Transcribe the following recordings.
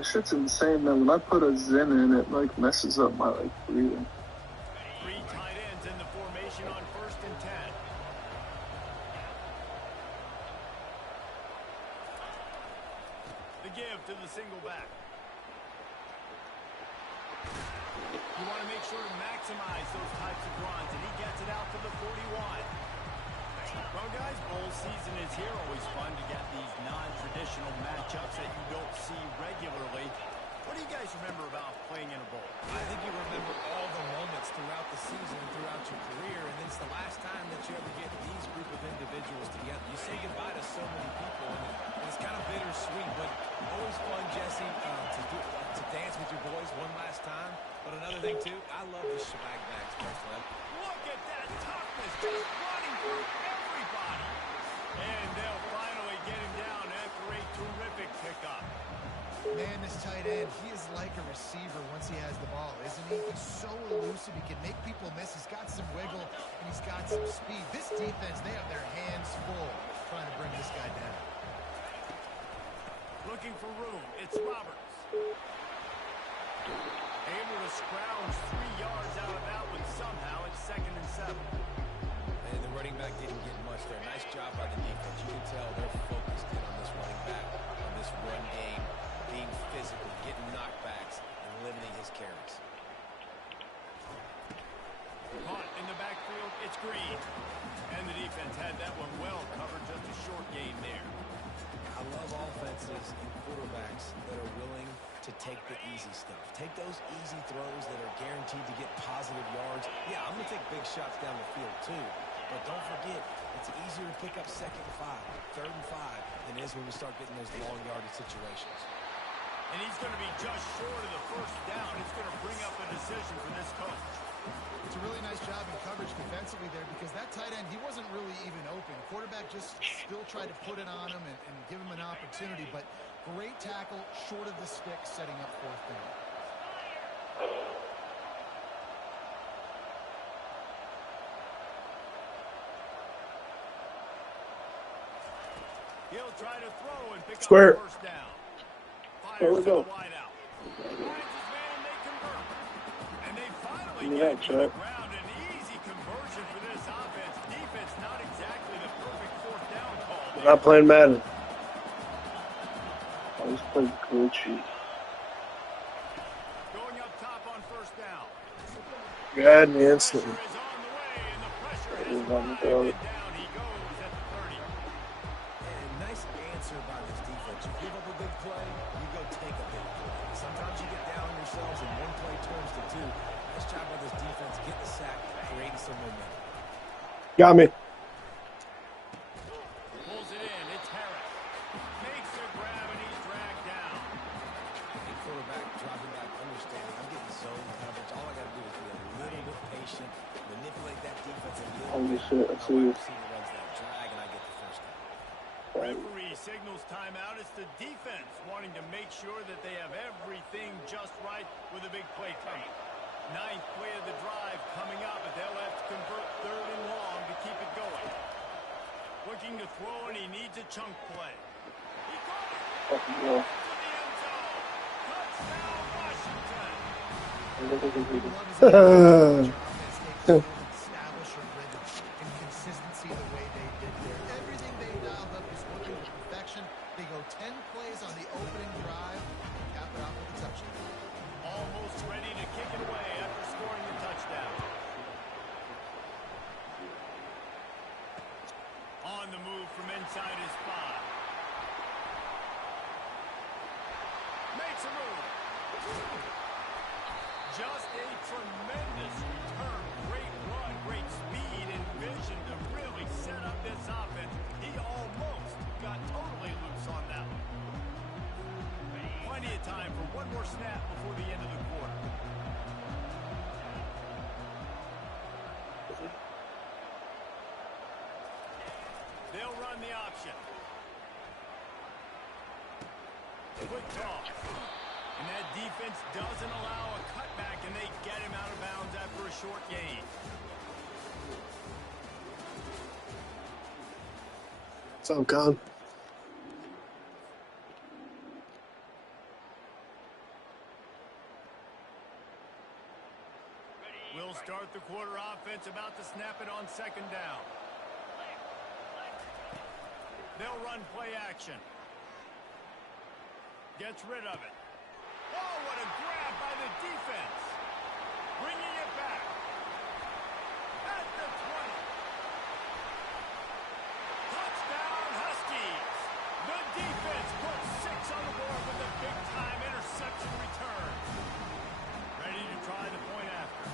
This shit's insane, man. When I put a Zen in, it, like, messes up my, like, breathing. 3 tight ends in the formation on 1st and 10. The give to the single back. You want to make sure to maximize those types of runs, and he gets it out to the 41. Well, guys, bowl season is here. Always fun to get these non-traditional matchups that you don't see regularly. What do you guys remember about playing in a bowl? I think you remember all the moments throughout the season and throughout your career, and it's the last time that you ever get these group of individuals together. You say goodbye to so many people, and it's kind of bittersweet, but always fun, Jesse, to dance with your boys one last time. But another thing, too, I love the swag bags, personally. Look at that toughness, just running through everybody. And they'll finally get him down after a terrific pickup. Man, this tight end, he is like a receiver once he has the ball, isn't he? He's so elusive. He can make people miss. He's got some wiggle, and he's got some speed. This defense, they have their hands full trying to bring this guy down. Looking for room. It's Roberts. Able to scrounge 3 yards out of that one somehow. It's 2nd and 7. And the running back didn't get much there. Nice job by the defense. You can tell they're focused in on this running back, on this run game, being physical, getting knockbacks, and limiting his carries. Caught in the backfield, it's Green. And the defense had that one well covered, just a short gain there. I love offenses and quarterbacks that are willing to take the easy stuff. Take those easy throws that are guaranteed to get positive yards. Yeah, I'm going to take big shots down the field too. But don't forget, it's easier to pick up 2nd and 5, 3rd and 5 than it is when we start getting those long yardage situations. And he's going to be just short of the 1st down. It's going to bring up a decision for this coach. It's a really nice job in coverage defensively there because that tight end, he wasn't really even open. Quarterback just still tried to put it on him and give him an opportunity, but great tackle, short of the stick, setting up 4th down. He'll try to throw and pick Square. up 1st down. There we go. Wide out. Finds his man and they convert. And they finally Yeah, get to the ground. An easy conversion for this offense. Defense not exactly the perfect 4th down call. I'm not playing Madden. I was playing glitchy. Going up top on 1st down. You had me instantly. Pressure is on the way, and the pressure It has was on the arrived, field. and down he goes at the 30. And nice answer by this defense. You give up a big play, you go take a big play. Sometimes you get down on yourselves and one play turns to 2. Nice job by this defense, getting the sack, creating some momentum. Got me. Pulls it in. It's Harris. Makes the grab, and he's dragged down. And quarterback dropping back, understanding. I'm getting zone coverage. All I got to do is be a little bit patient, manipulate that defense a little Holy bit. shit, I see you. Receiver runs that drag, and I get the 1st down. Referee signals timeout. It's the defense wanting to make sure that they have everything just right with a big play coming. 9th play of the drive coming up, but they'll have to convert 3rd and long to keep it going. Looking to throw, and he needs a chunk play. He caught it. Fucking go. To the end zone. Touchdown, Washington. Establish a rhythm and consistency the way they did there. Everything they dialed up is working to perfection. They go 10 plays on the opening drive and cap it off with a touchdown. Almost ready to kick it away after scoring the touchdown. On the move from inside his 5. Makes a move. Just a tremendous return. Great run, great speed and vision to really set up this offense. He almost got totally loose on that one. Plenty of time for one more snap before the end of the quarter. They'll run the option. Quick toss. And that defense doesn't allow a cutback, and they get him out of bounds after a short gain. It's all gone. We'll start the quarter offense, about to snap it on second down. They'll run play action. Gets rid of it. Oh, what a grab by the defense. Bringing it back. At the 20. Touchdown, Huskies. The defense puts 6 on the board with a big-time interception return. Ready to try the point after.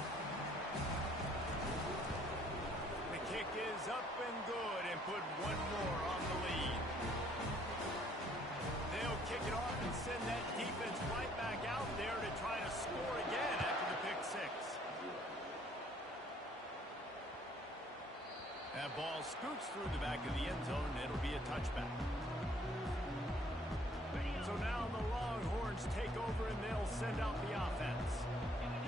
The kick is up and good and put one more on the lead. They'll kick it off and send that defense right back out there to try to score again after the pick 6. That ball scoots through the back of the end zone, and it'll be a touchback. So now the Longhorns take over, and they'll send out the offense.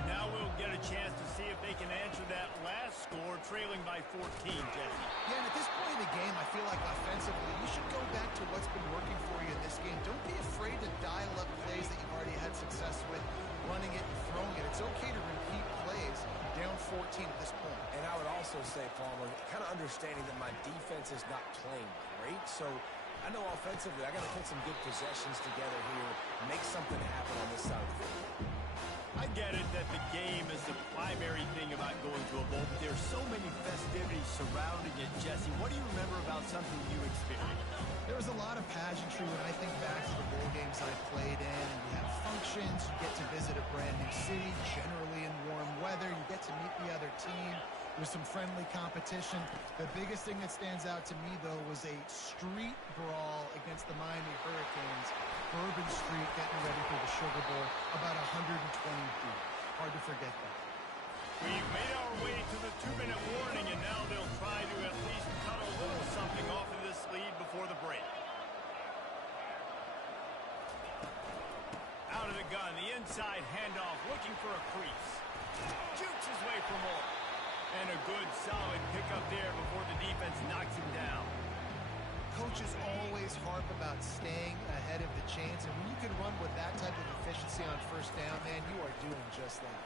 Now we'll get a chance to see if they can answer that last score, trailing by 14, Jesse. Yeah, and at this point in the game, I feel like offensively, you should go back to what's been working for you in this game. Don't be afraid to dial up plays that you've already had success with, running it and throwing it. It's okay to repeat plays down 14 at this point. And I would also say, Palmer, kind of understanding that my defense is not playing great, so I know offensively I got to put some good possessions together here, make something happen on this side of the field. I get it that the game is the primary thing about going to a bowl, but there's so many festivities surrounding it, Jesse. What do you remember about something you experienced? There was a lot of pageantry when I think back to the bowl games I played in. And you have functions, you get to visit a brand new city, generally in warm weather. You get to meet the other team. There's some friendly competition. The biggest thing that stands out to me, though, was a street brawl against the Miami Hurricanes. Bourbon Street getting ready for the Sugar Bowl, about 120 deep. Hard to forget that. We've made our way to the 2-minute warning, and now they'll try to at least cut a little something off of this lead before the break. Out of the gun, the inside handoff, looking for a crease. Jukes his way for more. And a good, solid pickup there before the defense knocks him down. Coaches always harp about staying ahead of the chains, and when you can run with that type of efficiency on first down, man, you are doing just that.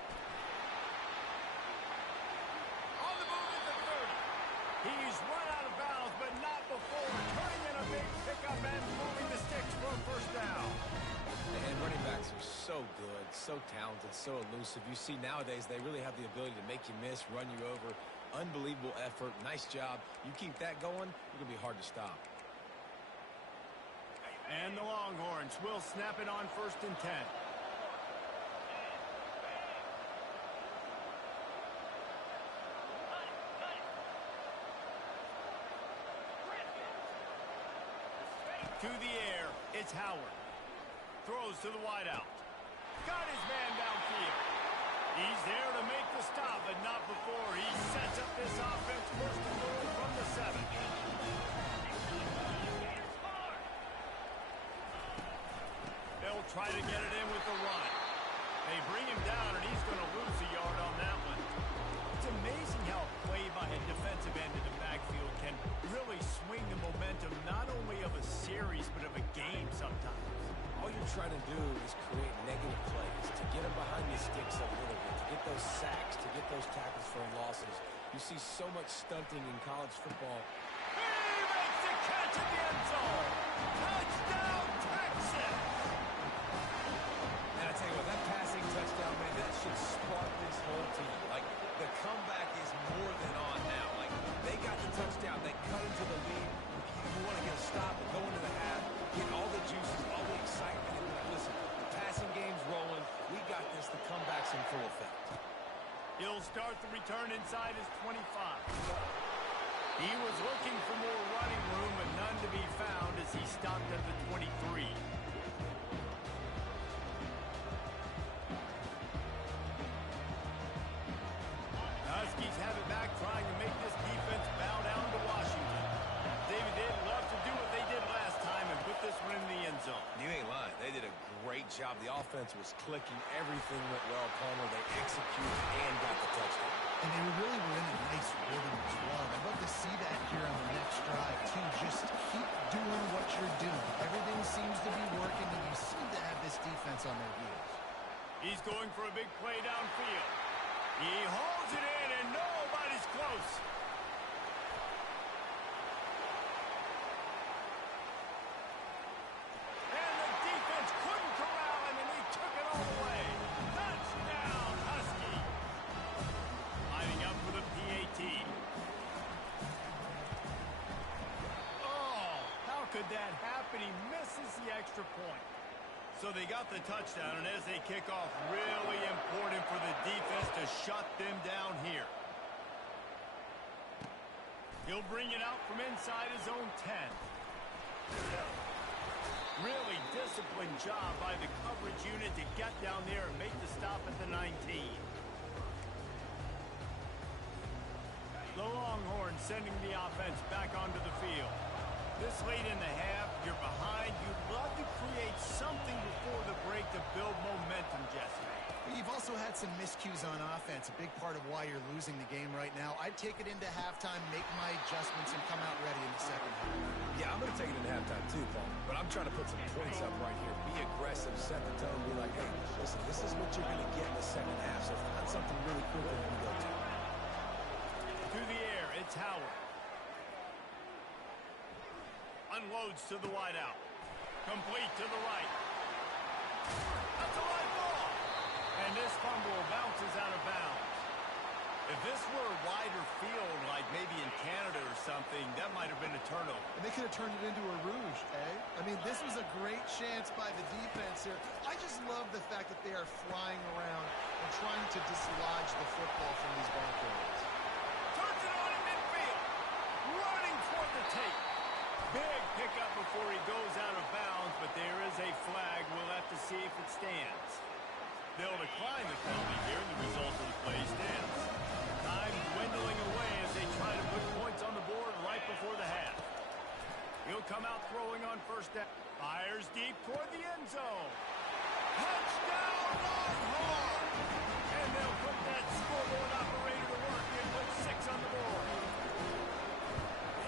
On the move at the 30. He's run out of bounds, but not before turning in a big pickup and moving the sticks for a first down. And running backs are so good, so talented, so elusive. You see nowadays they really have the ability to make you miss, run you over. Unbelievable effort. Nice job. You keep that going, it's going to be hard to stop. And the Longhorns will snap it on 1st and 10. To the air, it's Howard. Throws to the wideout. Got his man downfield. He's there to make the stop, but not before he sets up this offense 1st and goal from the 7. They'll try to get it in with the run. They bring him down, and he's going to lose a yard on that one. It's amazing how play by a defensive end in the backfield can really swing the momentum not only of a series, but of a game sometimes. All you're trying to do is create negative plays, to get them behind the sticks a little bit, to get those sacks, to get those tackles for losses. You see so much stunting in college football. He makes the catch at the end zone. Touchdown, Texas! And I tell you what, that passing touchdown, man, that should spark this whole team. Like, the comeback is more than on now. Like, they got the touchdown. They cut into the lead. You want to get a stop and go into the half, get all the juices, all the excitement. And listen, the passing game's rolling. We got this. The comeback's in full effect. He'll start the return inside his 25. He was looking for more running room, but none to be found as he stopped at the 23. Huskies have it back, trying to make this defense bow down to Washington. David, they'd love to do what they did last time and put this one in the end zone. You ain't lying. They did a great job. The offense was clicking. Everything went well, Palmer. They executed and got the touchdown. And they really were in a nice rhythm as well. I'd love to see that here on the next drive, too. Just keep doing what you're doing. Everything seems to be working, and you seem to have this defense on their heels. He's going for a big play downfield. He hauls extra point. So they got the touchdown, and as they kick off, really important for the defense to shut them down here. He'll bring it out from inside his own 10. Really disciplined job by the coverage unit to get down there and make the stop at the 19. The Longhorns sending the offense back onto the field. This late in the half, you're behind. You'd love to create something before the break to build momentum, Jesse. You've also had some miscues on offense, a big part of why you're losing the game right now. I'd take it into halftime, make my adjustments, and come out ready in the second half. Yeah, I'm going to take it into halftime too, Paul. But I'm trying to put some points up right here. Be aggressive, set the tone, be like, hey, listen, this is what you're going to get in the second half. So find something really quick that you can go to. Through the air, it's Howard. Unloads to the wideout. Complete to the right. That's a live ball. And this fumble bounces out of bounds. If this were a wider field, like maybe in Canada or something, that might have been a turnover. And they could have turned it into a rouge, eh? I mean, this was a great chance by the defense here. I just love the fact that they are flying around and trying to dislodge the football from these ball carriers. Turns it on in midfield. Running toward the tape. Big pickup before he goes out of bounds, but there is a flag. We'll have to see if it stands. They'll decline the penalty here, and the result of the play stands. Time dwindling away as they try to put points on the board right before the half. He'll come out throwing on first down. Fires deep toward the end zone. Touchdown, Longhorn! And they'll put that scoreboard operator to work and put 6 on the board.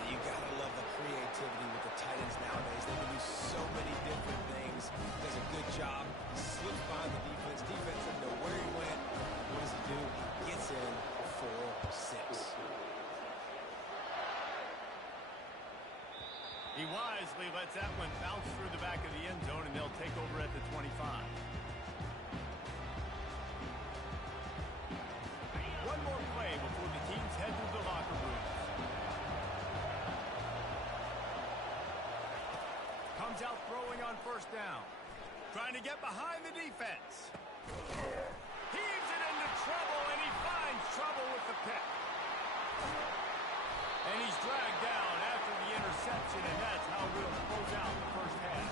You gotta love the creativity with the tight ends nowadays. They can do so many different things. Does a good job. Slips by the defense. Defense doesn't know where he went. What does he do? Gets in for 6. He wisely lets that one bounce through the back of the end zone, and they'll take over at the 25. One more play before the teams head to the locker rooms. Comes out throwing on first down. Trying to get behind the defense. Heaves it into trouble, and he finds trouble with the pick. And he's dragged down after the interception, and that's how we'll close out the first half.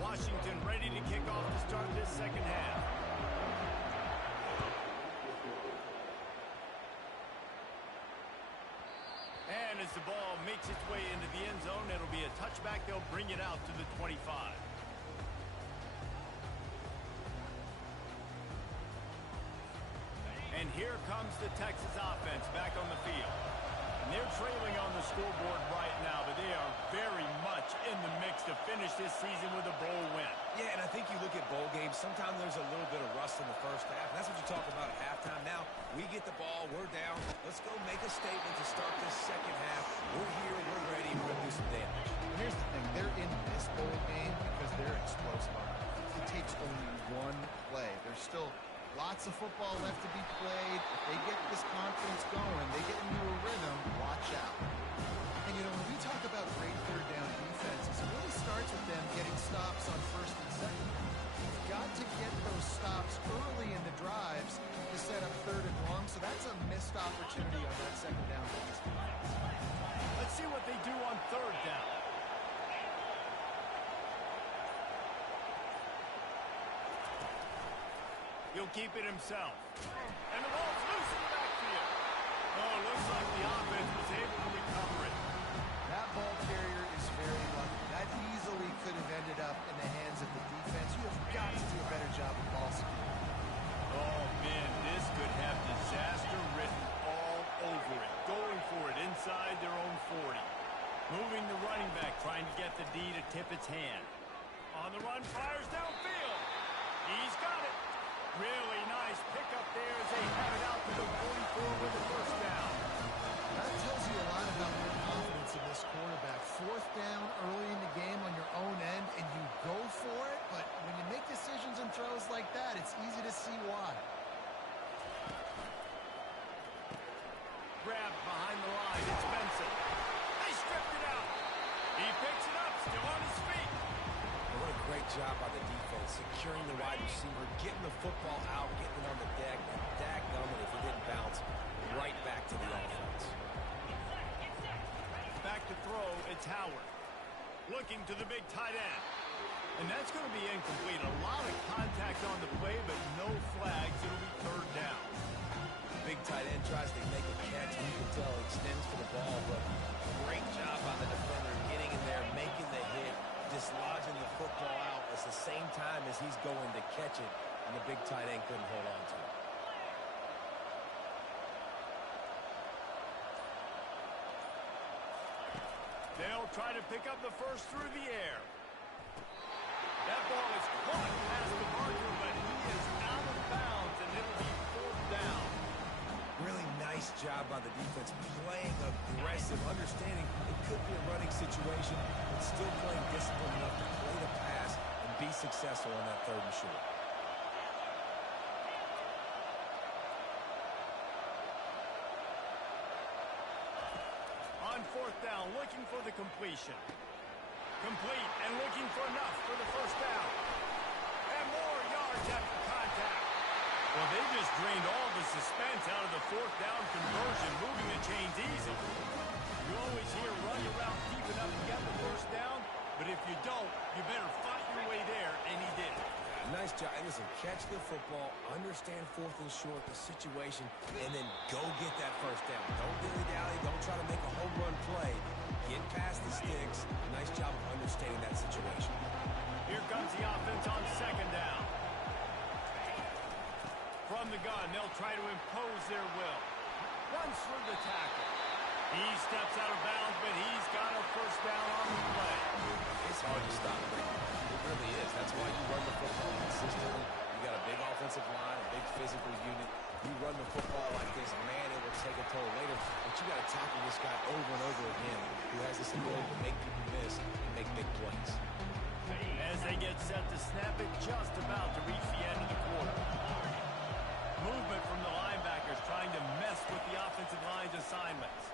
Washington ready to kick off to start this second half. And as the ball makes its way into the end zone, it'll be a touchback. They'll bring it out to the 25. And here comes the Texas offense back on the field. And they're trailing on the scoreboard right now, but they are very much in the mix to finish this season with a bowl win. Yeah, and I think you look at bowl games, sometimes there's a little bit of rust in the first half. And that's what you talk about at halftime. Now, we get the ball, we're down. Let's go make a statement to start this second half. We're here, we're ready, we're going to do some damage. And here's the thing, they're in this bowl game because they're explosive on offense. It takes only one play. There's still lots of football left to be played. If they get this confidence going, they get into a rhythm, watch out. And, you know, when we talk about great third down defenses, it really starts with them getting stops on first and second. You've got to get those stops early in the drives to set up third and long, so that's a missed opportunity on that second down pass. Let's see what they do on third down. He'll keep it himself. And the ball's loose in the backfield. Oh, looks like the offense was able to recover it. That ball carrier is very lucky. That easily could have ended up in the hands of the defense. You have got to do a better job of ball security. Oh, man, this could have disaster written all over it. Going for it inside their own 40. Moving the running back, trying to get the D to tip its hand. On the run, fires downfield. He's got it. Really nice pickup there as they have it out to the 44 with the first down. That tells you a lot about their confidence in this quarterback. Fourth down early in the game on your own end, and you go for it, but great job by the defense, securing the wide receiver, getting the football out, getting it on the deck, and dadgummit if it didn't bounce right back to the offense. Back to throw, it's Howard. Looking to the big tight end. And that's going to be incomplete. A lot of contact on the play, but no flags. It'll be third down. Big tight end tries to make a catch, and you can tell he extends for the ball, but great job by the defender getting in there, making the hit, dislodging the football out at the same time as he's going to catch it, and the big tight end couldn't hold on to it. They'll try to pick up the first through the air. That ball is caught past the marker, but he is out of bounds, and it'll be fourth down. Really nice job by the defense, playing aggressive, understanding it could be a running situation, but still playing disciplined enough to play the pass and be successful on that third and short. On fourth down, looking for the completion. Complete and looking for enough for the first down. And more yards after contact. Well, they just drained all the suspense out of the fourth down conversion, moving the chains easily. You always hear run your route deep enough to get the first down, but if you don't, you better fight your way there, and he did. Nice job. And listen, catch the football, understand fourth and short, the situation, and then go get that first down. Don't dilly-dally. Don't try to make a home run play. Get past the sticks. Nice job of understanding that situation. Here comes the offense on second down. From the gun, they'll try to impose their will. Runs through the tackle. He steps out of bounds, but he's got a first down on the play. It's hard to stop, Rick. It really is. That's why you run the football consistently. You got a big offensive line, a big physical unit. You run the football like this, man, it will take a toll later. But you got to tackle this guy over and over again who has this ability to make people miss and make big plays. As they get set to snap it, just about to reach the end of the quarter. Movement from the linebackers trying to mess with the offensive line's assignments.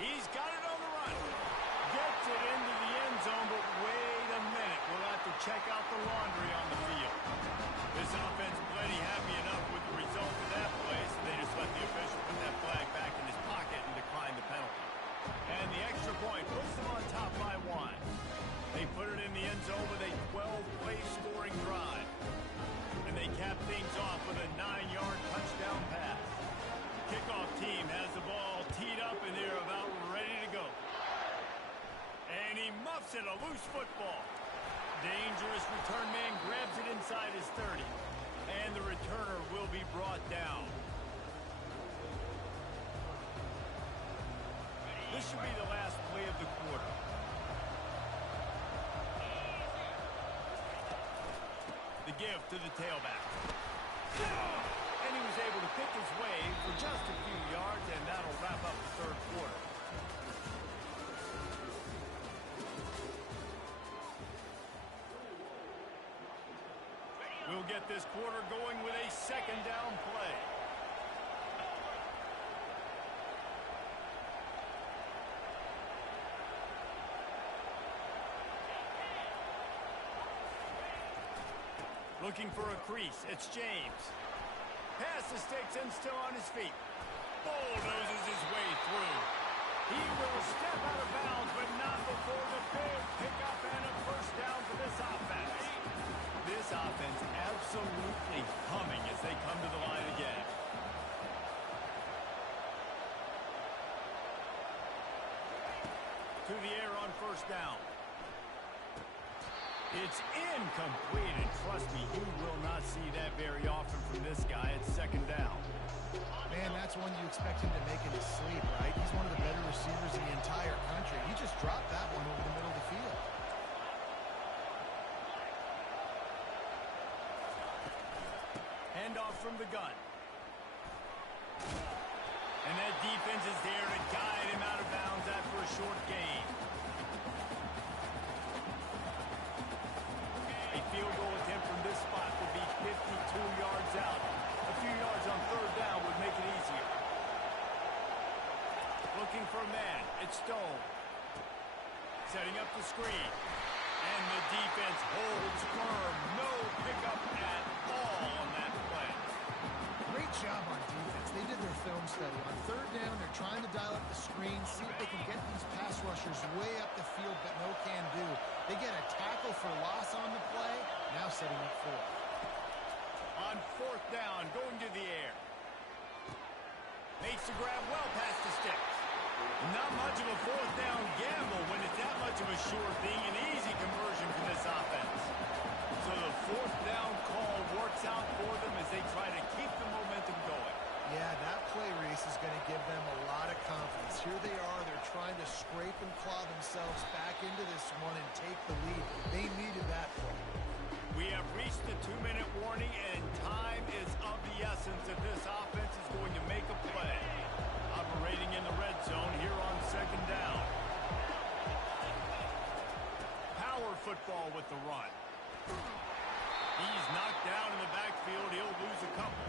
He's got it on the run. Gets it into the end zone, but wait a minute. We'll have to check out the laundry on the field. This offense plenty happy enough with the result of that play, so they just let the official put that flag back in his pocket and decline the penalty. And the extra point puts them on top by one. They put it in the end zone with a 12-play scoring drive. And they cap things off with a 9-yard touchdown pass. Kickoff team has the ball teed up, and they're about ready to go. And he muffs it, a loose football. Dangerous return man grabs it inside his 30. And the returner will be brought down. This should be the last play of the quarter. The give to the tailback. And he was able to pick his way for just a few yards, and that'll wrap up the third quarter. We'll get this quarter going with a second down play. Looking for a crease, it's James. Past the sticks and still on his feet. Bulldozes his way through. He will step out of bounds, but not before the big pickup and a first down for this offense. This offense absolutely humming as they come to the line again. To the air on first down. It's incomplete, and trust me, you will not see that very often from this guy at second down. Man, that's one you expect him to make in his sleep, right? He's one of the better receivers in the entire country. He just dropped that one over the middle of the field. Handoff from the gun. And that defense is there to guide him out of bounds after a short gain. A field goal attempt from this spot would be 52 yards out. A few yards on third down would make it easier. Looking for a man. It's Stone. Setting up the screen. And the defense holds firm. No pickup at all on that play. Great job on defense. They did their film study. On third down, they're trying to dial up the screen, see if they can get these pass rushers way up the field, but no can do. They get a tackle for loss on the play, now setting up fourth. On fourth down, going to the air. Makes the grab well past the sticks. Not much of a fourth down gamble when it's that much of a sure thing. An easy conversion for this offense. So the fourth down call works out for them as they try to keep the momentum going. Yeah, that play, Reese, is going to give them a lot of confidence. Here they are. They're trying to scrape and claw themselves back into this one and take the lead. They needed that play. We have reached the 2-minute warning, and time is of the essence if this offense is going to make a play. Operating in the red zone here on second down. Power football with the run. He's knocked down in the backfield. He'll lose a couple.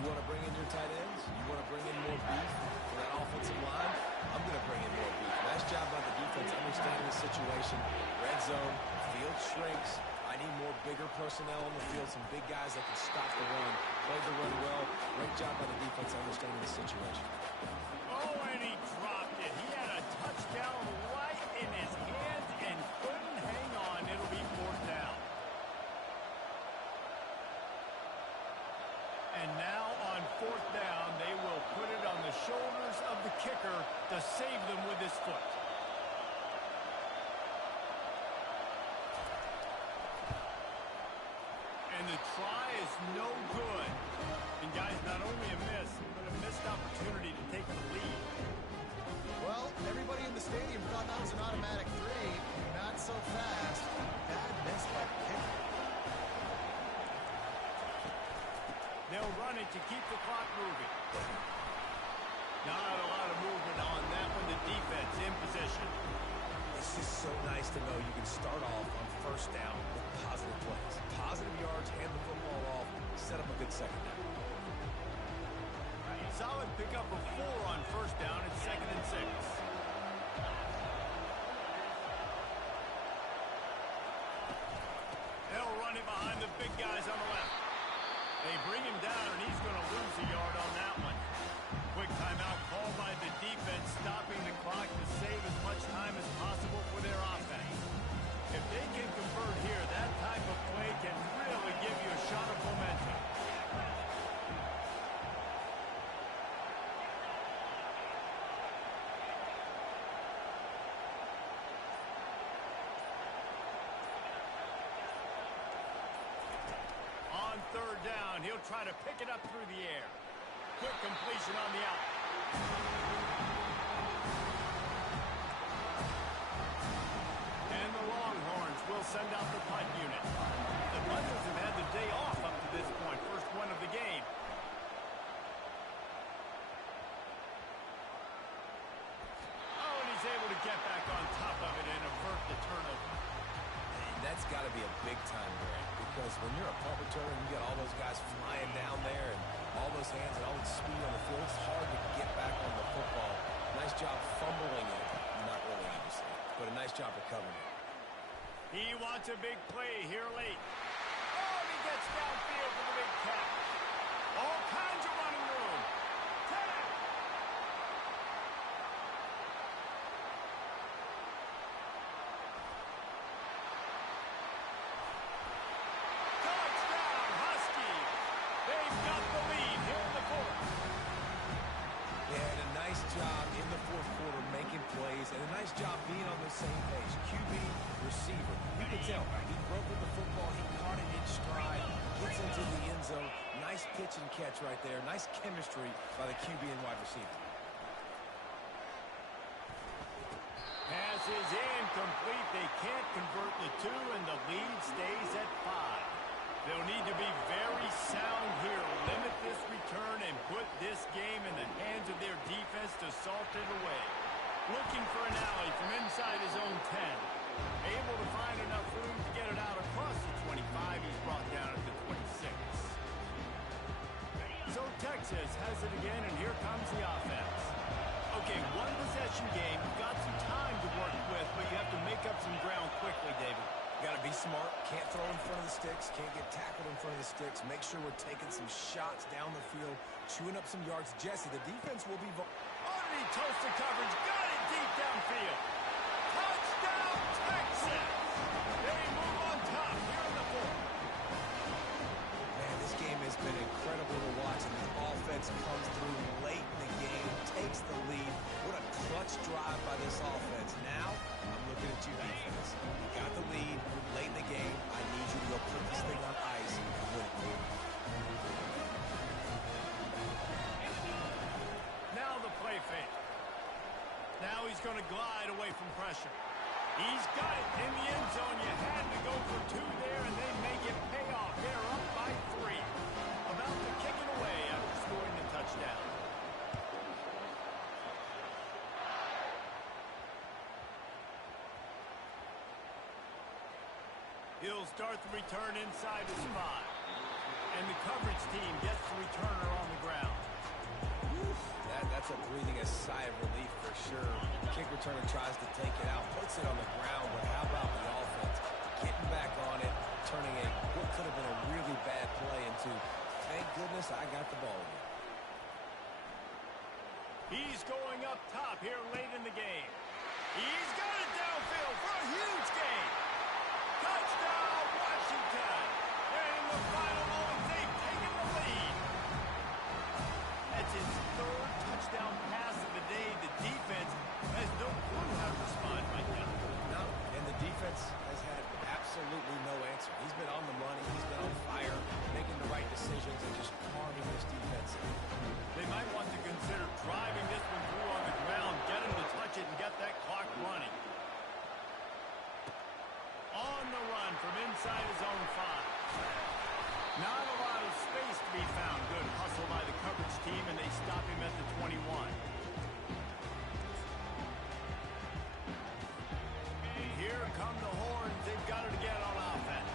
You want to bring in your tight ends? You want to bring in more beef for that offensive line? I'm going to bring in more beef. Nice job by the defense understanding the situation. Red zone, field shrinks. I need more bigger personnel on the field, some big guys that can stop the run, play the run well. Great job by the defense understanding the situation. Oh, and he dropped it. He had a touchdown right in his hands and couldn't hang on. It'll be fourth down. And now on fourth down, they will put it on the shoulders of the kicker to save them with his foot. And the try is no good. And guys, not only a miss, but a missed opportunity to take the lead. Well, everybody in the stadium thought that was an automatic three. Not so fast. Bad miss by the kicker. They'll run it to keep the clock moving. Not a lot of movement on that one. The defense in position. It's just so nice to know you can start off on first down with positive plays. Positive yards, hand the football off, set up a good second down. Solid pickup of 4 on first down. It's 2nd and 6. They'll run it behind the big guys on the left. They bring him down, and he's going to lose a yard on that one. Quick timeout called by the defense, stopping the clock to save as much time as possible for their offense. If they can convert here, that type of play can really give you a shot of momentum. On third down, he'll try to pick it up through the air. Quick completion on the out. And the Longhorns will send out the punt unit. The punters have had the day off up to this point. First one of the game. Oh, and he's able to get back on top of it and avert the turnover. And that's got to be a big-time break because when you're a punt returner, you get all those guys flying down there and all those hands and all that speed on the field. It's hard to get back on the football. Nice job fumbling it. Not really, obviously, but a nice job recovering it. He wants a big play here late. Oh, and he gets downfield for the big catch. All kinds of running room. 10. Touchdown, Huskies. They've got the lead here in the fourth. Yeah, and a nice job in the fourth quarter making plays, and a nice job being on the same page. QB, receiver. You can tell he broke with the football. He caught it in stride, gets into the end zone. Nice pitch and catch right there. Nice chemistry by the QB and wide receiver. Pass is incomplete. They can't convert the 2, and the lead stays at 5. They'll need to be very sound here, limit this return, and put this game in the hands of their defense to salt it away. Looking for an alley from inside his own 10. Able to find enough room to get it out across the 25. He's brought down at the 26. So Texas has it again, and here comes the offense. Okay, one possession game. You've got some time to work with, but you have to make up some ground quickly, David. sticks. Can't get tackled in front of the sticks. Make sure we're taking some shots down the field, chewing up some yards. Jesse, the defense will be... Underneath toasted coverage. Got it deep downfield. Touchdown, Texas! They move on top here in the fourth. Man, this game has been incredible to watch, and the offense comes through late in the game, takes the lead. What a clutch drive by this offense. Now, I'm looking at you, defense. You got the lead late in the game. I need you to go put this thing on ice and win it. Now the play fake. Now he's going to glide away from pressure. He's got it in the end zone. You had to go for two there, and they make it pay off. They're up by 3. About to kick it away after scoring the touchdown. He'll start the return inside his 5. And the coverage team gets the returner on the ground. That's a breathing a sigh of relief for sure. The kick returner tries to take it out, puts it on the ground, but how about the offense? Getting back on it, turning what could have been a really bad play into, thank goodness I got the ball again. He's going up top here late in the game. He's got it downfield for a huge gain. Touchdown, Washington. And in the final moments, they've taken the lead. That's his 3rd touchdown pass of the day. The defense has no clue how to respond right now. No, and the defense has had absolutely no answer. He's been on the money. He's been on fire, making the right decisions and just carving this defense in. They might want to consider driving this one through on the ground, get him to touch it and get that clock running. On the run from inside his own 5. Not a lot of space to be found. Good hustle by the coverage team, and they stop him at the 21. And here come the horns. They've got it again on offense.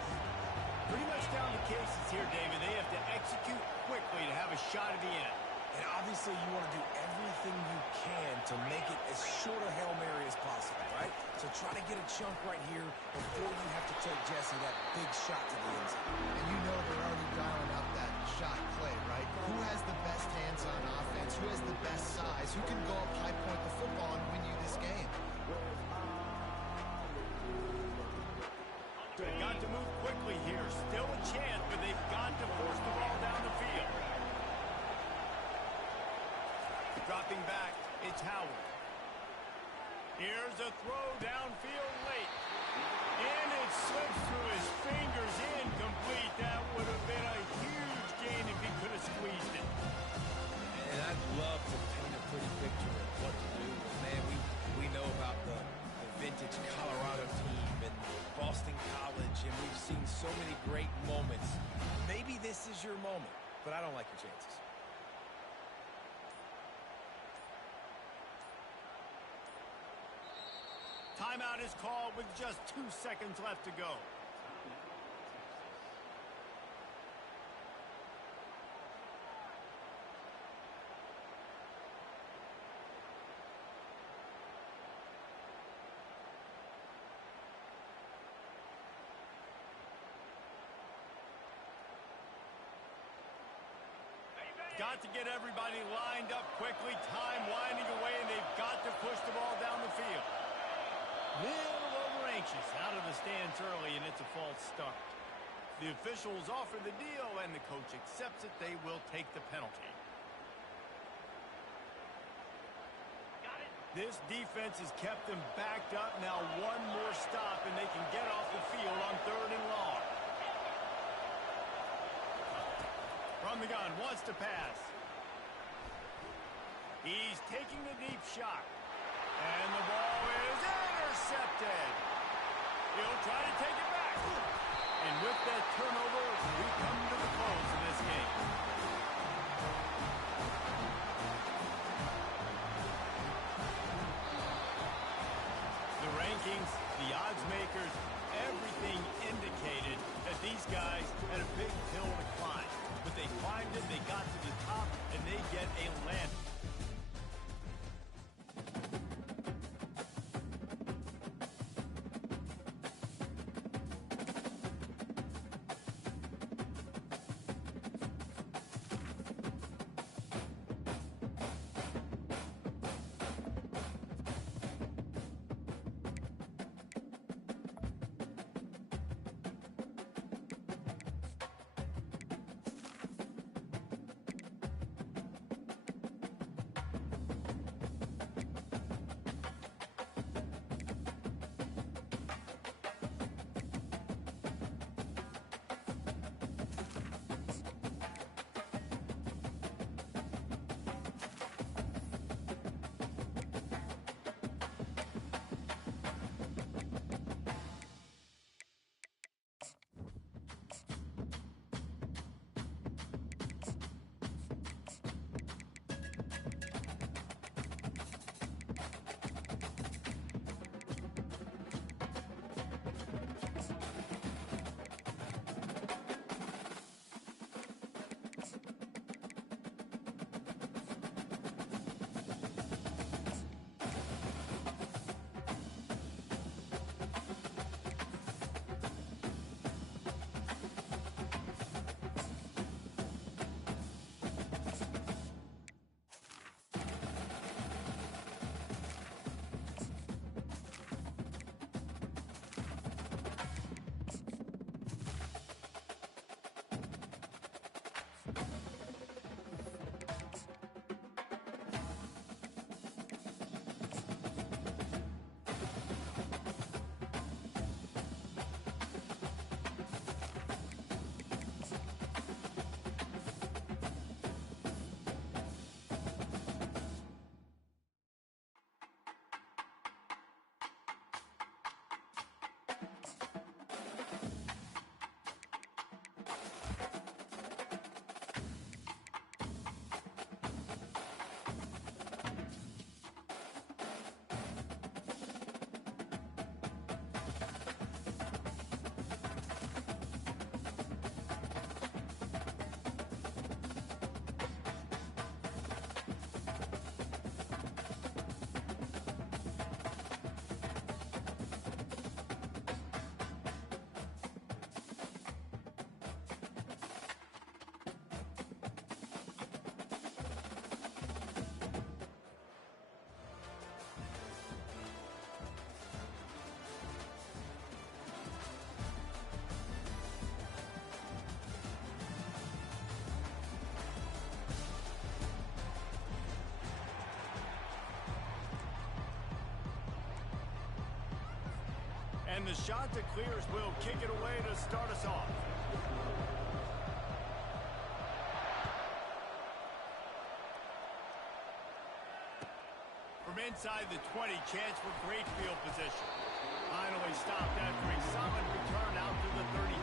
Pretty much down to cases here, David. They have to execute quickly to have a shot at the end. And obviously you want to do everything you can to make it as short a Hail Mary as possible, right? So try to get a chunk right here before you have to take Jesse that big shot to the end zone. And you know they're already dialing up that shot play, right? Who has the best hands on offense? Who has the best size? Who can go up high point the football and win you this game? They've got to move quickly here. Still a chance, but they've got to force the ball down the field. Dropping back, it's Howard. Here's a throw downfield late. And it slips through his fingers, incomplete. That would have been a huge gain if he could have squeezed it. And I'd love to paint a pretty picture of what to do. But man, we know about the vintage Colorado team and Boston College, and we've seen so many great moments. Maybe this is your moment, but I don't like your chances. Timeout is called with just 2 seconds left to go. Got to get everybody lined up quickly. Time winding away, and they've got to push the ball down the field. Little over anxious out of the stands early, and it's a false start. The officials offer the deal, and the coach accepts it. They will take the penalty. This defense has kept them backed up. Now one more stop, and they can get off the field on 3rd and long. From the gun, wants to pass. He's taking the deep shot. And the ball is intercepted. He'll try to take it back. And with that turnover, we come to the close of this game. The rankings, the odds makers, everything indicated that these guys had a big hill to climb. But they climbed it, they got to the top, and they get a landing. And the shot that clears will kick it away to start us off. From inside the 20, chance for great field position. Finally stopped after a solid return out to the 32.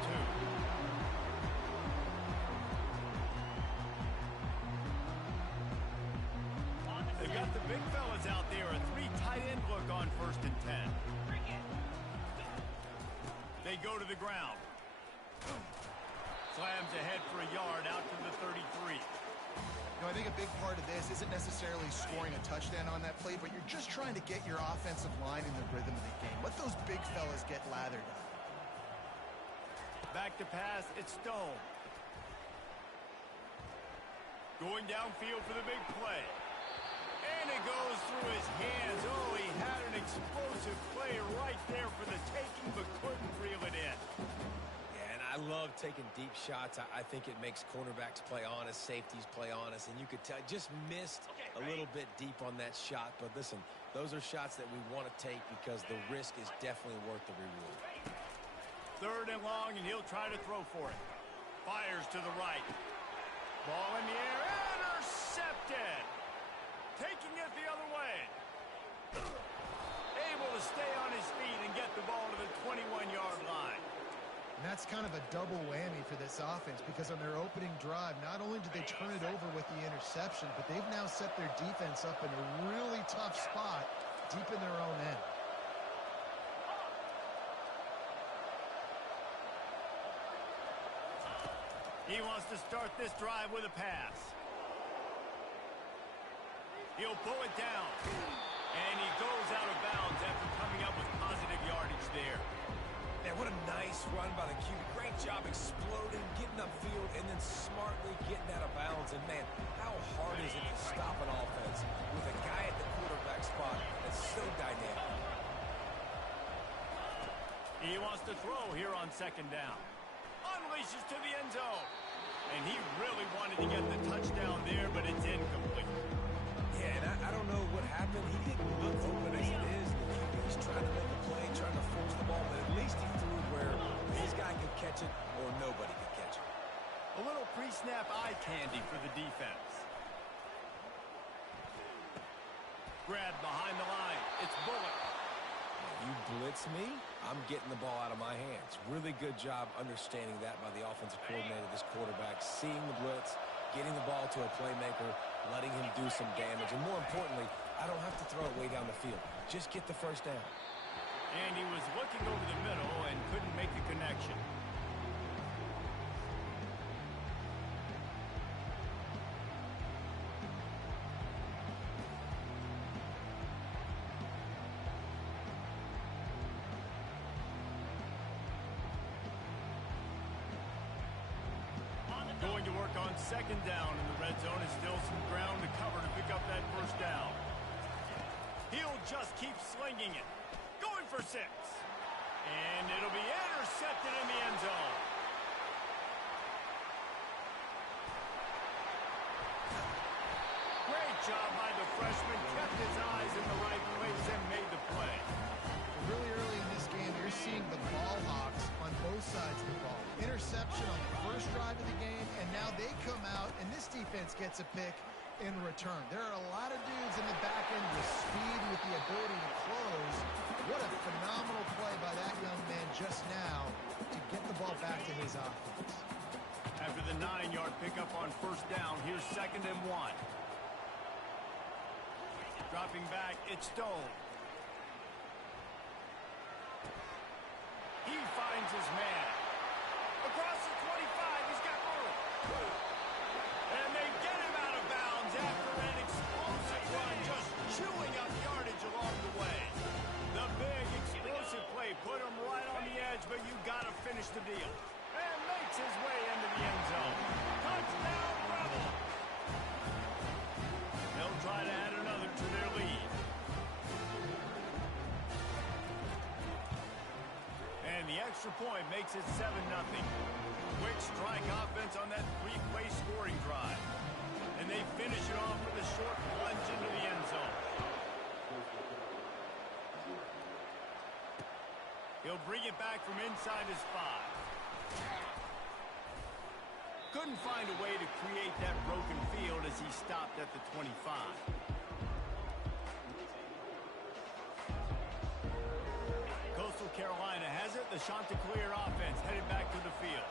They've got the big fellas out there, a 3 tight end look on 1st and 10. They go to the ground. Slams ahead for a yard out to the 33. You know, I think a big part of this isn't necessarily scoring a touchdown on that play, but you're just trying to get your offensive line in the rhythm of the game. Let those big fellas get lathered up. Back to pass, it's Stone. Going downfield for the big play. And it goes through his hands. Oh, he had an explosive play right there for the taking, but couldn't reel it in. Yeah, and I love taking deep shots. I think it makes cornerbacks play honest, safeties play honest, and you could tell just missed a little bit deep on that shot. But listen, those are shots that we want to take because the risk is definitely worth the reward. 3rd and long, and he'll try to throw for it. Fires to the right. Ball in the air, intercepted. Taking it the other way. Able to stay on his feet and get the ball to the 21-yard line. And that's kind of a double whammy for this offense because on their opening drive, not only did they turn it over with the interception, but they've now set their defense up in a really tough spot deep in their own end. He wants to start this drive with a pass. He'll pull it down. And he goes out of bounds after coming up with positive yardage there. Man, what a nice run by the QB. Great job exploding, getting upfield, and then smartly getting out of bounds. And, man, how hard is it to stop an offense with a guy at the quarterback spot that's so dynamic? He wants to throw here on 2nd down. Unleashes to the end zone. And he really wanted to get the touchdown there, but it's incomplete. Yeah, and I don't know what happened. He didn't look open as it is. The QB's trying to make a play, trying to force the ball, but at least he threw it where his guy could catch it or nobody could catch it. A little pre-snap eye candy for the defense. Grab behind the line. It's Bullock. You blitz me, I'm getting the ball out of my hands. Really good job understanding that by the offensive coordinator, this quarterback, seeing the blitz, getting the ball to a playmaker, letting him do some damage. And more importantly, I don't have to throw it way down the field. Just get the 1st down. And he was looking over the middle and couldn't make the connection. Going to work on 2nd down in the red zone. Is still some ground to cover to pick up that 1st down. He'll just keep slinging it. Going for 6. And it'll be intercepted in the end zone. Great job by the freshman. Kept his eyes in the right place and made the play. Really early in this game, you're seeing the ball hawks on both sides of the ball. Interception on the 1st drive of the game, and now they come out, and this defense gets a pick in return. There are a lot of dudes in the back end with speed, with the ability to close. What a phenomenal play by that young man just now to get the ball back to his offense. After the 9-yard pickup on 1st down, here's 2nd and 1. Dropping back, it's Stone. He finds his man. Across the 25, he's got room. And they get him out of bounds after an explosive run, just chewing up yardage along the way. The big explosive play put him right on the edge, but you got to finish the deal. And makes his way into the end zone. Touchdown, Rebel! They'll try to add another to their lead. And the extra point makes it 7-0. Quick strike offense on that 3-play scoring drive. And they finish it off with a short plunge into the end zone. He'll bring it back from inside his 5. Couldn't find a way to create that broken field as he stopped at the 25. Coastal Carolina has it. The Chanticleer offense headed back to the field.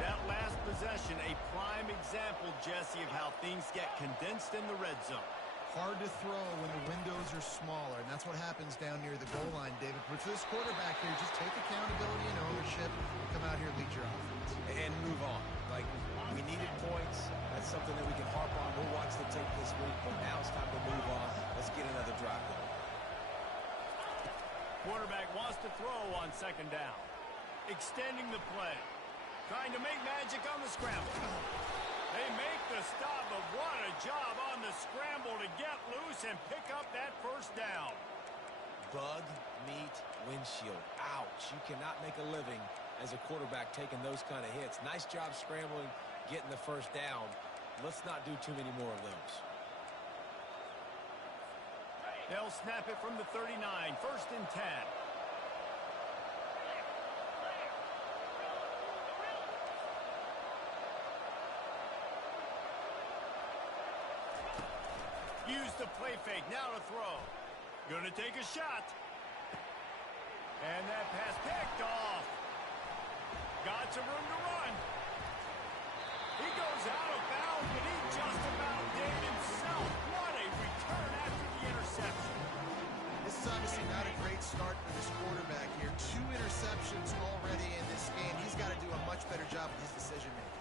That last possession, a prime example, Jesse, of how things get condensed in the red zone. Hard to throw when the windows are smaller, and that's what happens down near the goal line, David. But for this quarterback here, just take accountability and ownership. Come out here, lead your offense. And move on. Like, we needed points. That's something that we can harp on. We'll watch the tape this week, but now it's time to move on. Let's get another drive going. Quarterback wants to throw on 2nd down. Extending the play. Trying to make magic on the scramble. They make the stop, but what a job on the scramble to get loose and pick up that 1st down. Bug, meat, windshield. Ouch. You cannot make a living as a quarterback taking those kind of hits. Nice job scrambling, getting the 1st down. Let's not do too many more of those. They'll snap it from the 39, 1st and 10. Use the play fake, now to throw. Gonna take a shot. And that pass picked off. Got some room to run. He goes out of bounds, but he just about did himself. What a return after the interception. This is obviously not a great start for this quarterback here. 2 interceptions already in this game. He's got to do a much better job with his decision-making.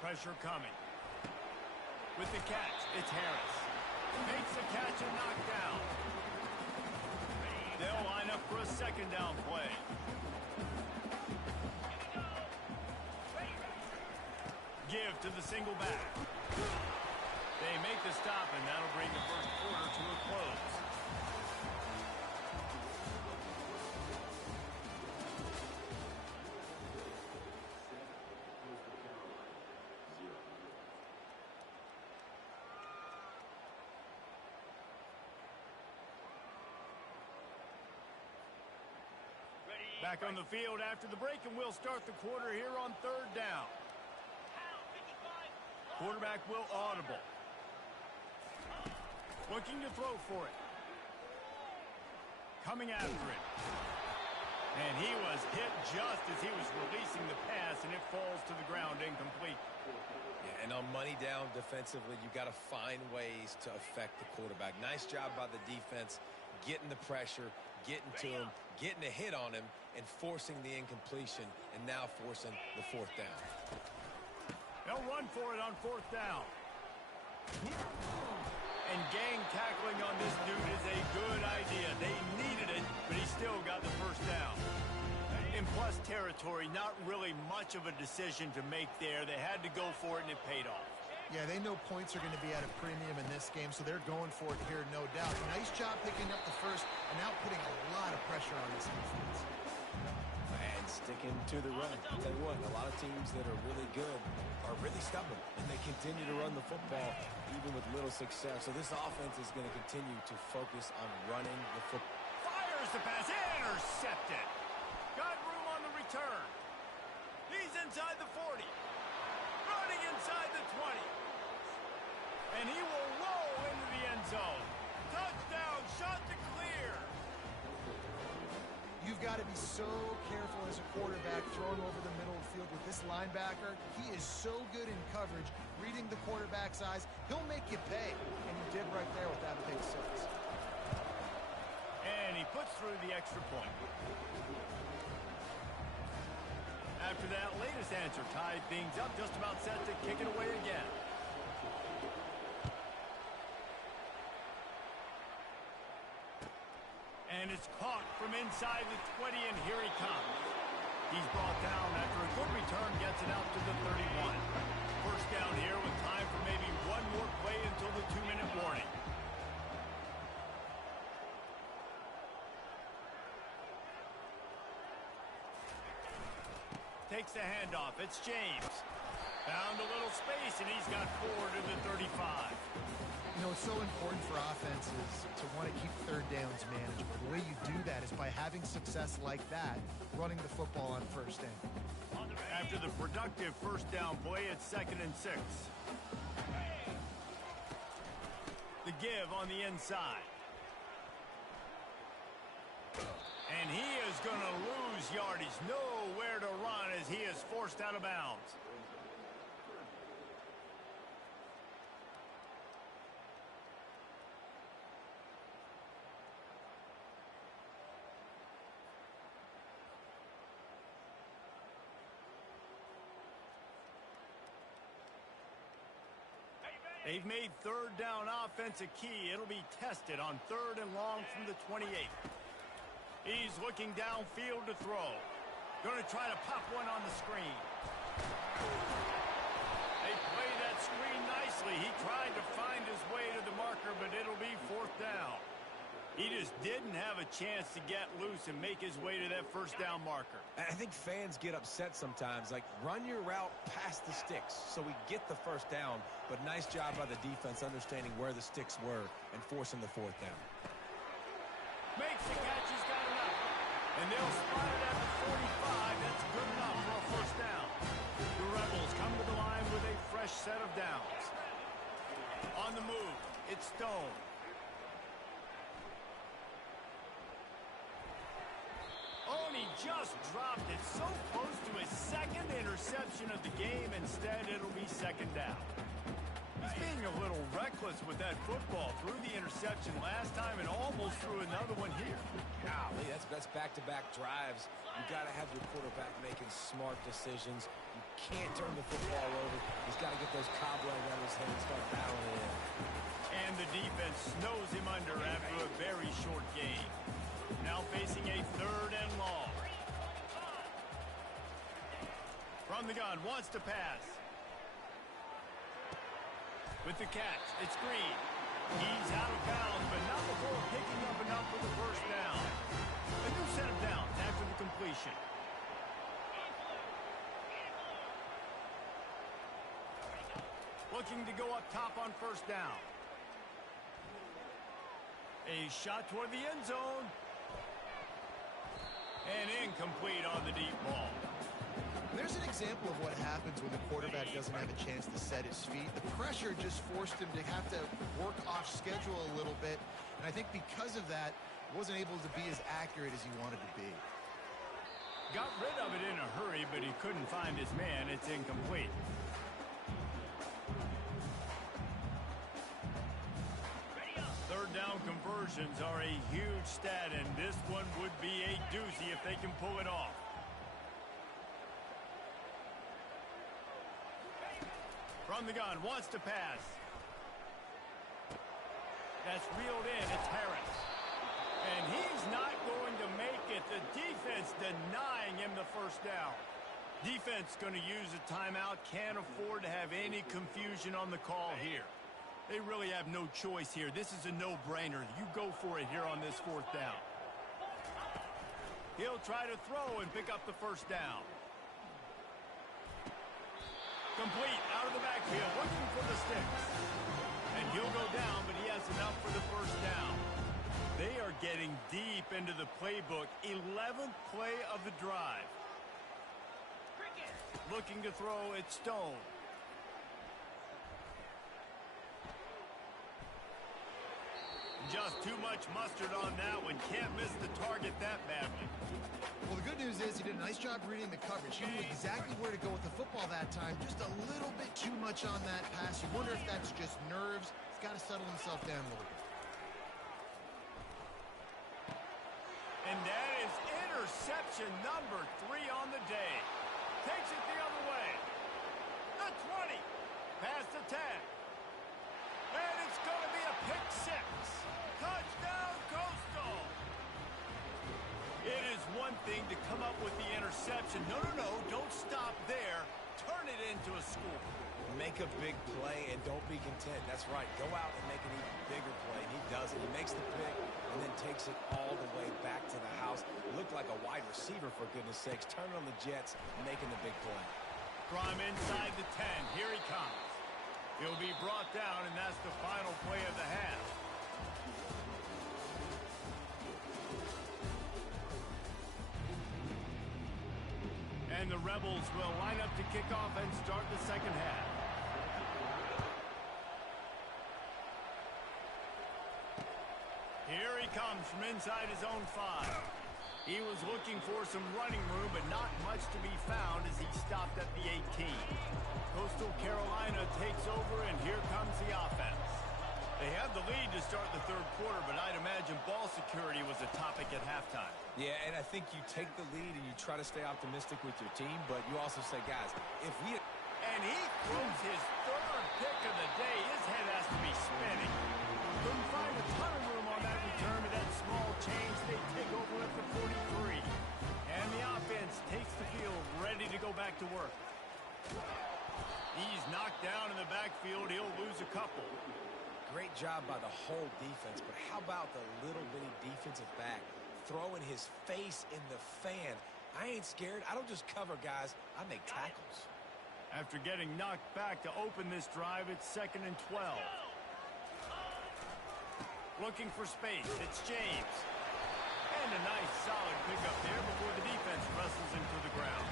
Pressure coming. With the catch, it's Harris. Makes the catch and knocked down. They'll line up for a 2nd down play. Give to the single back. They make the stop, and that'll bring the 1st quarter to a close. Back on the field after the break, and we'll start the quarter here on 3rd down. Quarterback will audible. Looking to throw for it. Coming after it. And he was hit just as he was releasing the pass, and it falls to the ground incomplete. Yeah, and on money down defensively, you got to find ways to affect the quarterback. Nice job by the defense, getting the pressure, getting to him, getting a hit on him, and forcing the incompletion, and now forcing the 4th down. They'll run for it on 4th down. And gang tackling on this dude is a good idea. They needed it, but he still got the 1st down. In plus territory, not really much of a decision to make there. They had to go for it, and it paid off. Yeah, they know points are going to be at a premium in this game, so they're going for it here, no doubt. Nice job picking up the 1st and now putting a lot of pressure on this defense. And sticking to the run. I'll tell you what, a lot of teams that are really good are really stubborn, and they continue to run the football even with little success. So this offense is going to continue to focus on running the football. Fires the pass, intercepted. Got room on the return. He's inside the 40. Running inside the 20. And he will roll into the end zone. Touchdown, Chanticleer. You've got to be so careful as a quarterback throwing over the middle of the field with this linebacker. He is so good in coverage, reading the quarterback's eyes. He'll make you pay, and he did right there with that pick 6. And he puts through the extra point. After that latest answer tied things up, just about set to kick it away again. And it's caught from inside the 20, and here he comes. He's brought down after a good return, gets it out to the 31. 1st down here with time for maybe one more play until the 2-minute warning. Takes the handoff. It's James. Found a little space, and he's got 4 to the 35. You know, it's so important for offenses to want to keep third downs manageable. The way you do that is by having success like that, running the football on first down. After the productive first down play, it's 2nd and 6. The give on the inside. And he is going to lose yardage. Nowhere to run as he is forced out of bounds. They've made third down offense a key. It'll be tested on 3rd and long from the 28. He's looking downfield to throw. Going to try to pop one on the screen. They play that screen nicely. He tried to find his way to the marker, but it'll be 4th down. He just didn't have a chance to get loose and make his way to that first down marker. I think fans get upset sometimes. Like, run your route past the sticks so we get the first down. But nice job by the defense understanding where the sticks were and forcing the 4th down. Makes the catch. He's got enough. And they'll spot it at the 45. That's good enough for a first down. The Rebels come to the line with a fresh set of downs. On the move, it's Stone. Oh, and he just dropped it so close to his 2nd interception of the game. Instead, it'll be 2nd down. He's being a little reckless with that football. Threw the interception last time and almost threw another one here. Golly, that's back-to-back drives. You got to have your quarterback making smart decisions. You can't turn the football over. He's got to get those cobwebs out of his head and start battling it in. And the defense snows him under after a very short game. Now facing a 3rd and long. From the gun, wants to pass. With the catch, it's Green. He's out of bounds, but not before picking up enough for the first down. A new set of downs after the completion. Looking to go up top on first down. A shot toward the end zone. And incomplete on the deep ball. There's an example of what happens when the quarterback doesn't have a chance to set his feet. The pressure just forced him to have to work off schedule a little bit. And I think because of that, wasn't able to be as accurate as he wanted to be. Got rid of it in a hurry, but he couldn't find his man. It's incomplete. Third down conversions are a huge stat, and this one would be a doozy if they can pull it off. From the gun, wants to pass. That's reeled in. It's Harris. And he's not going to make it. The defense denying him the first down. Defense going to use a timeout. Can't afford to have any confusion on the call here. They really have no choice here. This is a no-brainer. You go for it here on this 4th down. He'll try to throw and pick up the first down. Complete out of the backfield, looking for the sticks. And he'll go down, but he has enough for the first down. They are getting deep into the playbook. 11th play of the drive. Looking to throw, it's Stone. Just too much mustard on that one. Can't miss the target that badly. Well, the good news is he did a nice job reading the coverage. He knew exactly where to go with the football that time. Just a little bit too much on that pass. You wonder if that's just nerves. He's got to settle himself down a little bit. And that is interception number 3 on the day. Takes it the other way. The 20. Past the 10. And it's going to be a pick 6. Touchdown, Coastal. It is one thing to come up with the interception. No, don't stop there. Turn it into a score. Make a big play and don't be content. That's right. Go out and make an even bigger play. And he does it. He makes the pick and then takes it all the way back to the house. It looked like a wide receiver, for goodness sakes. Turning on the Jets, making the big play. From inside the 10. Here he comes. He'll be brought down, and that's the final play of the half. And the Rebels will line up to kick off and start the second half. Here he comes from inside his own 5. He was looking for some running room, but not much to be found as he stopped at the 18. Coastal Carolina takes over, and here comes the offense. They have the lead to start the third quarter, but I'd imagine ball security was a topic at halftime. Yeah, and I think you take the lead and you try to stay optimistic with your team, but you also say, guys, if we... And he throws his third pick of the day. His head has to be spinning. Couldn't find a ton of room on that return to that small change. They take over at the 43. And the offense takes the field, ready to go back to work. He's knocked down in the backfield. He'll lose a couple. Great job by the whole defense, but how about the little bitty defensive back throwing his face in the fan? I ain't scared. I don't just cover guys. I make tackles. After getting knocked back to open this drive, it's 2nd and 12. Looking for space. It's James. And a nice solid pickup there before the defense wrestles him to the ground.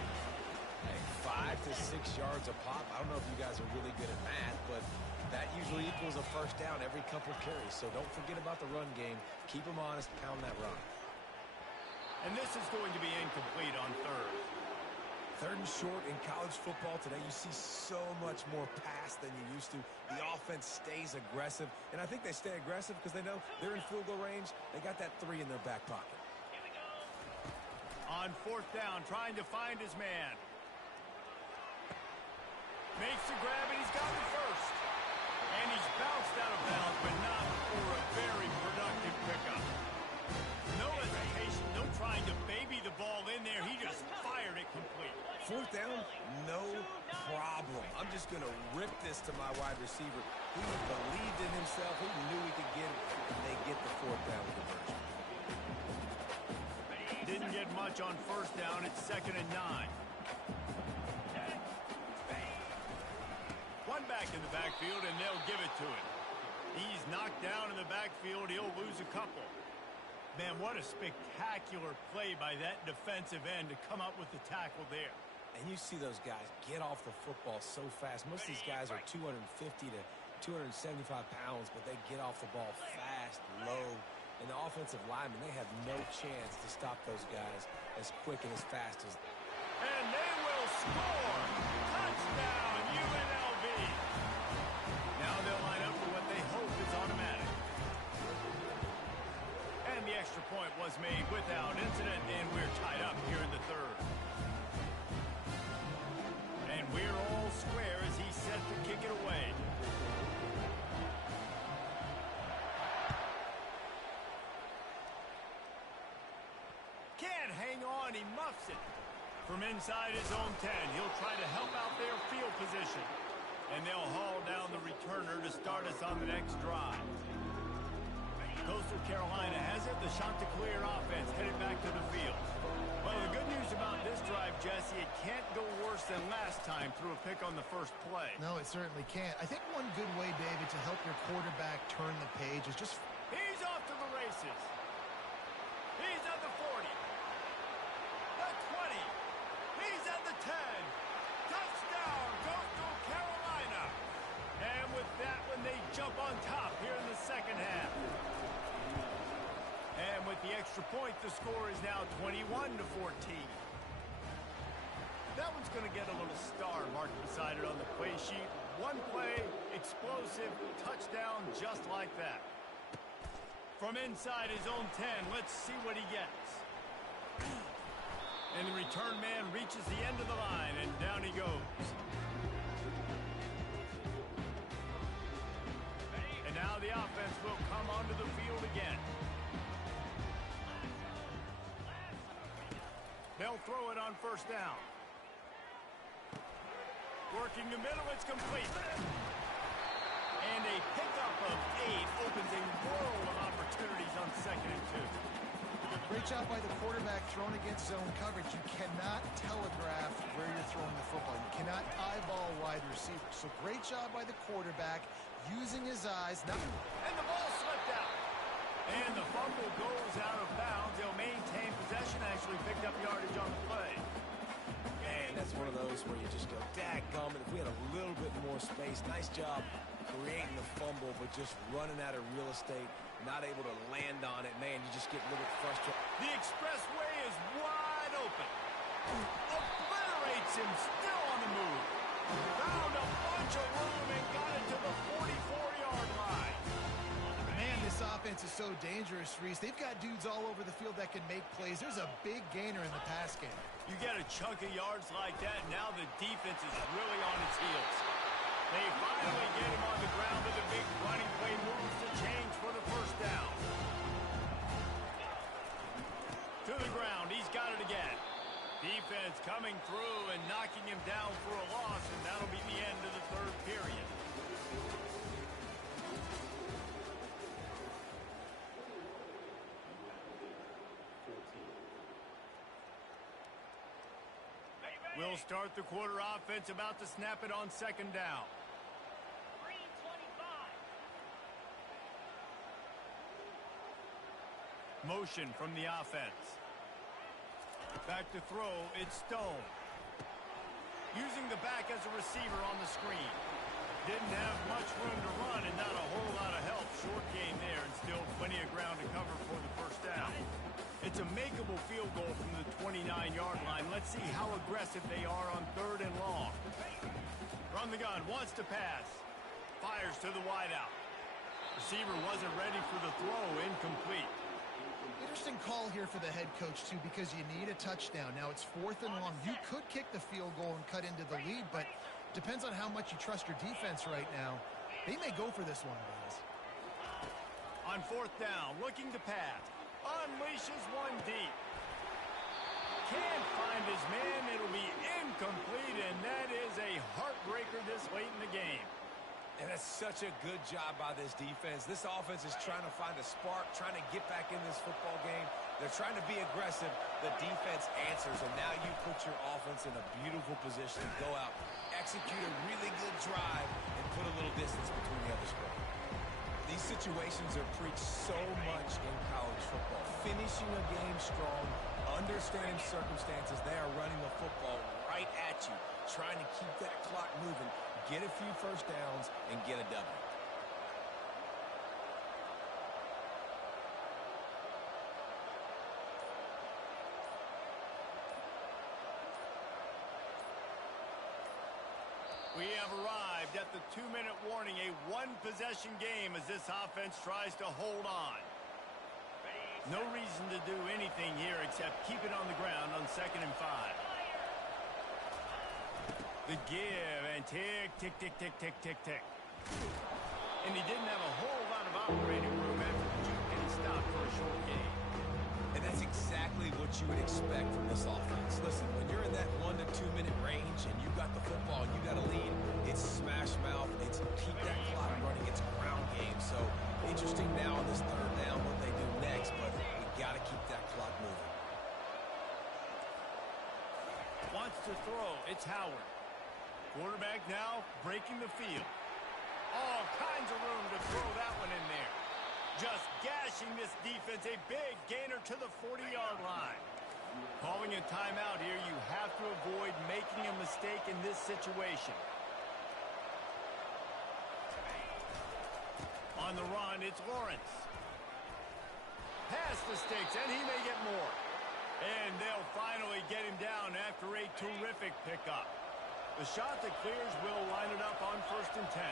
Hey, 5 to 6 yards a pop. I don't know if you guys are really good at math, but that usually equals a first down every couple carries. So don't forget about the run game. Keep them honest. Pound that run. And this is going to be incomplete on third. 3rd and short in college football today. You see so much more pass than you used to. The offense stays aggressive, and I think they stay aggressive because they know they're in field goal range. They got that 3 in their back pocket. On 4th down, trying to find his man. Makes the grab, and he's got the first. And he's bounced out of bounds, but not for a very productive pickup. No hesitation, no trying to baby the ball in there. He just fired it complete. 4th down, no problem. I'm just going to rip this to my wide receiver. He believed in himself. He knew he could get it, and they get the 4th down conversion. Didn't get much on 1st down. It's 2nd and 9. One back in the backfield, and they'll give it to him. He's knocked down in the backfield. He'll lose a couple. Man, what a spectacular play by that defensive end to come up with the tackle there. And you see those guys get off the football so fast. Most of these guys are 250 to 275 pounds, but they get off the ball fast, low. And the offensive linemen, they have no chance to stop those guys as quick and as fast as... And they will score! Touchdown, UNLV! Now they'll line up for what they hope is automatic. And the extra point was made without incident, and we're tied up here in the 3rd. And we're all square as he's set to kick it away. Can't hang on, he muffs it. From inside his own 10, he'll try to help out their field position. And they'll haul down the returner to start us on the next drive. Coastal Carolina has it. The Chanticleer offense headed back to the field. Well, the good news about this drive, Jesse, it can't go worse than last time through a pick on the first play. No, it certainly can't. I think one good way, David, to help your quarterback turn the page is just... He's off to the races. He's at the 40. The 20. He's at the 10. Touchdown, Coastal Carolina. And with that one, they jump on top here in the second half. And with the extra point, the score is now 21-14. That one's going to get a little star marked beside it on the play sheet. One play, explosive, touchdown, just like that. From inside his own 10, let's see what he gets. And the return man reaches the end of the line, and down he goes. And now the offense will come onto the field again. They'll throw it on 1st down. Working the middle, it's complete. And a pickup of 8 opens a world of opportunities on 2nd and 2. Great Great job by the quarterback throwing against zone coverage. You cannot telegraph where you're throwing the football. You cannot eyeball wide receivers. So great job by the quarterback using his eyes. And the ball slipped out. And the fumble goes out of bounds. They'll maintain possession, actually picked up yardage on the play. Man, that's one of those where you just go, dadgummit, if we had a little bit more space. Nice job creating the fumble, but just running out of real estate, not able to land on it. Man, you just get a little bit frustrated. The expressway is wide open. Obliterates him, still on the move. Found a bunch of room and got it to the 44-yard line. Man, this offense is so dangerous, Reese. They've got dudes all over the field that can make plays. There's a big gainer in the pass game. You get a chunk of yards like that, now the defense is really on its heels. They finally get him on the ground with a big running play moves to change for the first down. To the ground, he's got it again. Defense coming through and knocking him down for a loss, and that'll be the end of the third period. We'll start the quarter offense, about to snap it on second down. Motion from the offense. Back to throw, it's Stone. Using the back as a receiver on the screen. Didn't have much room to run and not a whole lot of help. Short game there and still plenty of ground to cover for the first down. It's a makeable field goal from the 29-yard line. Let's see how aggressive they are on third and long. From the gun, wants to pass. Fires to the wideout. Receiver wasn't ready for the throw, incomplete. Interesting call here for the head coach, too, because you need a touchdown. Now it's 4th and long. You could kick the field goal and cut into the lead, but depends on how much you trust your defense right now. They may go for this one, guys. On 4th down, looking to pass. Unleashes one deep. Can't find his man. It'll be incomplete, and that is a heartbreaker this late in the game. And that's such a good job by this defense. This offense is trying to find a spark, trying to get back in this football game. They're trying to be aggressive. The defense answers, and now you put your offense in a beautiful position to go out, execute a really good drive, and put a little distance between the other squad. These situations are preached so much in college football. Finishing a game strong, understanding circumstances. They are running the football right at you, trying to keep that clock moving, get a few first downs, and get a W. We have arrived at the 2-minute warning, a one-possession game as this offense tries to hold on. No reason to do anything here except keep it on the ground on 2nd and 5. The give and tick, tick, tick, tick, tick, tick, tick. And he didn't have a whole lot of operating room after the juke and he stopped for a short game. And that's exactly what you would expect from this offense. Listen, when you're in that 1 to 2 minute range and you got the football and you got a lead, it's smash mouth, it's keep that clock running, it's ground game. So interesting now on this third down what they do next, but we got to keep that clock moving. Wants to throw, it's Howard. Quarterback now breaking the field. All kinds of room to throw that one in there. Just gashing this defense, a big gainer to the 40-yard line. Calling a timeout here, you have to avoid making a mistake in this situation. On the run, it's Lawrence. Past the sticks, and he may get more. And they'll finally get him down after a terrific pickup. The shot that clears will line it up on 1st and 10.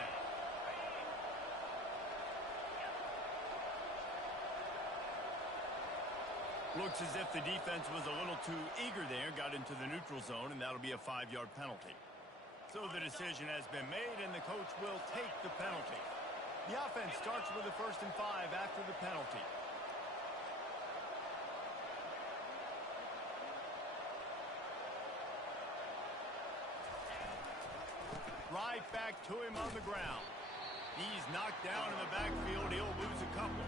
Looks as if the defense was a little too eager there, got into the neutral zone, and that'll be a 5-yard penalty. So the decision has been made, and the coach will take the penalty. The offense starts with a 1st and 5 after the penalty. Right back to him on the ground. He's knocked down in the backfield. He'll lose a couple.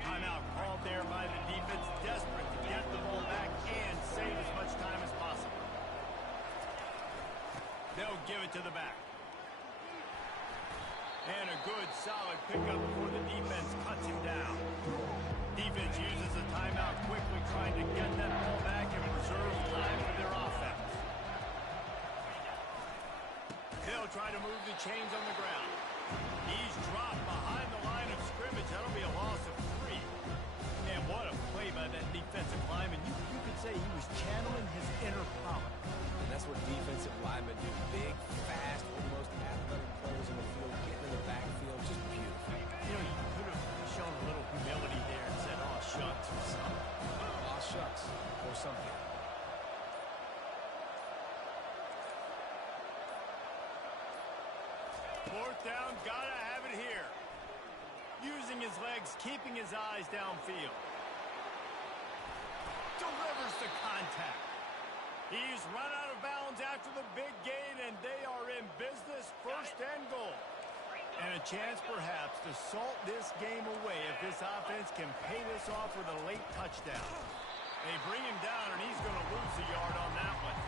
Timeout called there by the defense, desperate to get the ball back and save as much time as possible. They'll give it to the back. And a good, solid pickup before the defense cuts him down. Defense uses a timeout quickly, trying to get that ball back and preserve time for their offense. They'll try to move the chains on the ground. He's dropped behind the line of scrimmage. That'll be a loss of 3. And what a play by that defensive lineman. You could say he was channeling his inner power. And that's what defensive linemen do. Big, fast, almost athletic players in the field, getting in the backfield, just beautiful. You know, you could have shown a little humility there and said, "Aw, shucks," or something. Aw, shucks, or something. Fourth down, gotta have it here. Using his legs, keeping his eyes downfield. Delivers the contact. He's run out of bounds after the big gain, and they are in business, first and goal. And a chance, perhaps, to salt this game away if this offense can pay this off with a late touchdown. They bring him down, and he's going to lose a yard on that one.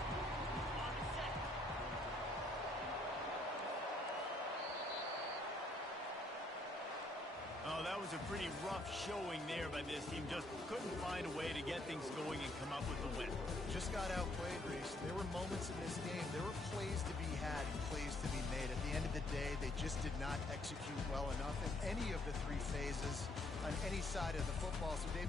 Oh, that was a pretty rough showing there by this team. Just couldn't find a way to get things going and come up with the win. Just got outplayed, Reese. There were moments in this game. There were plays to be had and plays to be made. At the end of the day, they just did not execute well enough in any of the 3 phases on any side of the football. So they...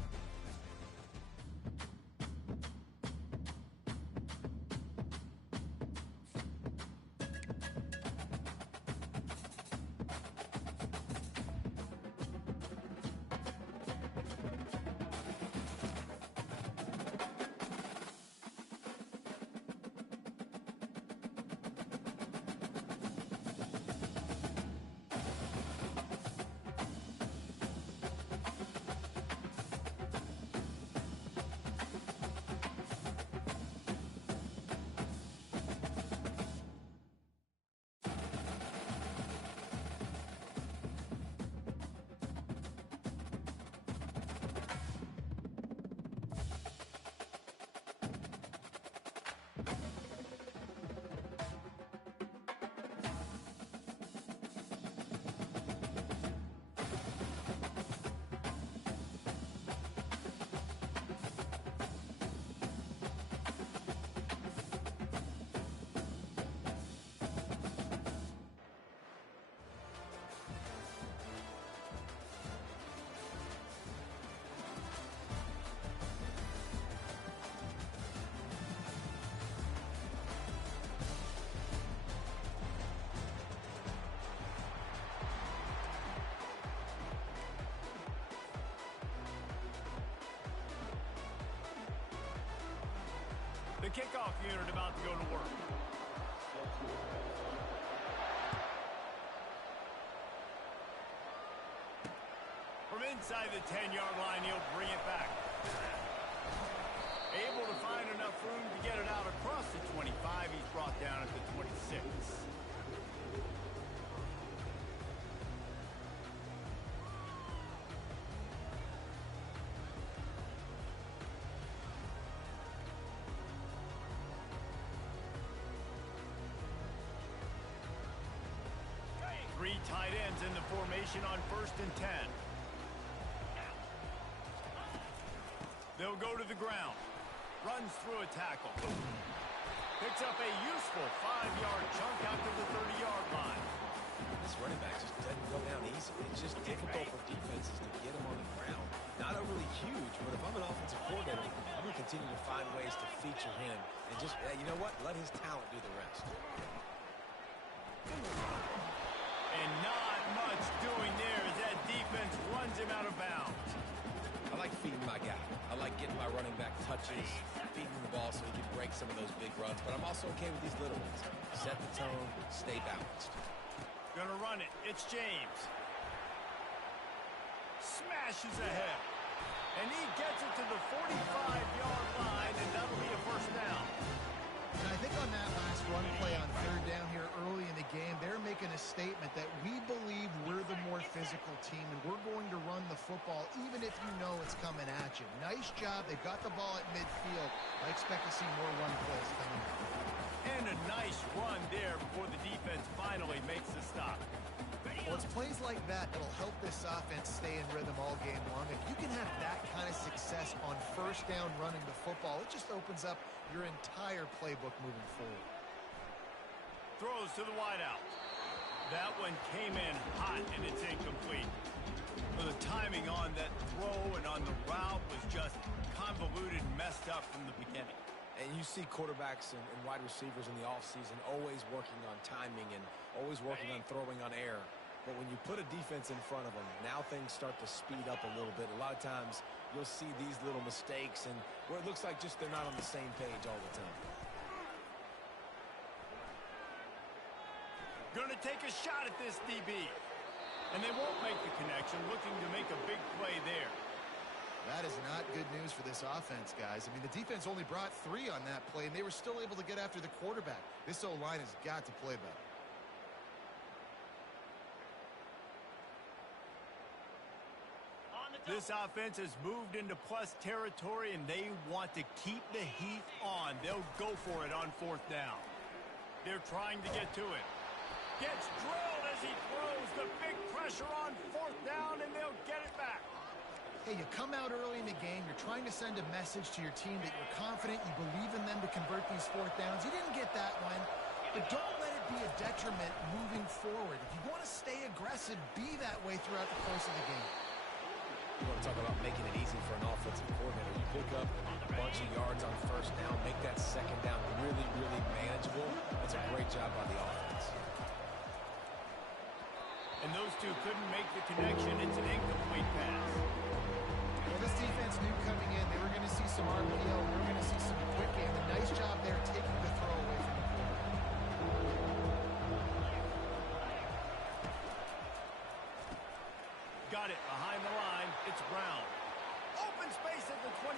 The kickoff unit about to go to work. From inside the 10-yard line, he'll bring it back. Able to find enough room to get it out across the 25. He's brought down at the 26. Three tight ends in the formation on 1st and 10. They'll go to the ground. Runs through a tackle. Picks up a useful 5-yard chunk out to the 30-yard line. This running back just doesn't go down easy. It's just difficult for defenses to get him on the ground. Not overly huge, but if I'm an offensive coordinator, I'm going to continue to find ways to feature him and just, you know what, let his talent do the rest. And not much doing there as that defense runs him out of bounds. I like feeding my guy. I like getting my running back touches, feeding the ball so he can break some of those big runs, but I'm also okay with these little ones. Set the tone, stay balanced. Gonna run it. It's James. Smashes ahead. And he gets it to the 45-yard line, and that'll be a first down. And I think on that last run play on third down here early in the game, they're making a statement that we believe we're the more physical team and we're going to run the football even if you know it's coming at you. Nice job. They've got the ball at midfield. I expect to see more run plays coming up. And a nice run there before the defense finally makes the stop. Well, it's plays like that that'll help this offense stay in rhythm all game long. If you can have that kind of success on first down running the football, it just opens up your entire playbook moving forward. Throws to the wideout. That one came in hot, and it's incomplete. Well, the timing on that throw and on the route was just convoluted and messed up from the beginning. And you see quarterbacks and wide receivers in the offseason always working on timing and always working on throwing on air. But when you put a defense in front of them, now things start to speed up a little bit. A lot of times you'll see these little mistakes and where it looks like just they're not on the same page all the time. Going to take a shot at this DB. And they won't make the connection, looking to make a big play there. That is not good news for this offense, guys. I mean, the defense only brought 3 on that play, and they were still able to get after the quarterback. This O-line has got to play better. This offense has moved into plus territory, and they want to keep the heat on. They'll go for it on fourth down. They're trying to get to it. Gets drilled as he throws. The big pressure on fourth down, and they'll get it back. Hey, you come out early in the game, you're trying to send a message to your team that you're confident, you believe in them to convert these fourth downs. You didn't get that one, but don't let it be a detriment moving forward. If you want to stay aggressive, be that way throughout the course of the game. You want to talk about making it easy for an offensive coordinator. You pick up a bunch of yards on first down, make that second down really, really manageable. That's a great job by the offense. And those two couldn't make the connection. It's an incomplete pass. Well, this defense knew coming in they were going to see some RPO. They were going to see some quick game. A nice job there taking the throw away from the quarterback. Got it behind the line. It's Brown. Open space at the 25.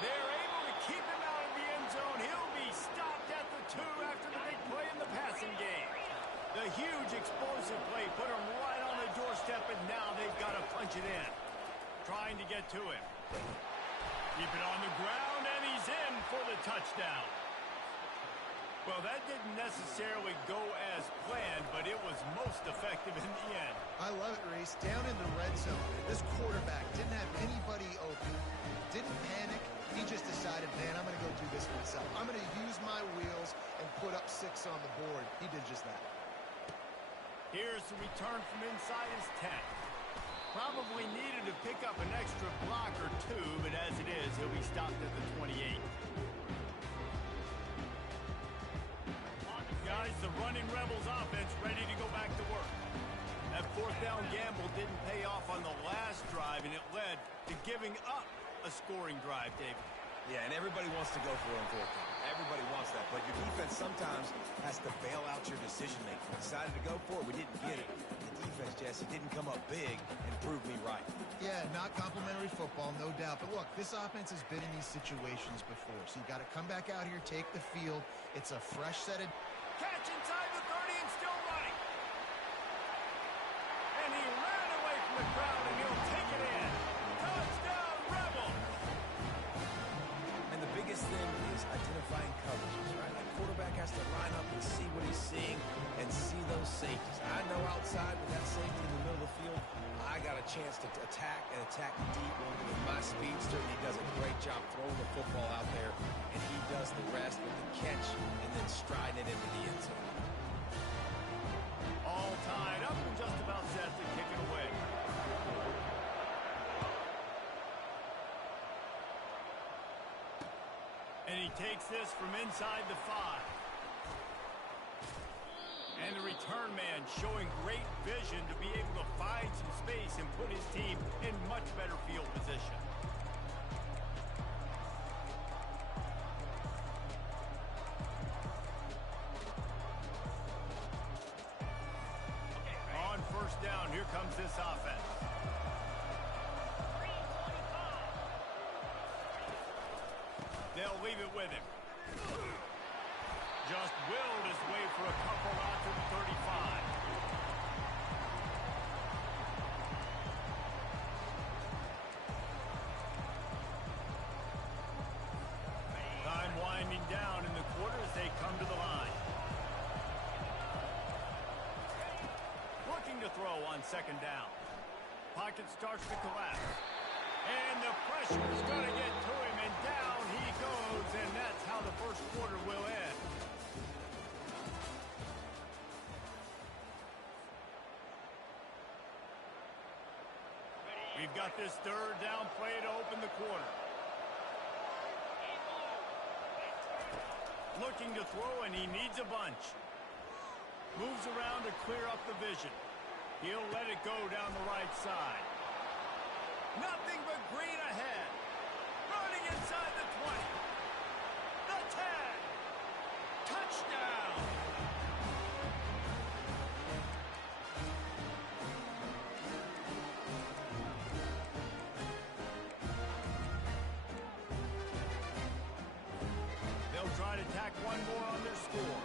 They're able to keep him out of the end zone. He'll be stopped at the 2 after the big play in the passing game. The huge explosive play put him right on the doorstep, and now they've got to punch it in. Trying to get to him. Keep it on the ground, and he's in for the touchdown. Well, that didn't necessarily go as planned, but it was most effective in the end. I love it, Reese. Down in the red zone, this quarterback didn't have anybody open. Didn't panic. He just decided, man, I'm going to go do this myself. I'm going to use my wheels and put up 6 on the board. He did just that. Here's the return from inside his 10. Probably needed to pick up an extra block or 2, but as it is, he'll be stopped at the 28. Guys, the running Rebels offense ready to go back to work. That fourth down gamble didn't pay off on the last drive, and it led to giving up a scoring drive, David. Yeah, and everybody wants to go for it on fourth down. Everybody wants that, but your defense sometimes has to bail out your decision-making. We decided to go for it. We didn't get it. The defense, Jesse, didn't come up big and prove me right. Yeah, not complimentary football, no doubt. But look, this offense has been in these situations before, so you got to come back out here, take the field. It's a fresh set of... Catch inside the 30 and still running. And he ran away from the crowd, and he'll take it in. Touchdown, Rebels! And the biggest thing is identifying coverages, right? The quarterback has to line up and see what he's seeing and see those safeties. I know outside with that safety in the middle of the field, I got a chance to attack and attack deep with my speedster, and he does a great job throwing the football out there, and he does the rest with the catch and then striding it into the end zone. All tied up and just about set to kick it away. And he takes this from inside the 5. And the return man showing great vision to be able to find some space and put his team in much better field position. On first down, here comes this offense. They'll leave it with him. Just willed his way for a couple out to the 35. Time winding down in the quarter as they come to the line. Looking to throw on second down. Pocket starts to collapse. And the pressure is going to get to him, and down he goes, and that's how the first quarter will end. We've got this third down play to open the quarter. Looking to throw, and he needs a bunch. Moves around to clear up the vision. He'll let it go down the right side. Nothing but green ahead. Running inside the 20. The 10. Touchdown. They'll try to tack one more on their score.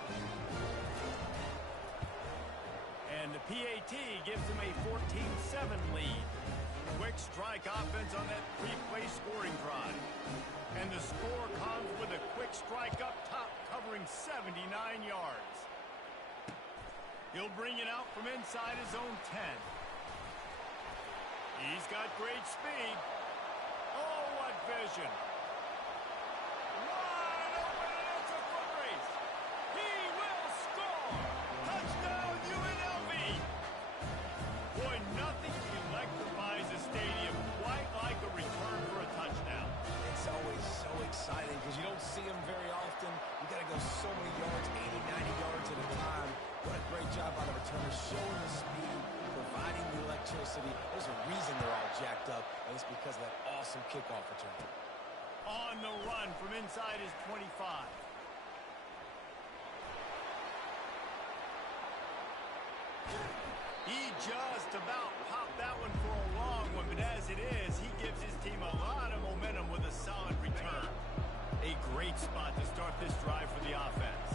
And the PAT gives them a 14-7 lead. Quick strike offense on that three-play scoring drive. And the score comes with a quick strike up top covering 79 yards. He'll bring it out from inside his own 10. He's got great speed. Oh, what vision. Wide open, and it's a foot race. He will score. Touchdown, UNLV. Boy, nothing electrifies a stadium quite like a return for a touchdown. It's always so exciting because you don't see them very often. You got to go so many yards, 80, 90 yards at a time. What a great job by the returner, showing the speed, providing the electricity. There's a reason they're all jacked up, and it's because of that awesome kickoff return. On the run from inside his 25. He just about popped that one for a long one, but as it is, he gives his team a lot of momentum with a solid return. A great spot to start this drive for the offense.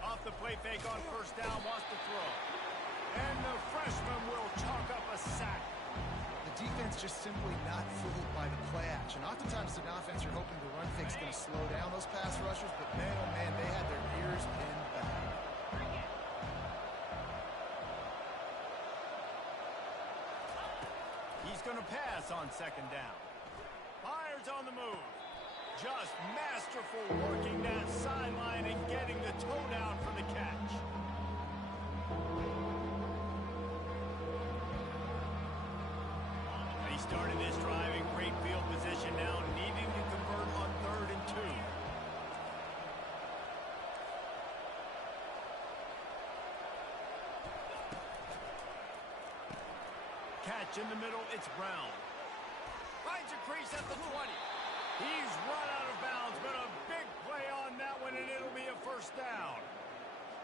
Off the play fake on first down, wants to throw. And the freshman will chalk up a sack. The defense just simply not fooled by the play action. Oftentimes, an offense you're hoping the run fake's going to slow down those pass rushers, but man, oh man, they had their ears pinned back. He's going to pass on second down. Fires on the move. Just masterful working that sideline and getting the toe down for the catch. He started this drive in great field position now, needing to convert on 3rd and 2. Catch in the middle, it's Brown. Finds a crease at the 20. He's run out of bounds, but a big play on that one, and it'll be a first down.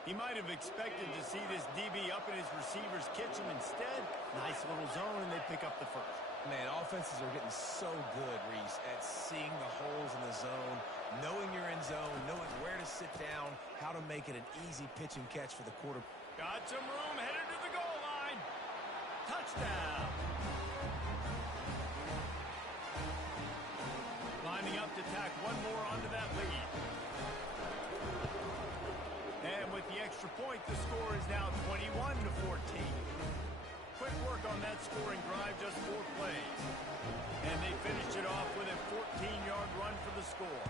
He might have expected to see this DB up in his receiver's kitchen. Instead, nice little zone, and they pick up the first. Man, offenses are getting so good, Reese, at seeing the holes in the zone, knowing you're in zone, knowing where to sit down, how to make it an easy pitch and catch for the quarterback. Got some room, headed to the goal line. Touchdown. Lining up to tack one more onto that lead. And with the extra point, the score is now 21-14. Quick work on that scoring drive, just 4 plays. And they finished it off with a 14-yard run for the score.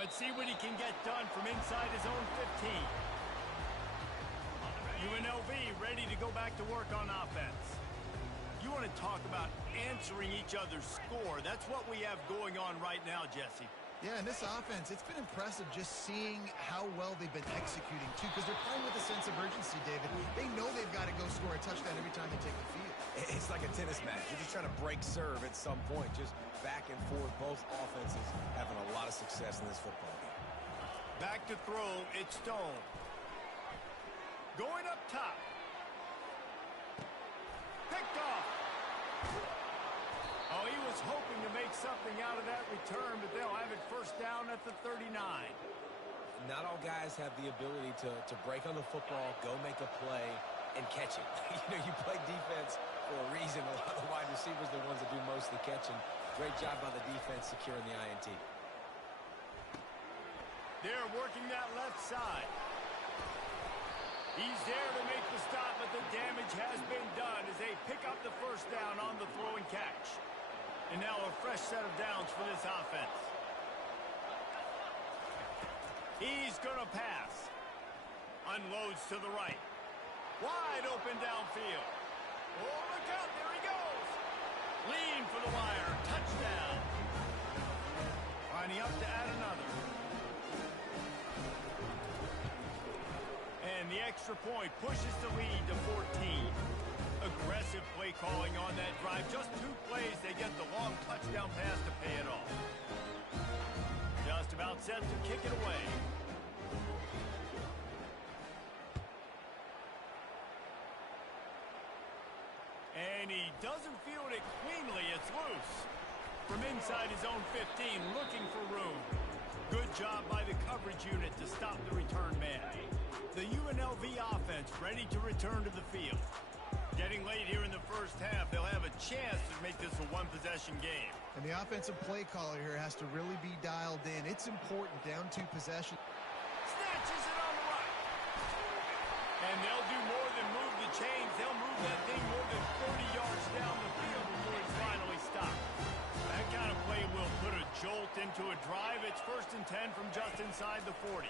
Let's see what he can get done from inside his own 15. UNLV ready to go back to work on offense. You want to talk about answering each other's score. That's what we have going on right now, Jesse. Yeah, and this offense, it's been impressive just seeing how well they've been executing, too, because they're playing with a sense of urgency, David. They know they've got to go score a touchdown every time they take the field. It's like a tennis match. You're just trying to break serve at some point, just back and forth. Both offenses having a lot of success in this football game. Back to throw, it's Stone. Going up top. picked off. Oh, he was hoping to make something out of that return, but they'll have it first down at the 39. Not all guys have the ability to break on the football, go make a play, and catch it. You play defense for a reason. A lot of the wide receivers are the ones that do most of the catching. Great job by the defense securing the INT. They're working that left side. He's there to make the stop, but the damage has been done as they pick up the first down on the throw and catch. And now a fresh set of downs for this offense. He's going to pass. Unloads to the right. Wide open downfield. Oh, look out. There he goes. Lean for the wire. Touchdown. Lining up to add another. And the extra point pushes the lead to 14. Aggressive play calling on that drive. Just 2 plays, they get the long touchdown pass to pay it off. Just about set to kick it away. And he doesn't field it cleanly. It's loose. From inside his own 15, looking for room. Good job by the coverage unit to stop the return man. The UNLV offense ready to return to the field. Getting late here in the first half, they'll have a chance to make this a one-possession game. And the offensive play caller here has to really be dialed in. It's important, down 2 possession. Snatches it on the right. And they'll do more than move the chains. They'll move that thing more than 30 yards down the field before it's finally stopped. That kind of play will put a jolt into a drive. It's 1st and 10 from just inside the 40.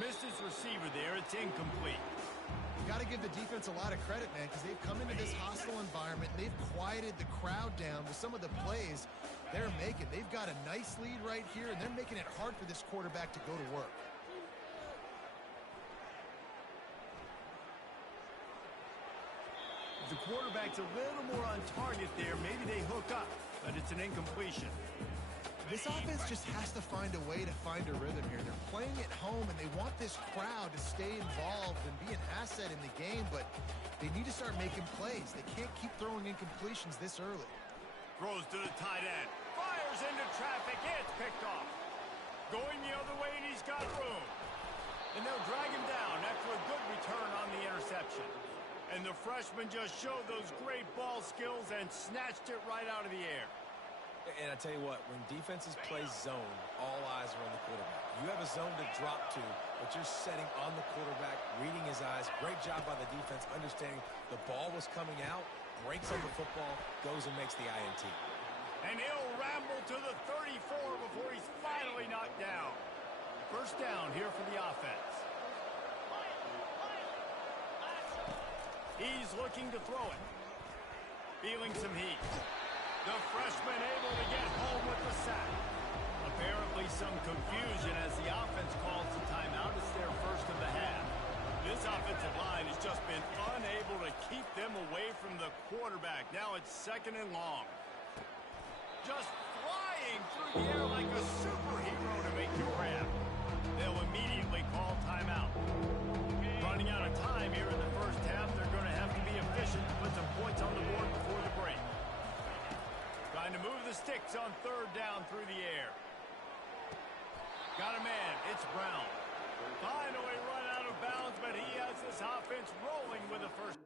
Missed his receiver there. It's incomplete. You got to give the defense a lot of credit, man, because they've come into this hostile environment. They've quieted the crowd down with some of the plays they're making. They've got a nice lead right here, and they're making it hard for this quarterback to go to work. If the quarterback's a little more on target there, maybe they hook up, but it's an incompletion. This offense just has to find a way to find a rhythm here. They're playing at home, and they want this crowd to stay involved and be an asset in the game, but they need to start making plays. They can't keep throwing incompletions this early. Throws to the tight end. Fires into traffic. It's picked off. Going the other way, and he's got room. And they'll drag him down after a good return on the interception. And the freshman just showed those great ball skills and snatched it right out of the air. And I tell you what, when defenses play zone, all eyes are on the quarterback. You have a zone to drop to, but you're setting on the quarterback, reading his eyes. Great job by the defense, understanding the ball was coming out, breaks on the football, goes and makes the INT. And he'll ramble to the 34 before he's finally knocked down. First down here for the offense. He's looking to throw it. Feeling some heat. The freshman able to get home with the sack. Apparently some confusion as the offense calls the timeout. It's their first of the half. This offensive line has just been unable to keep them away from the quarterback. Now it's 2nd and long. Just flying through the air like a superhero to make the grab. They'll immediately call timeout. Running out of time here in the first half. They're going to have to be efficient to put some points on the board before the break. Trying to move the sticks on 3rd down through the air. Got a man. It's Brown. Finally run out of bounds, but he has this offense rolling with a first.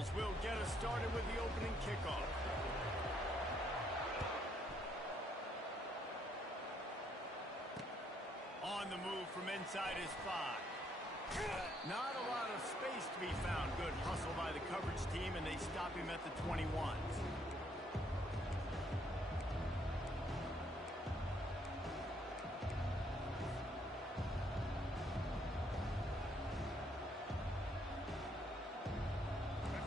signals will get us started with the opening kickoff. On the move from inside his 5. Not a lot of space to be found. Good hustle by the coverage team, and they stop him at the 21.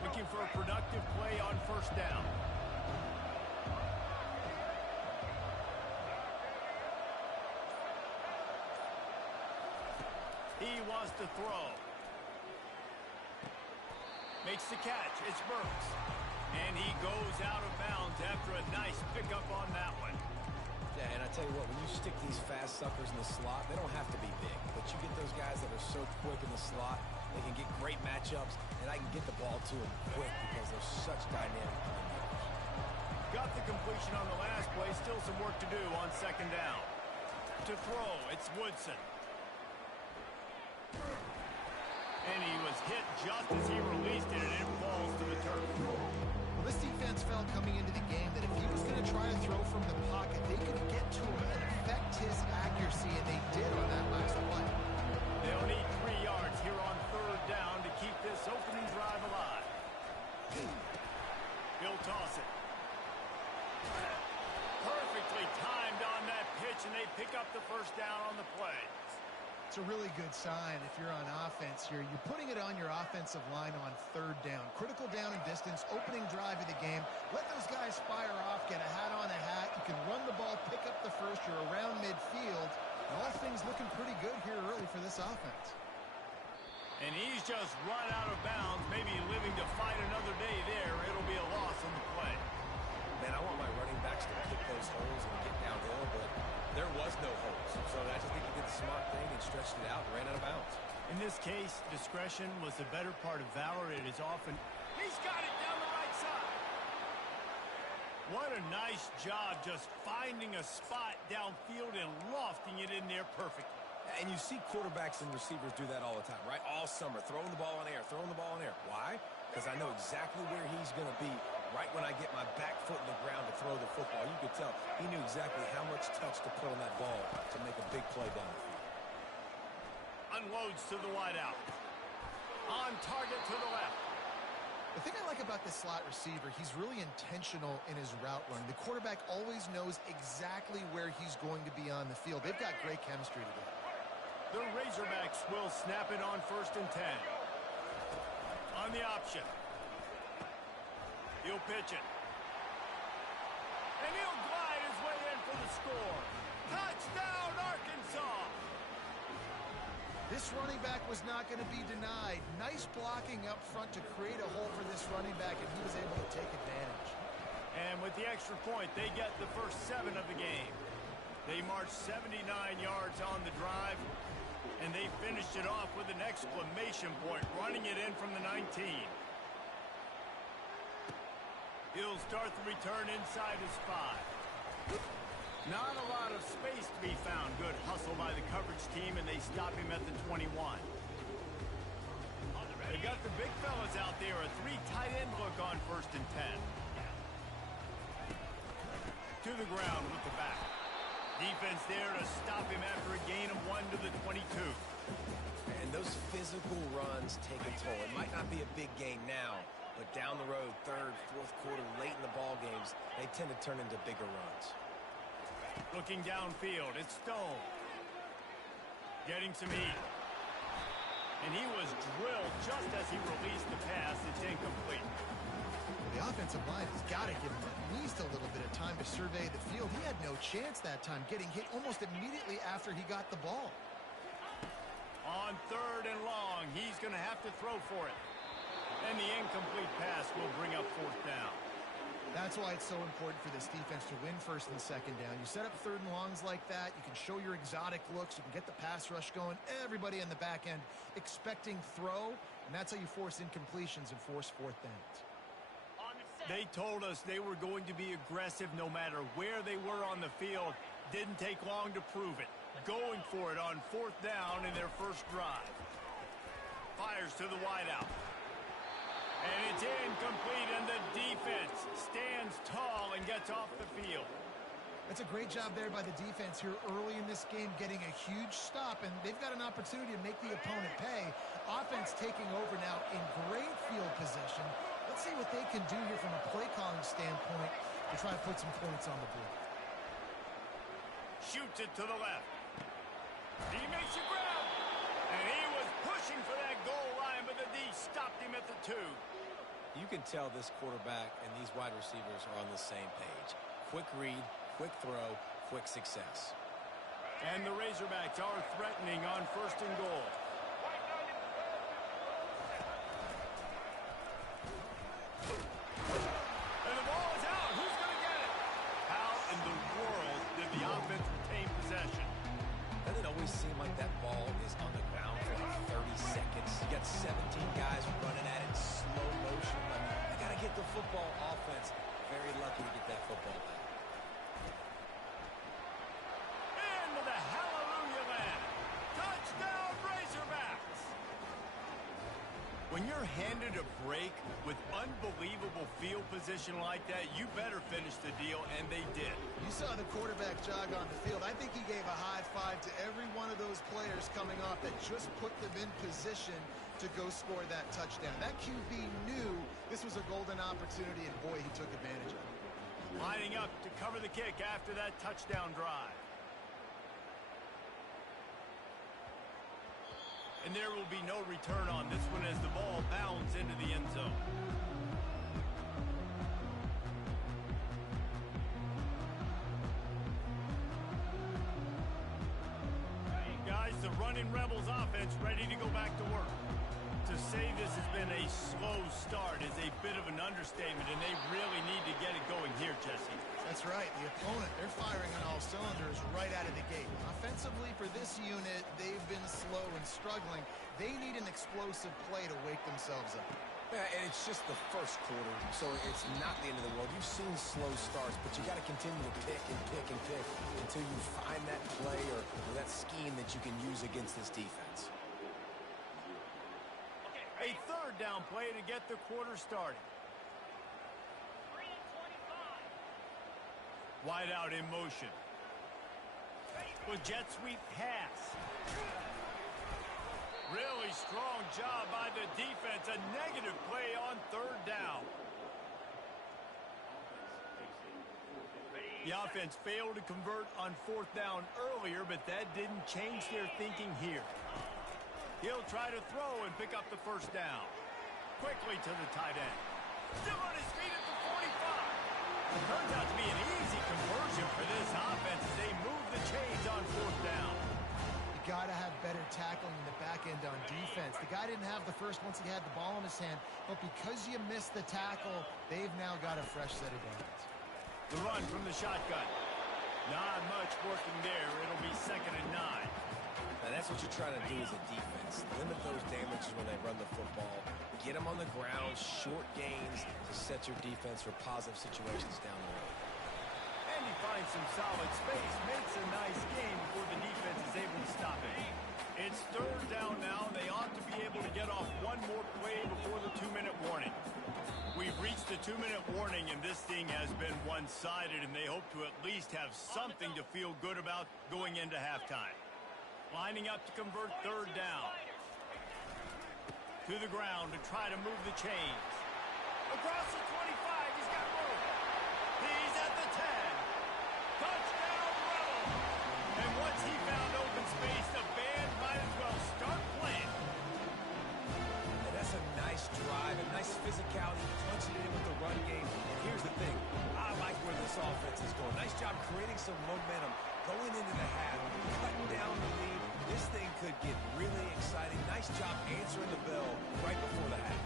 Looking for a productive play on first down. He wants to throw. Makes the catch. It's Burks. And he goes out of bounds after a nice pickup on that one. Yeah, and I tell you what, when you stick these fast suckers in the slot, they don't have to be big. But you get those guys that are so quick in the slot, they can get great matchups, and I can get the ball to them quick because they're such dynamic playmakers. Got the completion on the last play. Still some work to do on second down. To throw, it's Woodson. And he was hit just as he released it, and it falls to the turf. Well, this defense felt coming into the game that if he was going to try to throw from the pocket, they could get to him and affect his accuracy, and they did on that last play. They'll need 3 yards here on third down to keep this opening drive alive. He'll toss it. Perfectly timed on that pitch, and they pick up the first down on the play. It's a really good sign if you're on offense here. You're putting it on your offensive line on third down. Critical down and distance, opening drive of the game. Let those guys fire off, get a hat on a hat. You can run the ball, pick up the first. You're around midfield. And all things looking pretty good here early for this offense. And he's just run out of bounds, maybe living to fight another day there. It'll be a loss on the play. Man, I want my running backs to pick those holes and get downhill, but there was no holes. So I just think he did the smart thing and stretched it out and ran out of bounds. In this case, discretion was the better part of valor. It is often... He's got it down the right side. What a nice job just finding a spot downfield and lofting it in there perfectly. And you see quarterbacks and receivers do that all the time, right? All summer, throwing the ball in air, throwing the ball in air. Why? Because I know exactly where he's going to be right when I get my back foot in the ground to throw the football. You could tell he knew exactly how much touch to put on that ball to make a big play down the field. Unloads to the wideout. On target to the left. The thing I like about this slot receiver, he's really intentional in his route running. The quarterback always knows exactly where he's going to be on the field. They've got great chemistry together. The Razorbacks will snap it on 1st and 10. On the option. He'll pitch it. And he'll glide his way in for the score. Touchdown, Arkansas! This running back was not going to be denied. Nice blocking up front to create a hole for this running back, and he was able to take advantage. And with the extra point, they get the first 7 of the game. They marched 79 yards on the drive, and they finished it off with an exclamation point, running it in from the 19. He'll start the return inside his 5. Not a lot of space to be found. Good hustle by the coverage team, and they stop him at the 21. They got the big fellas out there. A 3 tight end look on 1st and 10. To the ground with the back. Defense there to stop him after a gain of 1 to the 22. And those physical runs take a toll. It might not be a big gain now, but down the road, 3rd, 4th quarter, late in the ball games, they tend to turn into bigger runs. Looking downfield, it's Stone. Getting some heat. And he was drilled just as he released the pass. It's incomplete. The offensive line has got to give him at least a little bit of time to survey the field. He had no chance that time, getting hit almost immediately after he got the ball. On 3rd and long, he's going to have to throw for it. And the incomplete pass will bring up 4th down. That's why it's so important for this defense to win 1st and 2nd down. You set up 3rd and longs like that, you can show your exotic looks, you can get the pass rush going, everybody in the back end expecting throw, and that's how you force incompletions and force 4th downs. They told us they were going to be aggressive no matter where they were on the field. Didn't take long to prove it. Going for it on 4th down in their first drive. Fires to the wideout. And it's incomplete, and the defense stands tall and gets off the field. That's a great job there by the defense here early in this game, getting a huge stop, and they've got an opportunity to make the opponent pay. Offense taking over now in great field position. Let's see what they can do here from a play calling standpoint to try to put some points on the board. Shoots it to the left. He makes a grab. And he was pushing for that goal line, but the D stopped him at the 2. You can tell this quarterback and these wide receivers are on the same page. Quick read, quick throw, quick success. And the Razorbacks are threatening on 1st and goal. And the ball is out. Who's going to get it? How in the world did the offense retain possession? Doesn't it always seem like that ball is on the ground for like 30 seconds? You got 17 guys running at it in slow motion. They got to get the football offense. Very lucky to get that football back. Into the hallelujah land. Touchdown, Razorbacks. When you're handed a break with unbelievable field position like that, you better finish the deal, and they did. You saw the quarterback jog on the field. I think he gave a high five to every one of those players coming off that just put them in position to go score that touchdown. That QB knew this was a golden opportunity, and boy, he took advantage of it. Lining up to cover the kick after that touchdown drive. And there will be no return on this one as the ball bounds into the end zone. Guys, the running Rebels offense ready to go back to work. To say this has been a slow start is a bit of an understatement, and they really need to get it going here, Jesse. That's right. The opponent, they're firing on all cylinders right out of the gate. Offensively for this unit, they've been slow and struggling. They need an explosive play to wake themselves up. Yeah, and it's just the first quarter, so it's not the end of the world. You've seen slow starts, but you got to continue to pick and pick and pick until you find that play or that scheme that you can use against this defense. A 3rd down play to get the quarter started. Wide out in motion. With jet sweep pass. Really strong job by the defense. A negative play on 3rd down. The offense failed to convert on 4th down earlier, but that didn't change their thinking here. He'll try to throw and pick up the 1st down. Quickly to the tight end. Still on his feet at the 45. Turns out to be an easy conversion for this offense as they move the chains on 4th down. You got to have better tackling in the back end on defense. The guy didn't have the first once he had the ball in his hand, but because you missed the tackle, they've now got a fresh set of downs. The run from the shotgun. Not much working there. It'll be 2nd and 9. Now that's what you're trying to do as a defense. Limit those damages when they run the football. Get them on the ground, short gains to set your defense for positive situations down the road. And he finds some solid space, makes a nice game before the defense is able to stop it. It's 3rd down now. They ought to be able to get off one more play before the 2-minute warning. We've reached the 2-minute warning, and this thing has been one-sided, and they hope to at least have something to feel good about going into halftime. Lining up to convert 3rd down. To the ground to try to move the chains. Across the 25, he's got room. He's at the 10. Touchdown, Rebels. And once he found open space, the band might as well start playing. And that's a nice drive, a nice physicality, punching it in with the run game. And here's the thing, I like where this offense is going. Nice job creating some momentum, going into the half, cutting down the lead. This thing could get really exciting. Nice job answering the bell right before the half.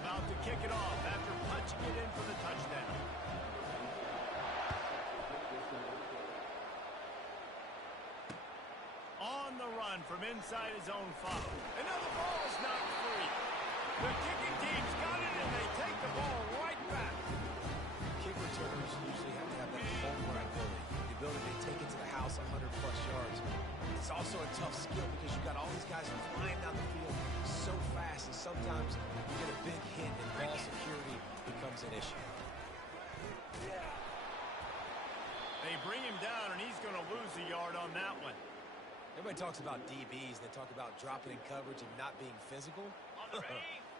About to kick it off after punching it in for the touchdown. On the run from inside his own 5. Another ball is knocked free. The kicking team's got it, and they take the ball right back. Kick returners usually have to have that home run ability. The ability to take it to the house 100-plus yards. It's also a tough skill because you've got all these guys flying down the field so fast, and sometimes you get a big becomes an issue. They bring him down, and he's going to lose a yard on that one. Everybody talks about DBs. They talk about dropping in coverage and not being physical.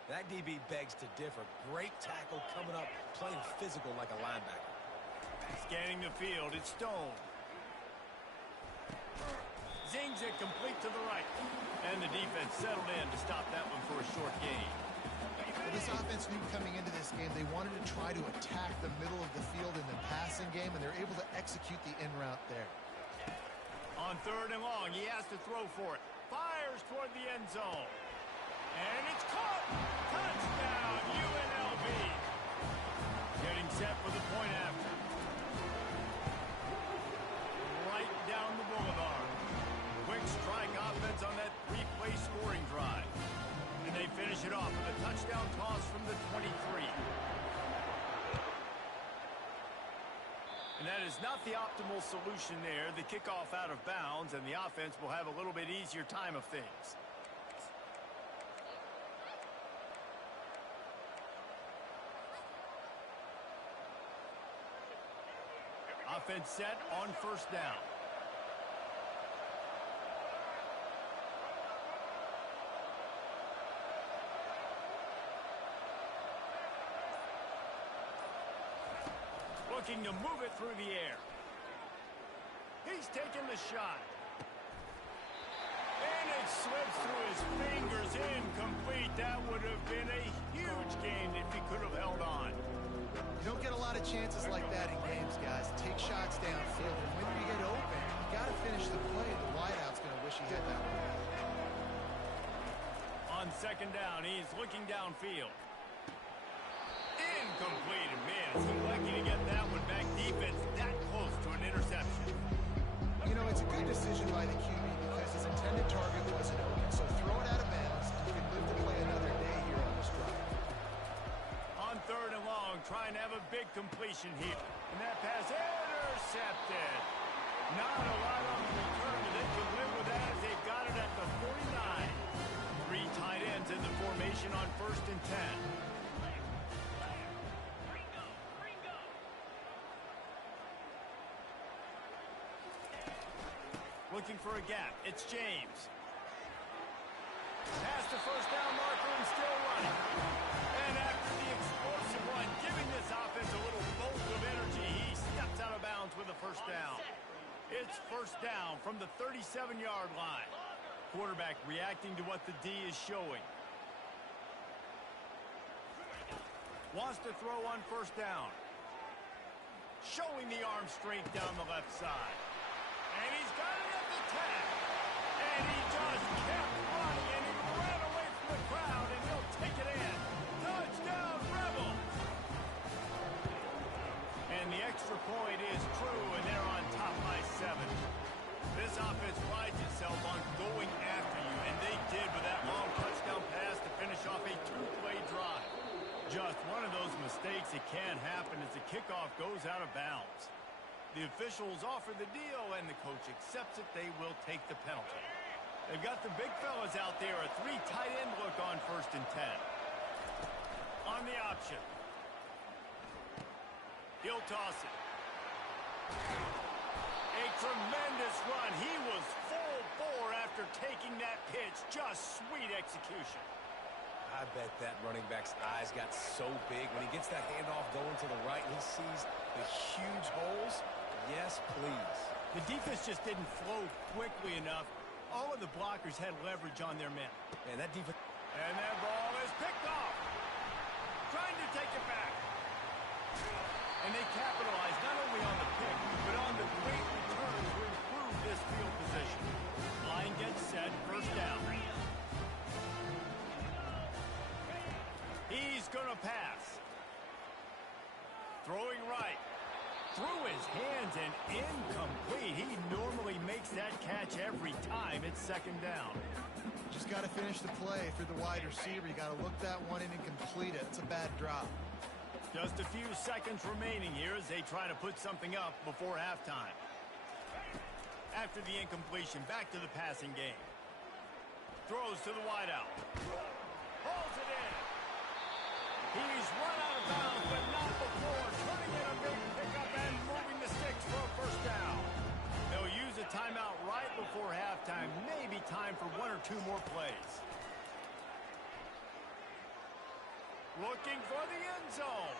That DB begs to differ. Great tackle coming up, playing physical like a linebacker. Scanning the field, it's Stone. Zings it complete to the right. And the defense settled in to stop that one for a short gain. Well, this offense knew coming into this game they wanted to try to attack the middle of the field in the passing game, and they're able to execute the in route there. On 3rd and long, he has to throw for it. Fires toward the end zone. And it's caught! Touchdown, UNLV! Getting set for the point after. Right down the boulevard. Quick strike offense on that 3-play scoring drive. And they finish it off with a touchdown toss from the 23. And that is not the optimal solution there. The kickoff out of bounds, and the offense will have a little bit easier time of things. Offense set on 1st down. Looking to move it through the air. He's taking the shot. And it slips through his fingers, incomplete. That would have been a huge gain if he could have held on. You don't get a lot of chances like that in games, guys. Take shots downfield, and when you get open, you got to finish the play. The wideout's going to wish he had that one. On 2nd down, he's looking downfield. Incomplete, and man, is he lucky to get that one back. Defense that close to an interception. You know, it's a good decision by the QB because his intended target wasn't open. So throw it out of bounds. You can live to play another day here on this drive. On 3rd and long, trying to have a big completion here. And that pass intercepted. Not a lot on the return, but they can live with that as they've got it at the 49. 3 tight ends in the formation on 1st and 10. Looking for a gap. It's James. Pass the 1st down marker and still running. And after the explosive run, giving this offense a little bolt of energy, he steps out of bounds with a 1st down. It's 1st down from the 37-yard line. Quarterback reacting to what the D is showing. Wants to throw on 1st down. Showing the arm strength down the left side. And he's got it at the 10. And he just kept running, and he ran away from the crowd, and he'll take it in. Touchdown, Rebels! And the extra point is true, and they're on top by 7. This offense prides itself on going after you, and they did with that long touchdown pass to finish off a 2-play drive. Just one of those mistakes that can happen as the kickoff goes out of bounds. The officials offer the deal, and the coach accepts it. They will take the penalty. They've got the big fellas out there, a 3 tight end look on 1st and 10. On the option. He'll toss it. A tremendous run. He was full bore after taking that pitch. Just sweet execution. I bet that running back's eyes got so big when he gets that handoff going to the right and he sees the huge holes. Yes, please. The defense just didn't flow quickly enough. All of the blockers had leverage on their men. Man, that defense... And that ball is picked off. Trying to take it back. And they capitalized not only on the pick, but on the great return to improve this field position. Line gets set, 1st down. He's going to pass. Throwing right. Through his hands and incomplete. He normally makes that catch every time. It's 2nd down. Just got to finish the play. If you're the wide receiver, you got to look that one in and complete it. It's a bad drop. Just a few seconds remaining here as they try to put something up before halftime. After the incompletion, back to the passing game. Throws to the wideout. Holds it in. He's run out of bounds, but not before. Turning in a big pickup and moving the sticks for a first down. They'll use a timeout right before halftime. Maybe time for one or two more plays. Looking for the end zone.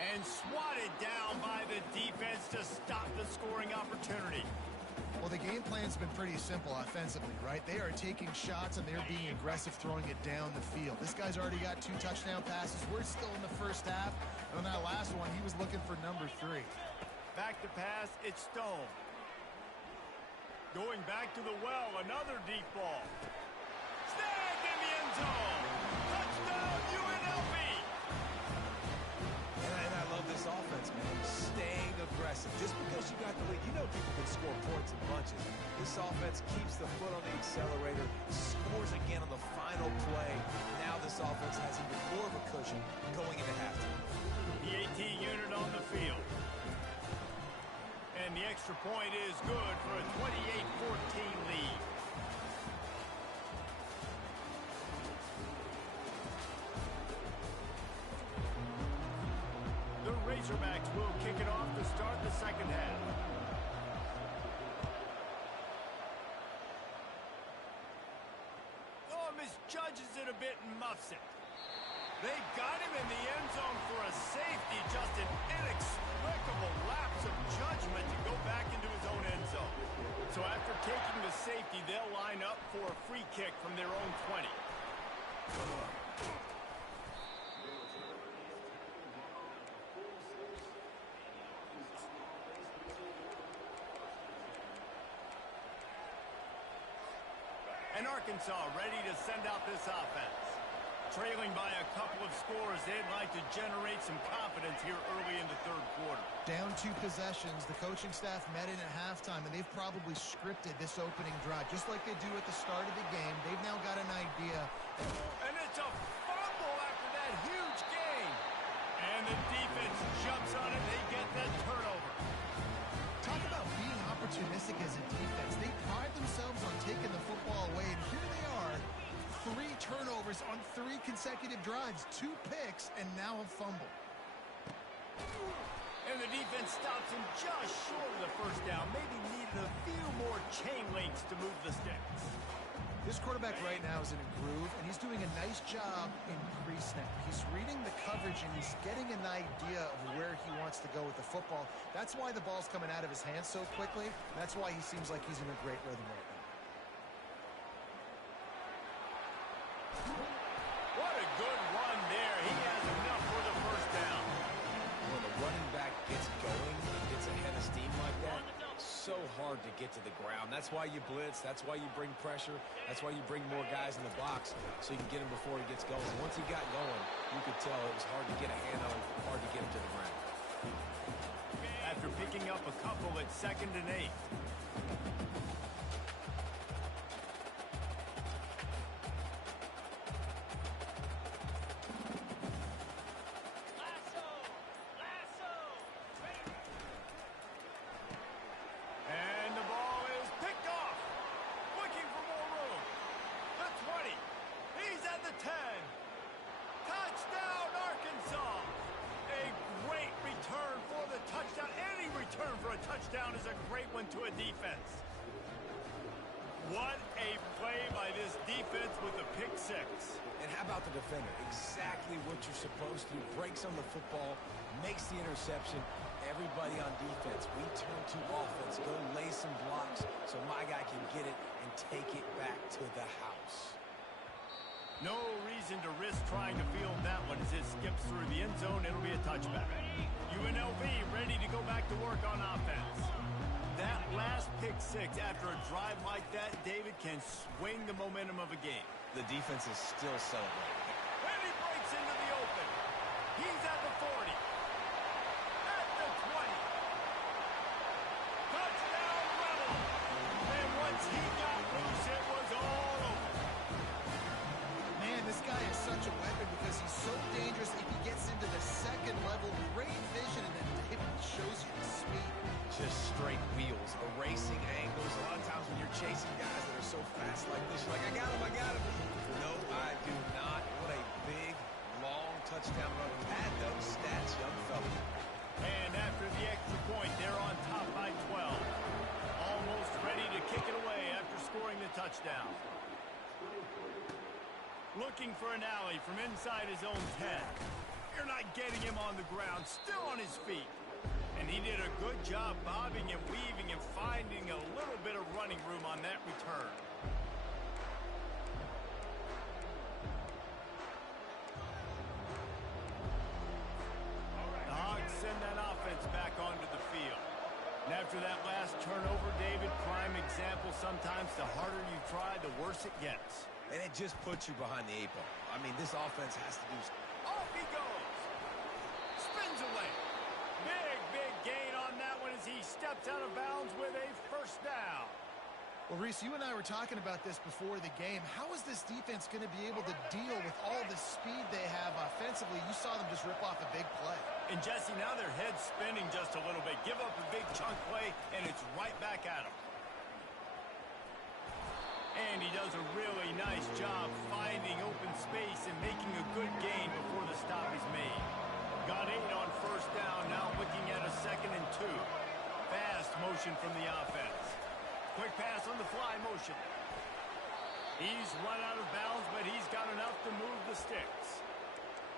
And swatted down by the defense to stop the scoring opportunity. Well, the game plan's been pretty simple offensively, right? They are taking shots and they're being aggressive, throwing it down the field. This guy's already got 2 touchdown passes. We're still in the first half. And on that last one, he was looking for number 3. Back to pass, it's Stone. Going back to the well, another deep ball. Snagged in the end zone. Touchdown, UNLV. And I love this offense, man. Staying aggressive. Just because you got the lead, you know people can score points in bunches. This offense keeps the foot on the accelerator, scores again on the final play. Now this offense has even more of a cushion going into halftime. The 18 unit on the field. And the extra point is good for a 28-14 lead. The Razorbacks will kick it off to start the second half. Oh, misjudges it a bit and muffs it. They got him in the end zone for a safety, just an inexplicable lapse of judgment to go back into his own end zone. So after taking the safety, they'll line up for a free kick from their own 20. And Arkansas ready to send out this offense. Trailing by a couple of scores, they'd like to generate some confidence here early in the third quarter. Down 2 possessions. The coaching staff met in at halftime, and they've probably scripted this opening drive, just like they do at the start of the game. They've now got an idea. And it's a fumble after that huge gain. And the defense jumps on it. They get that turnover. Talk about being opportunistic as a defense. They pride themselves on taking the football away, and here they are. 3 turnovers on 3 consecutive drives, 2 picks, and now a fumble. And the defense stops him just short of the first down. Maybe needed a few more chain links to move the sticks. This quarterback right now is in a groove, and he's doing a nice job in pre-snap. He's reading the coverage, and he's getting an idea of where he wants to go with the football. That's why the ball's coming out of his hands so quickly. That's why he seems like he's in a great rhythm right now. What a good run there. He has enough for the first down. When the running back gets going, gets ahead of steam like that, so hard to get to the ground. That's why you blitz. That's why you bring pressure. That's why you bring more guys in the box so you can get him before he gets going. Once he got going, you could tell it was hard to get a hand on him, hard to get him to the ground. After picking up a couple at 2nd and 8. And the ball is picked off. Looking for more room. The 20. He's at the 10. Touchdown, Arkansas. A great return for the touchdown. Any return for a touchdown is a great one to a defense. What a play by this defense with the pick 6. And how about the defender? Exactly what you're supposed to do. Breaks on the football, makes the interception. Everybody on defense, we turn to offense. Go lay some blocks so my guy can get it and take it back to the house. No reason to risk trying to field that one as it skips through the end zone. It'll be a touchback. UNLV ready to go back to work on offense. That last pick 6 after a drive like that, David, can swing the momentum of a game. The defense is still celebrating. And he breaks into the open. He's at the 40. At the 20. Touchdown, Rebel. And once he got loose, it was all over. Man, this guy is such a weapon because he's so dangerous if he gets into the 2nd level. Great vision, and then David shows you the speed. Just straight wheels, erasing angles. A lot of times when you're chasing guys that are so fast like this, you're like, I got him. No, I do not. What a big, long touchdown. touchdown. Looking for an alley from inside his own 10. You're not getting him on the ground, still on his feet. And he did a good job bobbing and weaving and finding a little bit of running room on that return. The Hogs send that offense back onto the field. And after that last turnover, David, prime example, sometimes the harder you try, the worse it gets. And it just puts you behind the 8 ball. I mean, this offense has to do... Off he goes. Spins away. Big gain on that one as he steps out of bounds with a first down. Well, Reese, you and I were talking about this before the game. How is this defense going to be able to deal with all the speed they have offensively? You saw them just rip off a big play. And, Jesse, now their head's spinning just a little bit. Give up a big chunk play, and it's right back at them. And he does a really nice job finding open space and making a good gain before the stop is made. Got 8 on first down, now looking at a 2nd and 2. Fast motion from the offense. Quick pass on the fly motion. He's run out of bounds, but he's got enough to move the sticks.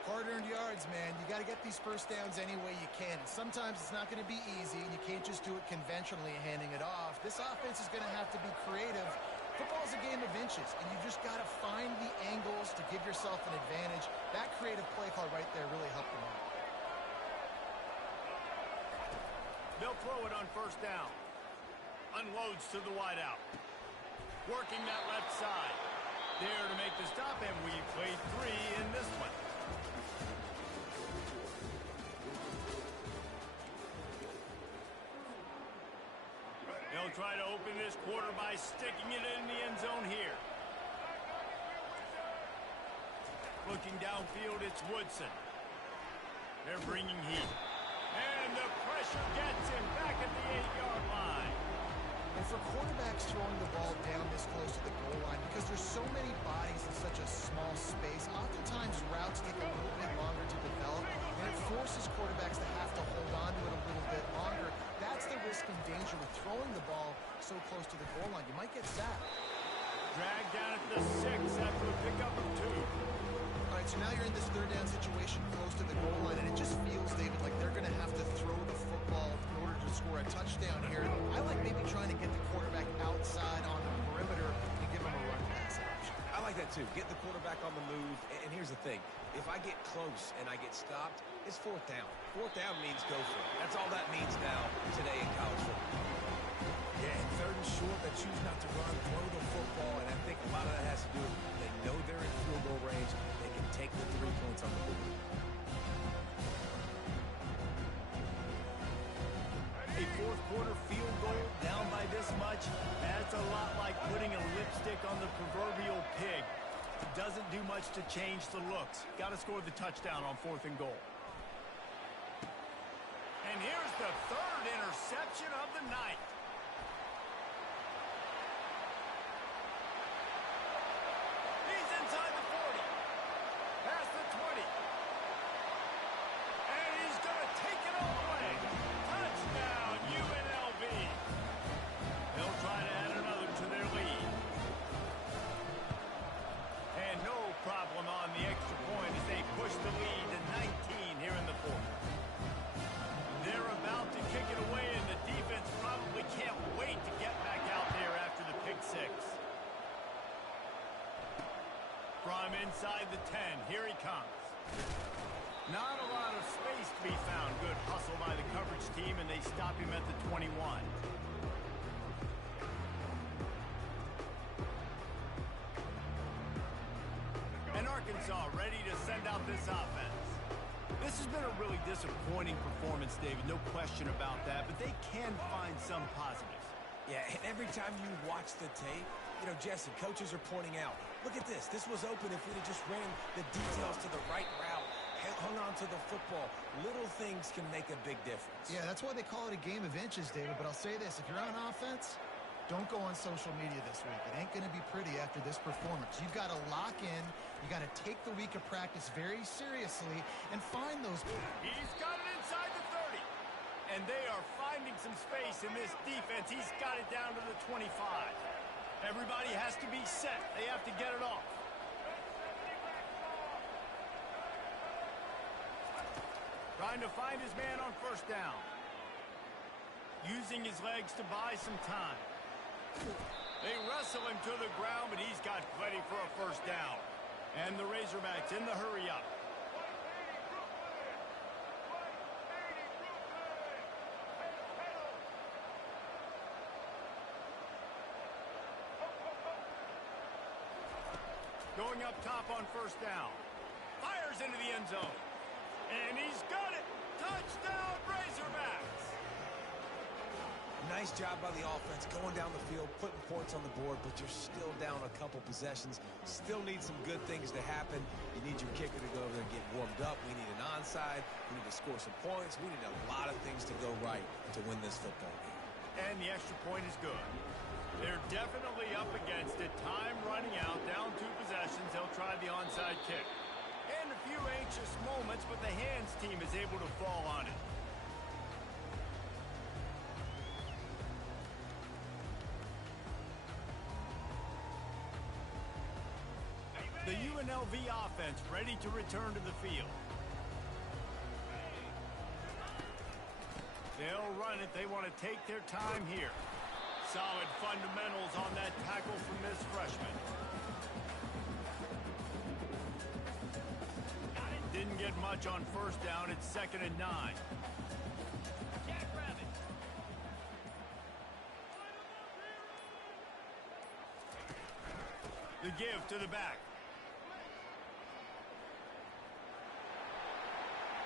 Hard-earned yards, man. You got to get these first downs any way you can. And sometimes it's not going to be easy, and you can't just do it conventionally handing it off. This offense is going to have to be creative. Football's a game of inches, and you just got to find the angles to give yourself an advantage. That creative play call right there really helped them out. They'll throw it on first down. Unloads to the wideout. Working that left side. There to make the stop, and we played 3 in this one. They'll try to open this quarter by sticking it in the end zone here. Looking downfield, it's Woodson. They're bringing heat. And the pressure gets him back at the 8-yard line. And for quarterbacks throwing the ball down this close to the goal line, because there's so many bodies in such a small space, oftentimes routes take a little bit longer to develop, and it forces quarterbacks to have to hold on to it a little bit longer. That's the risk and danger with throwing the ball so close to the goal line. You might get sacked. Dragged down at the 6 after a pickup of 2. All right, so now you're in this 3rd down situation close to the goal line, and it just feels, David, like they're going to have to throw the football in order to score a touchdown here. I like maybe trying to get the quarterback outside on the perimeter and give him a run pass option. I like that, too. Get the quarterback on the move. And here's the thing. If I get close and I get stopped, it's 4th down. 4th down means go for it. That's all that means now today in college football. Yeah, and 3rd and short, they choose not to run, throw the football, and I think a lot of that has to do with they know they're in field goal range. They can take the 3 points on the board. A 4th quarter field goal down by this much, that's a lot like putting a lipstick on the proverbial pig. It doesn't do much to change the looks. Got to score the touchdown on 4th and goal. And here's the 3rd interception of the night. He's inside the 40. Past the 20. And he's going to take it all the way. Touchdown, UNLV. They'll try to add another to their lead. And no problem on the extra point as they push the lead to 19 here in the 4th. They're about to kick it away, and the defense probably can't wait to get back out there after the pick 6. From inside the 10, here he comes. Not a lot of space to be found. Good hustle by the coverage team, and they stop him at the 21. And Arkansas ready to send out this offense. This has been a really disappointing performance, David, no question about that, but they can find some positives. Yeah, and every time you watch the tape, you know, Jesse, coaches are pointing out, look at this. This was open if we'd have just ran the details to the right route, hung on to the football. Little things can make a big difference. Yeah, that's why they call it a game of inches, David. But I'll say this, if you're on offense, don't go on social media this week. It ain't going to be pretty after this performance. You've got to lock in. You got to take the week of practice very seriously and find those. He's got it inside the 30. And they are finding some space in this defense. He's got it down to the 25. Everybody has to be set. They have to get it off. Trying to find his man on first down. Using his legs to buy some time. They wrestle him to the ground, but he's got plenty for a first down. And the Razorbacks in the hurry up. Going up top on first down. Fires into the end zone. And he's got it. Touchdown, Razorbacks. Nice job by the offense going down the field, putting points on the board, but you're still down a couple possessions. Still need some good things to happen. You need your kicker to go over there and get warmed up. We need an onside. We need to score some points. We need a lot of things to go right to win this football game. And the extra point is good. They're definitely up against it. Time running out, down 2 possessions. They'll try the onside kick. And a few anxious moments, but the hands team is able to fall on it. The UNLV offense ready to return to the field. They'll run it. They want to take their time here. Solid fundamentals on that tackle from this freshman. Didn't get much on first down. It's 2nd and 9. The give to the back.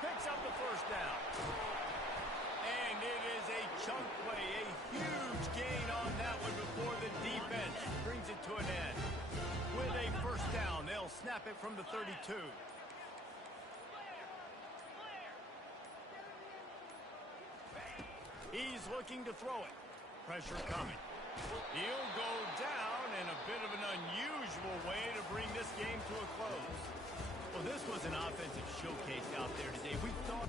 Picks up the first down. And it is a chunk play, a huge gain on that one before the defense brings it to an end. With a first down, they'll snap it from the 32. He's looking to throw it. Pressure coming. He'll go down in a bit of an unusual way to bring this game to a close. Well, this was an offensive showcase out there today. We thought...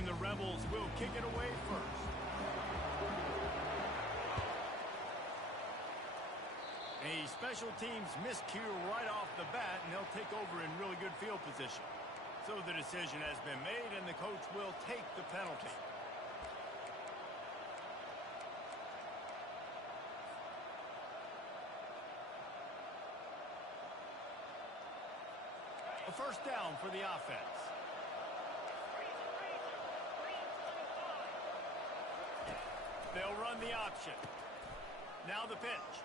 And the Rebels will kick it away first. A special teams miscue right off the bat, and they'll take over in really good field position. So the decision has been made, and the coach will take the penalty. A first down for the offense. They'll run the option. Now the pitch.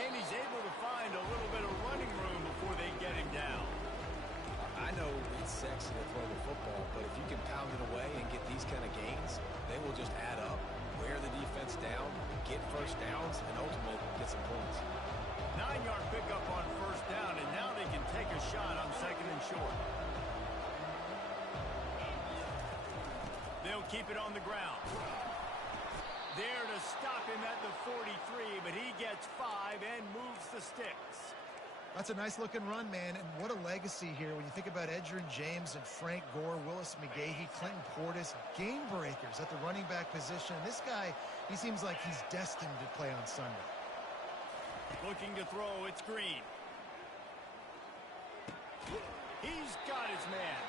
And he's able to find a little bit of running room before they get him down. I know it's sexy to throw the football, but if you can pound it away and get these kind of gains, they will just add up, wear the defense down, get first downs, and ultimately get some points. 9-yard pickup on first down, and now they can take a shot on second and short. They'll keep it on the ground. There to stop him at the 43, but he gets 5 and moves the sticks. That's a nice-looking run, man, and what a legacy here when you think about Edgerrin James and Frank Gore, Willis McGahee, Clinton Portis, game breakers at the running back position. This guy, he seems like he's destined to play on Sunday. Looking to throw, it's Green. He's got his man.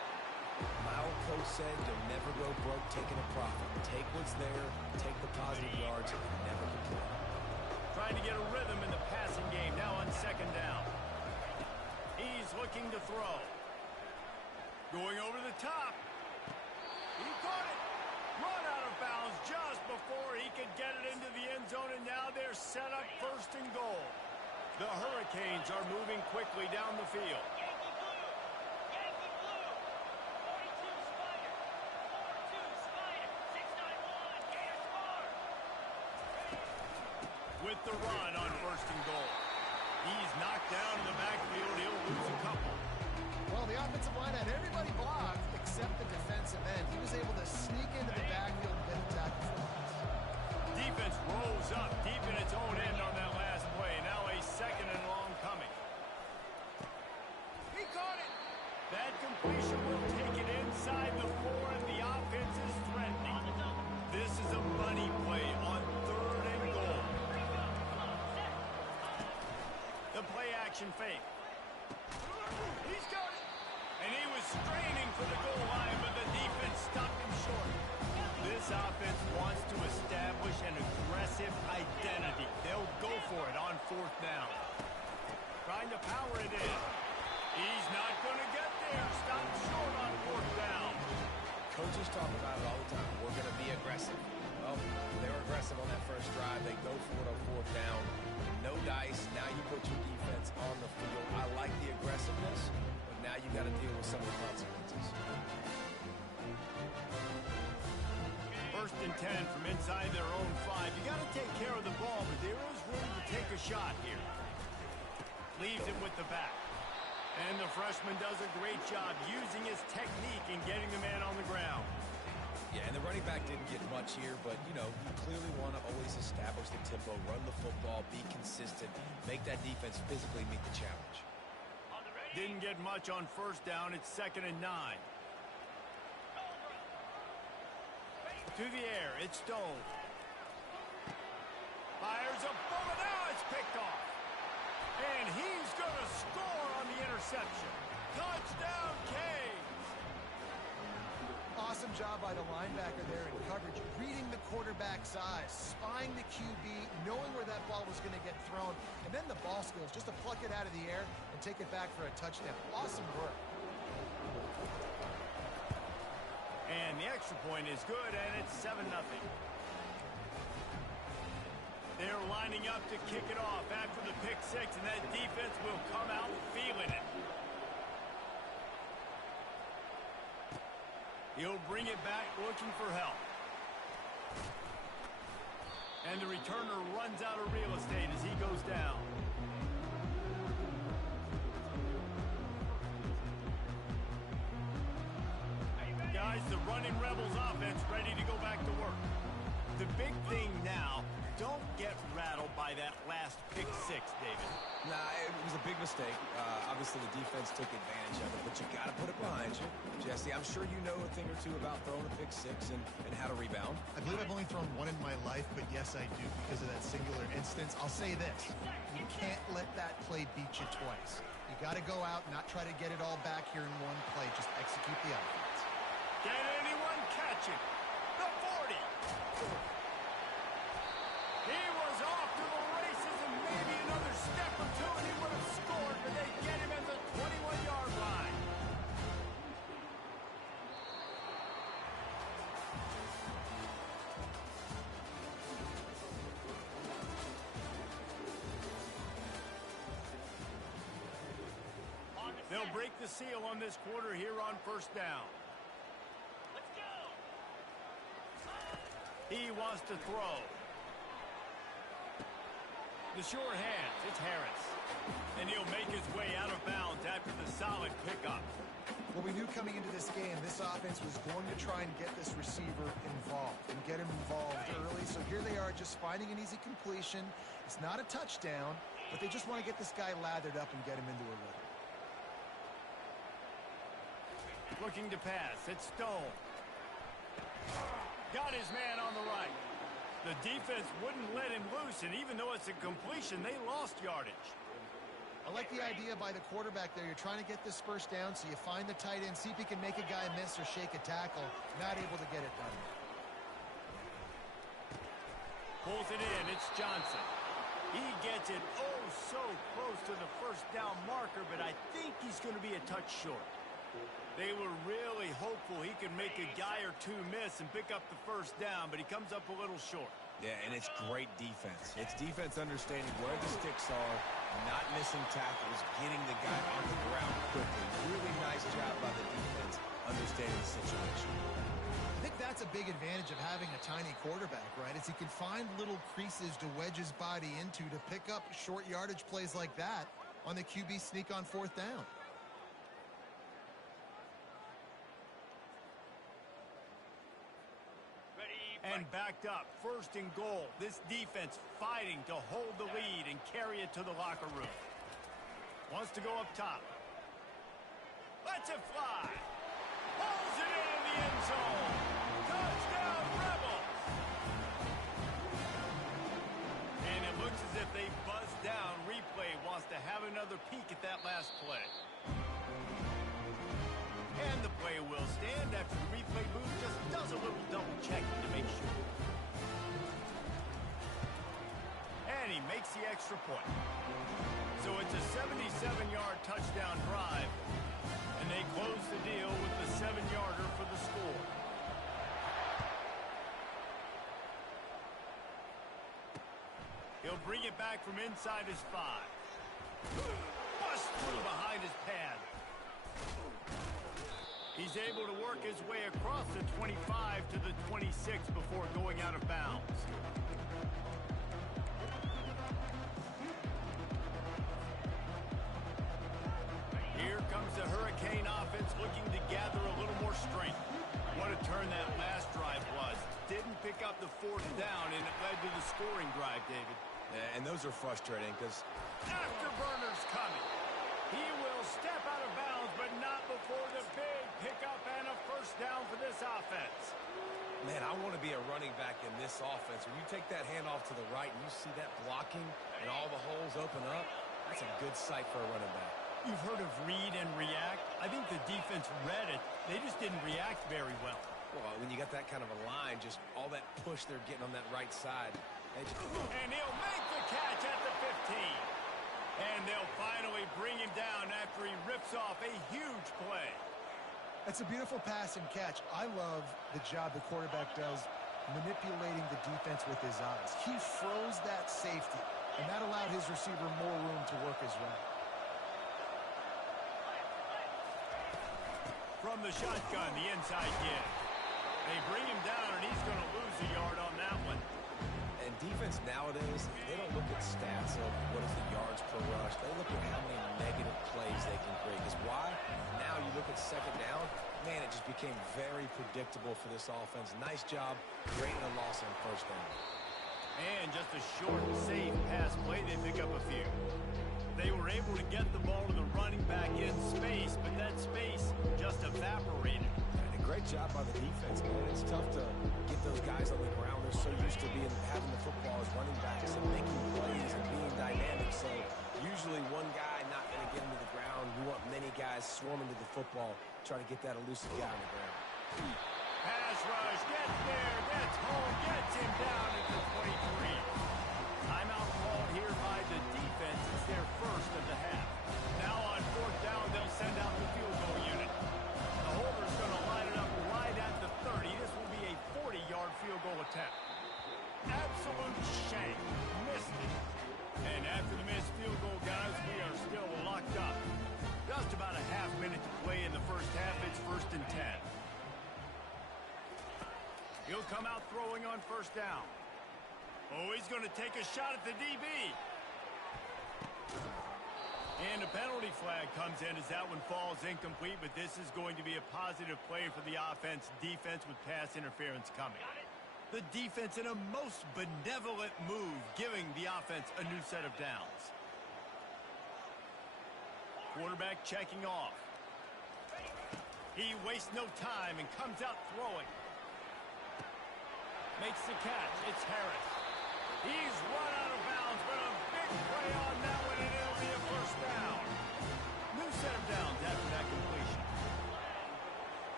My old coach said you'll never go broke taking a profit. Take what's there, take the positive yards, and never complain. Trying to get a rhythm in the passing game now on second down. He's looking to throw. Going over the top. He caught it. Run out of bounds just before he could get it into the end zone, and now they're set up first and goal. The Hurricanes are moving quickly down the field. With the run on first and goal. He's knocked down in the backfield. He'll lose a couple. Well, the offensive line had everybody blocked except the defensive end. He was able to sneak into the backfield and get a tackle for loss. Defense rolls up deep in its own end on that last play. Now a second and long coming. He caught it. That completion will take it inside the 4, and the offense is threatening. This is a money play on third and goal. The play-action fake. He's got it. And he was straining for the goal line, but the defense stopped him short. This offense wants to establish an aggressive identity. They'll go for it on fourth down. Trying to power it in. He's not going to get there. Stopped short on fourth down. Coaches talk about it all the time. We're going to be aggressive. Well, they were aggressive on that first drive. They go for it on fourth down. No dice. Now you put your defense on the field. I like the aggressiveness, but now you got to deal with some of the consequences. First and 10 from inside their own 5. You got to take care of the ball, but there is room to take a shot here. Leaves it with the back. And the freshman does a great job using his technique and getting the man on the ground. Yeah, and the running back didn't get much here, but, you know, you clearly want to always establish the tempo, run the football, be consistent, make that defense physically meet the challenge. Didn't get much on first down. It's second and 9. To the air, it's Stone. Fires a bullet. Now it's picked off. And he's going to score on the interception. Touchdown, Canes. Awesome job by the linebacker there in coverage, reading the quarterback's eyes, spying the QB, knowing where that ball was going to get thrown, and then the ball skills just to pluck it out of the air and take it back for a touchdown. Awesome work. And the extra point is good, and it's 7-0. They're lining up to kick it off after the pick 6, and that defense will come out feeling it. He'll bring it back looking for help. And the returner runs out of real estate as he goes down. Guys, the running Rebels offense ready to go back to work. The big thing now, don't get rattled by that last pick 6, David. Nah, it was a big mistake. Obviously, the defense took advantage of it, but you got to put it behind you. Jesse, I'm sure you know a thing or two about throwing a pick 6 and how to rebound. I believe I've only thrown one in my life, but yes, I do because of that singular instance. I'll say this. You can't let that play beat you twice. You got to go out, not try to get it all back here in one play. Just execute the offense. Can anyone catch it? The 40. He was off to the races, and maybe another step or two and he would have scored, but they get him at the 21-yard line. They'll break the seal on this quarter here on first down. Let's go. He wants to throw. The sure hands, it's Harris. And he'll make his way out of bounds after the solid pickup. Well, we knew coming into this game, this offense was going to try and get this receiver involved and get him involved early. So here they are just finding an easy completion. It's not a touchdown, but they just want to get this guy lathered up and get him into a rhythm. Looking to pass, it's Stone. Got his man on the right. The defense wouldn't let him loose, and even though it's a completion, they lost yardage. I like the idea by the quarterback there. You're trying to get this first down, so you find the tight end, see if he can make a guy miss or shake a tackle. Not able to get it done. Pulls it in, it's Johnson. He gets it oh so close to the first down marker, but I think he's going to be a touch short. They were really hopeful he could make a guy or two miss and pick up the first down, but he comes up a little short. Yeah, and it's great defense. It's defense understanding where the sticks are, not missing tackles, getting the guy on the ground quickly. Really nice job by the defense understanding the situation. I think that's a big advantage of having a tiny quarterback, right? Is he can find little creases to wedge his body into to pick up short yardage plays like that on the QB sneak on fourth down. And backed up, first and goal. This defense fighting to hold the lead and carry it to the locker room. Wants to go up top. Lets it fly. Pulls it in the end zone. Touchdown, Rebels. And it looks as if they buzzed down. Replay wants to have another peek at that last play. And the play will stand after the replay booth just does a little double checking to make sure. And he makes the extra point. So it's a 77-yard touchdown drive. And they close the deal with the 7-yarder for the score. He'll bring it back from inside his 5. Bust through behind his pad. He's able to work his way across the 25 to the 26 before going out of bounds. Here comes the Hurricane offense looking to gather a little more strength. What a turn that last drive was. Didn't pick up the fourth down, and it led to the scoring drive, David. Yeah, and those are frustrating because Afterburner's coming. He will step out of bounds, but not before the big pickup and a first down for this offense. man, I want to be a running back in this offense. When you take that handoff to the right and you see that blocking and all the holes open up, that's a good sight for a running back. You've heard of read and react. I think the defense read it. They just didn't react very well. Well, when you got that kind of a line, just all that push they're getting on that right side. And he'll make the catch at the 15. And they'll finally bring him down after he rips off a huge play. That's a beautiful pass and catch. I love the job the quarterback does manipulating the defense with his eyes. He froze that safety, and that allowed his receiver more room to work his route. From the shotgun, the inside give. They bring him down, and he's going to lose a yard on that one. And defense nowadays, they don't look at stats of what is the yards per rush. They look at how many negative plays they can create. Because why? Now you look at second down, man, it just became very predictable for this offense. Nice job creating a loss on first down. And just a short, safe pass play, they pick up a few. They were able to get the ball to the running back in space, but that space just evaporated. And a great job by the defense, man. It's tough to get those guys on the ground. They're so used to having the football as running backs and making plays and being dynamic. So usually one guy not going to get him to the ground. You want many guys swarming to the football, try to get that elusive guy on the ground. Pass rush, gets there, gets home, gets him down at the 23. Timeout called here by the defense. It's their first of the half. Now on fourth down, they'll send out the field goal unit. The holder's going to line it up right at the 30. This will be a 40-yard field goal attempt. Absolute shank. Missed it. And after the missed field goal, guys, we are still locked up. Just about a half minute to play in the first half. It's 1st and 10. He'll come out throwing on first down. Oh, he's going to take a shot at the DB. And a penalty flag comes in as that one falls incomplete, but this is going to be a positive play for the offense. Defense with pass interference coming. The defense in a most benevolent move, giving the offense a new set of downs. Quarterback checking off. He wastes no time and comes out throwing. Makes the catch. It's Harris. He's run out of bounds, but a big play on that one, and it'll be a first down. New set of downs after that completion.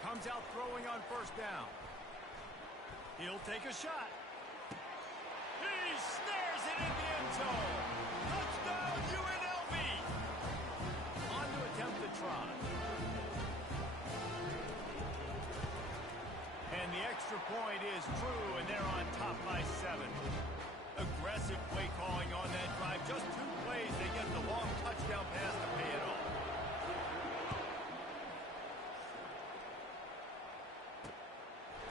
Comes out throwing on first down. He'll take a shot. He snares it in the end zone. Touchdown, UNLV. On to attempt the try. And the extra point is true, and they're on top by 7. Aggressive play calling on that drive. Just 2 plays, they get the long touchdown pass to pay it off.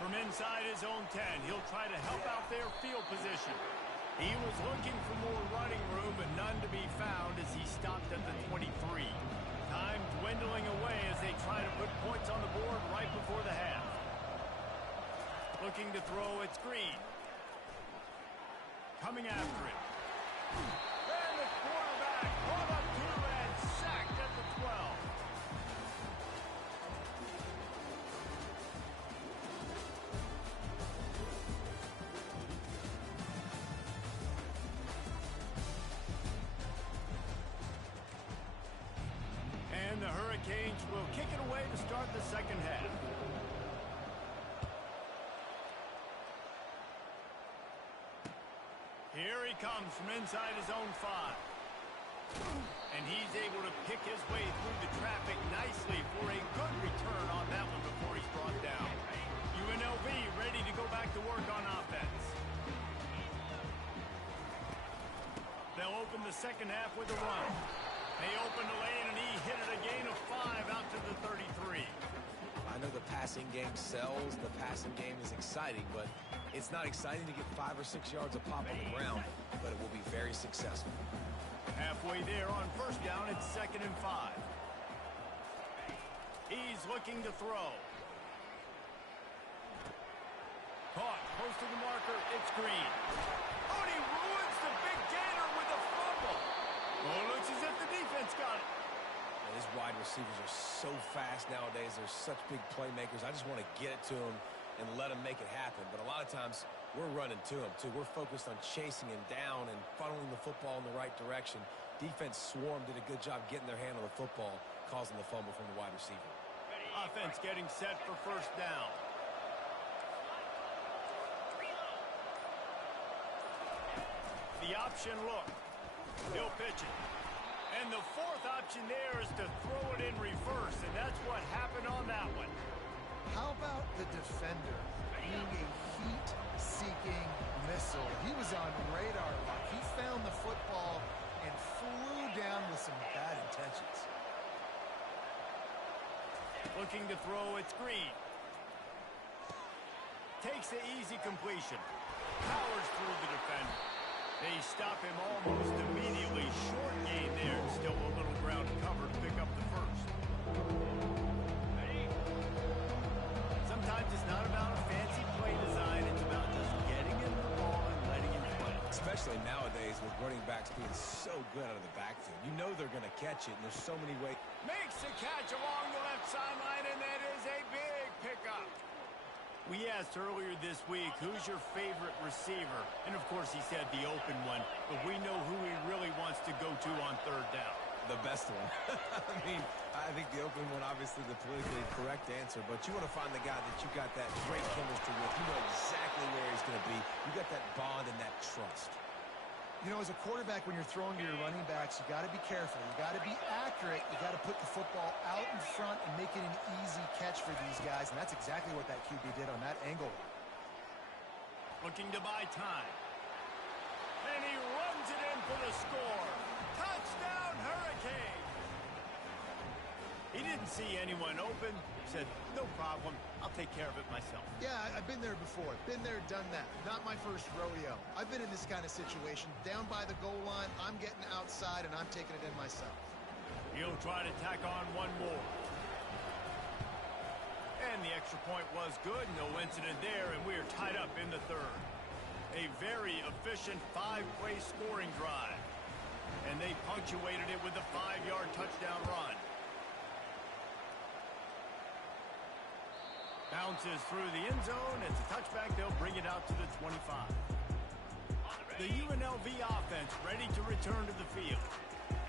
From inside his own 10, he'll try to help out their field position. He was looking for more running room, but none to be found as he stopped at the 23. Time dwindling away as they try to put points on the board right before the half. Looking to throw, it's Green. Coming after it. And the quarterback brought up to and sacked at the 12. And the Hurricanes will kick it away to start the second half. Here he comes from inside his own 5. And he's able to pick his way through the traffic nicely for a good return on that one before he's brought down. UNLV ready to go back to work on offense. They'll open the second half with a run. They open the lane and he hit it a gain of 5 out to the 33. I know the passing game sells, the passing game is exciting, but it's not exciting to get 5 or 6 yards of pop on the ground, but it will be very successful. Halfway there on first down, it's 2nd and 5. He's looking to throw. Caught, close to the marker, it's Green. Oh, and he ruins the big gainer with a fumble. Oh, it looks as if the defense got it. These wide receivers are so fast nowadays. They're such big playmakers. I just want to get it to them and let them make it happen. But a lot of times, we're running to them, too. We're focused on chasing him down and funneling the football in the right direction. Defense swarm did a good job getting their hand on the football, causing the fumble from the wide receiver. Offense getting set for first down. The option look. He'll pitch it. And the 4th option there is to throw it in reverse, and that's what happened on that one. How about the defender being a heat-seeking missile? He was on radar lock. He found the football and flew down with some bad intentions. Looking to throw, it's Green. Takes the easy completion. Powers through the defender. They stop him almost immediately. Short gain there. Still a little ground covered. Pick up the first. Sometimes it's not about a fancy play design. It's about just getting Especially nowadays with running backs being so good out of the backfield. You know they're going to catch it, and there's so many ways. Makes the catch along the left sideline, and that is a big pickup. We asked earlier this week, who's your favorite receiver? And, of course, he said the open one, but we know who he really wants to go to on third down. The best one. I mean, I think the open one, obviously the politically correct answer, but you want to find the guy that you got that great chemistry with. You know exactly where he's going to be. You got that bond and that trust. You know, as a quarterback, when you're throwing to your running backs, you got to be careful. You got to be accurate. You got to put the football out in front and make it an easy catch for these guys, and that's exactly what that QB did on that angle. Looking to buy time. And he runs it in for the score. Touchdown, Hurricane! He didn't see anyone open. Said, no problem. I'll take care of it myself. Yeah, I've been there before. Been there, done that. Not my first rodeo. I've been in this kind of situation. Down by the goal line, I'm getting outside, and I'm taking it in myself. He'll try to tack on one more. And the extra point was good. No incident there, and we're tied up in the third. A very efficient 5-play scoring drive. And they punctuated it with a 5-yard touchdown run. Bounces through the end zone. It's a touchback. They'll bring it out to the 25. The UNLV offense ready to return to the field.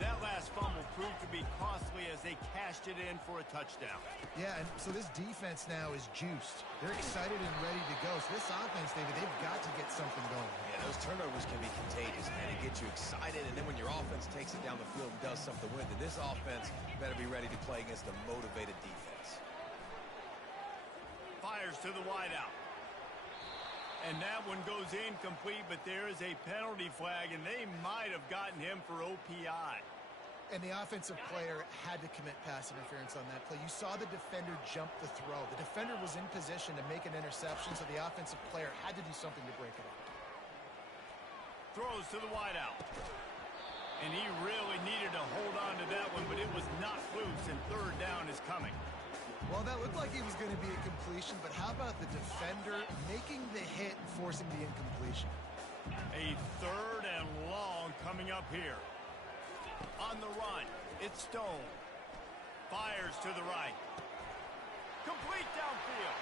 That last fumble proved to be costly as they cashed it in for a touchdown. Yeah, and so this defense now is juiced. They're excited and ready to go. So this offense, David, they've got to get something going. Yeah, those turnovers can be contagious, man. It gets you excited, and then when your offense takes it down the field and does something with it, this offense better be ready to play against a motivated defense. Fires to the wideout. And that one goes incomplete, but there is a penalty flag, and they might have gotten him for OPI. And the offensive player had to commit pass interference on that play. You saw the defender jump the throw. The defender was in position to make an interception, so the offensive player had to do something to break it up. Throws to the wideout. And he really needed to hold on to that one, but it was not loose, and third down is coming. Well, that looked like it was going to be a completion, but how about the defender making the hit and forcing the incompletion? A third and long coming up here. On the run, it's Stone. Fires to the right. Complete downfield.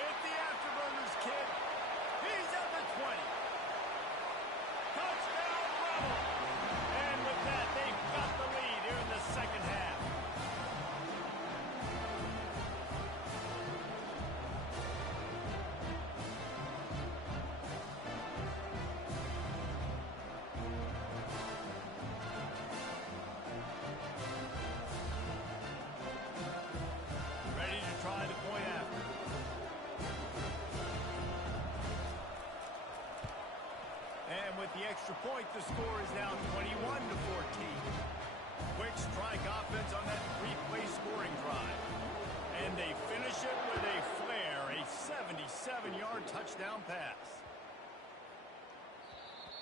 Hit the afterburners, kid. He's at the 20. Touchdown, Rebel. And with that, they've got the lead here in the second half. Try the point after. And with the extra point, the score is now 21-14. Quick strike offense on that 3-play scoring drive. And they finish it with a flare, a 77-yard touchdown pass.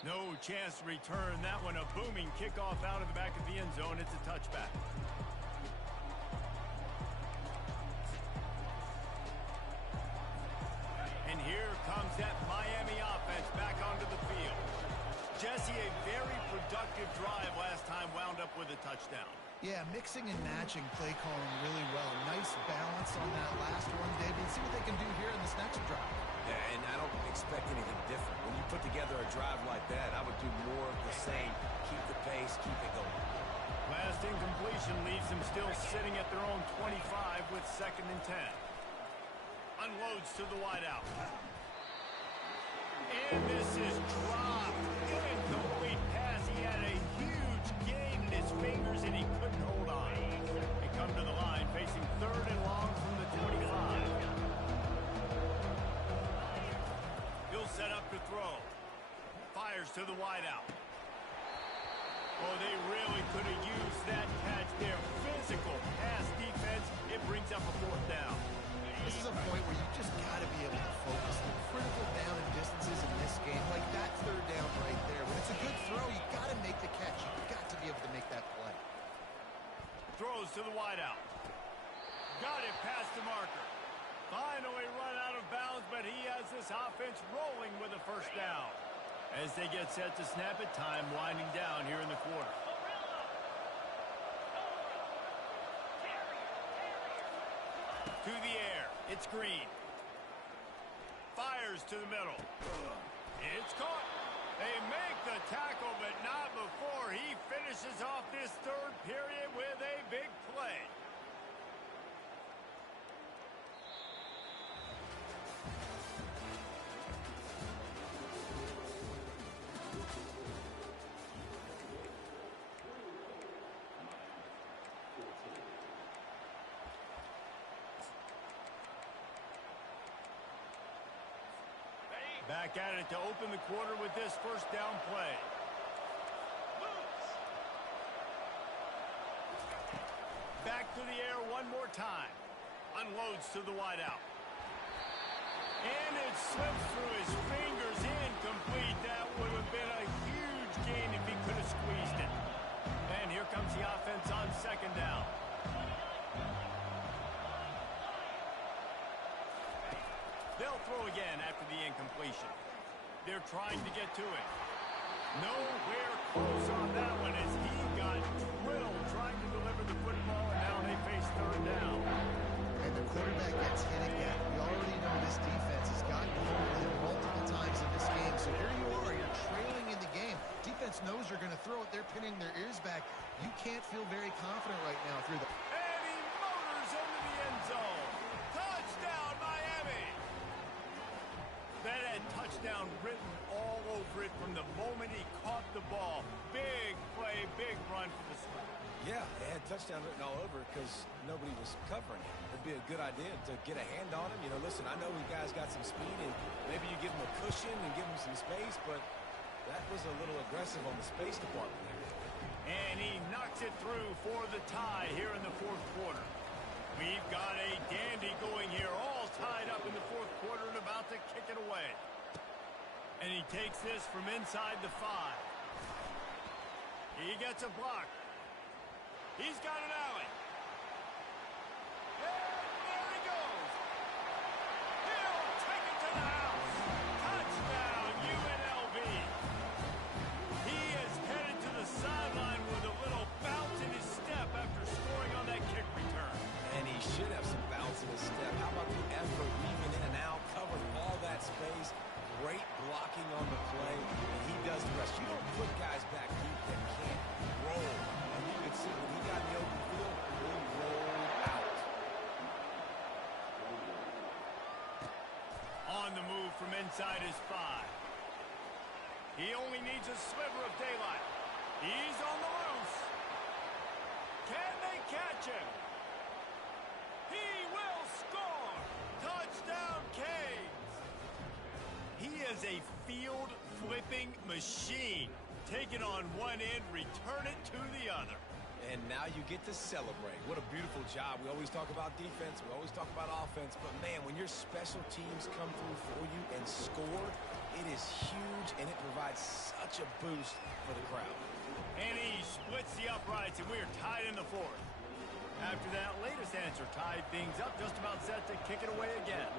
No chance to return that one. A booming kickoff out of the back of the end zone. It's a touchback. And here comes that Miami offense back onto the field. Jesse, a very productive drive last time, wound up with a touchdown. Yeah, mixing and matching play calling really well. Nice balance on that last one, David. See what they can do here in this next drive. Yeah, and I don't expect anything different. When you put together a drive like that, I would do more of the same. Keep the pace, keep it going. Last incompletion leaves them still sitting at their own 25 with 2nd and 10. Unloads to the wideout. And this is dropped. Incomplete pass. He had a huge gain in his fingers, and he couldn't hold on. They come to the line, facing 3rd and long from the 25. He'll set up to throw. Fires to the wideout. Oh, they really could have used that catch there. Physical pass defense. It brings up a 4th down. This is a point where you just got to be able to focus. The critical down and distances in this game, like that 3rd down right there. When it's a good throw, you got to make the catch. You've got to be able to make that play. Throws to the wideout. Got it past the marker. Finally run out of bounds, but he has this offense rolling with a 1st down. As they get set to snap it, time winding down here in the quarter. To the air. It's Green. Fires to the middle. It's caught. They make the tackle, but not before he finishes off this third period with a big play. Back at it to open the quarter with this first down play. Back to the air one more time. Unloads to the wideout. And it slips through his fingers, incomplete. That would have been a huge gain if he could have squeezed it. And here comes the offense on second down. They'll throw again after the incompletion. They're trying to get to it. Nowhere close on that one as he got drilled trying to deliver the football, and now they face third down. And the quarterback gets hit again. We already know this defense has gotten hold of him multiple times in this game. So here you are, you're trailing in the game. Defense knows you're going to throw it. They're pinning their ears back. You can't feel very confident right now through the... And he motors into the end zone. Touchdown, Miami! That had touchdown written all over it from the moment he caught the ball. Big play, big run for the score. Yeah, they had touchdown written all over because nobody was covering it. It'd be a good idea to get a hand on him. You know, listen, I know you guys got some speed, and maybe you give him a cushion and give him some space, but that was a little aggressive on the space department there. And he knocks it through for the tie here in the fourth quarter. We've got a dandy going here, all tied up in the fourth quarter and about to kick it away. And he takes this from inside the 5. He gets a block. He's got an alley. And there he goes. He'll take it to the house. Touchdown, UNLV. He is headed to the sideline with a little bounce in his step after scoring on that kick return. And he should have some bounce in his step. How about the effort, weaving in and out, covered all that space. Great blocking on the play, and he does the rest. You don't put guys back deep that can't roll. And you can see when he got in the open field, he rolled out. On the move from inside his 5. He only needs a sliver of daylight. He's on the loose. Can they catch him? He will score! Touchdown, Canes! He is a field-flipping machine. Take it on one end, return it to the other. And now you get to celebrate. What a beautiful job. We always talk about defense. We always talk about offense. But, man, when your special teams come through for you and score, it is huge, and it provides such a boost for the crowd. And he splits the uprights, and we are tied in the fourth. After that latest answer tied things up, just about set to kick it away again.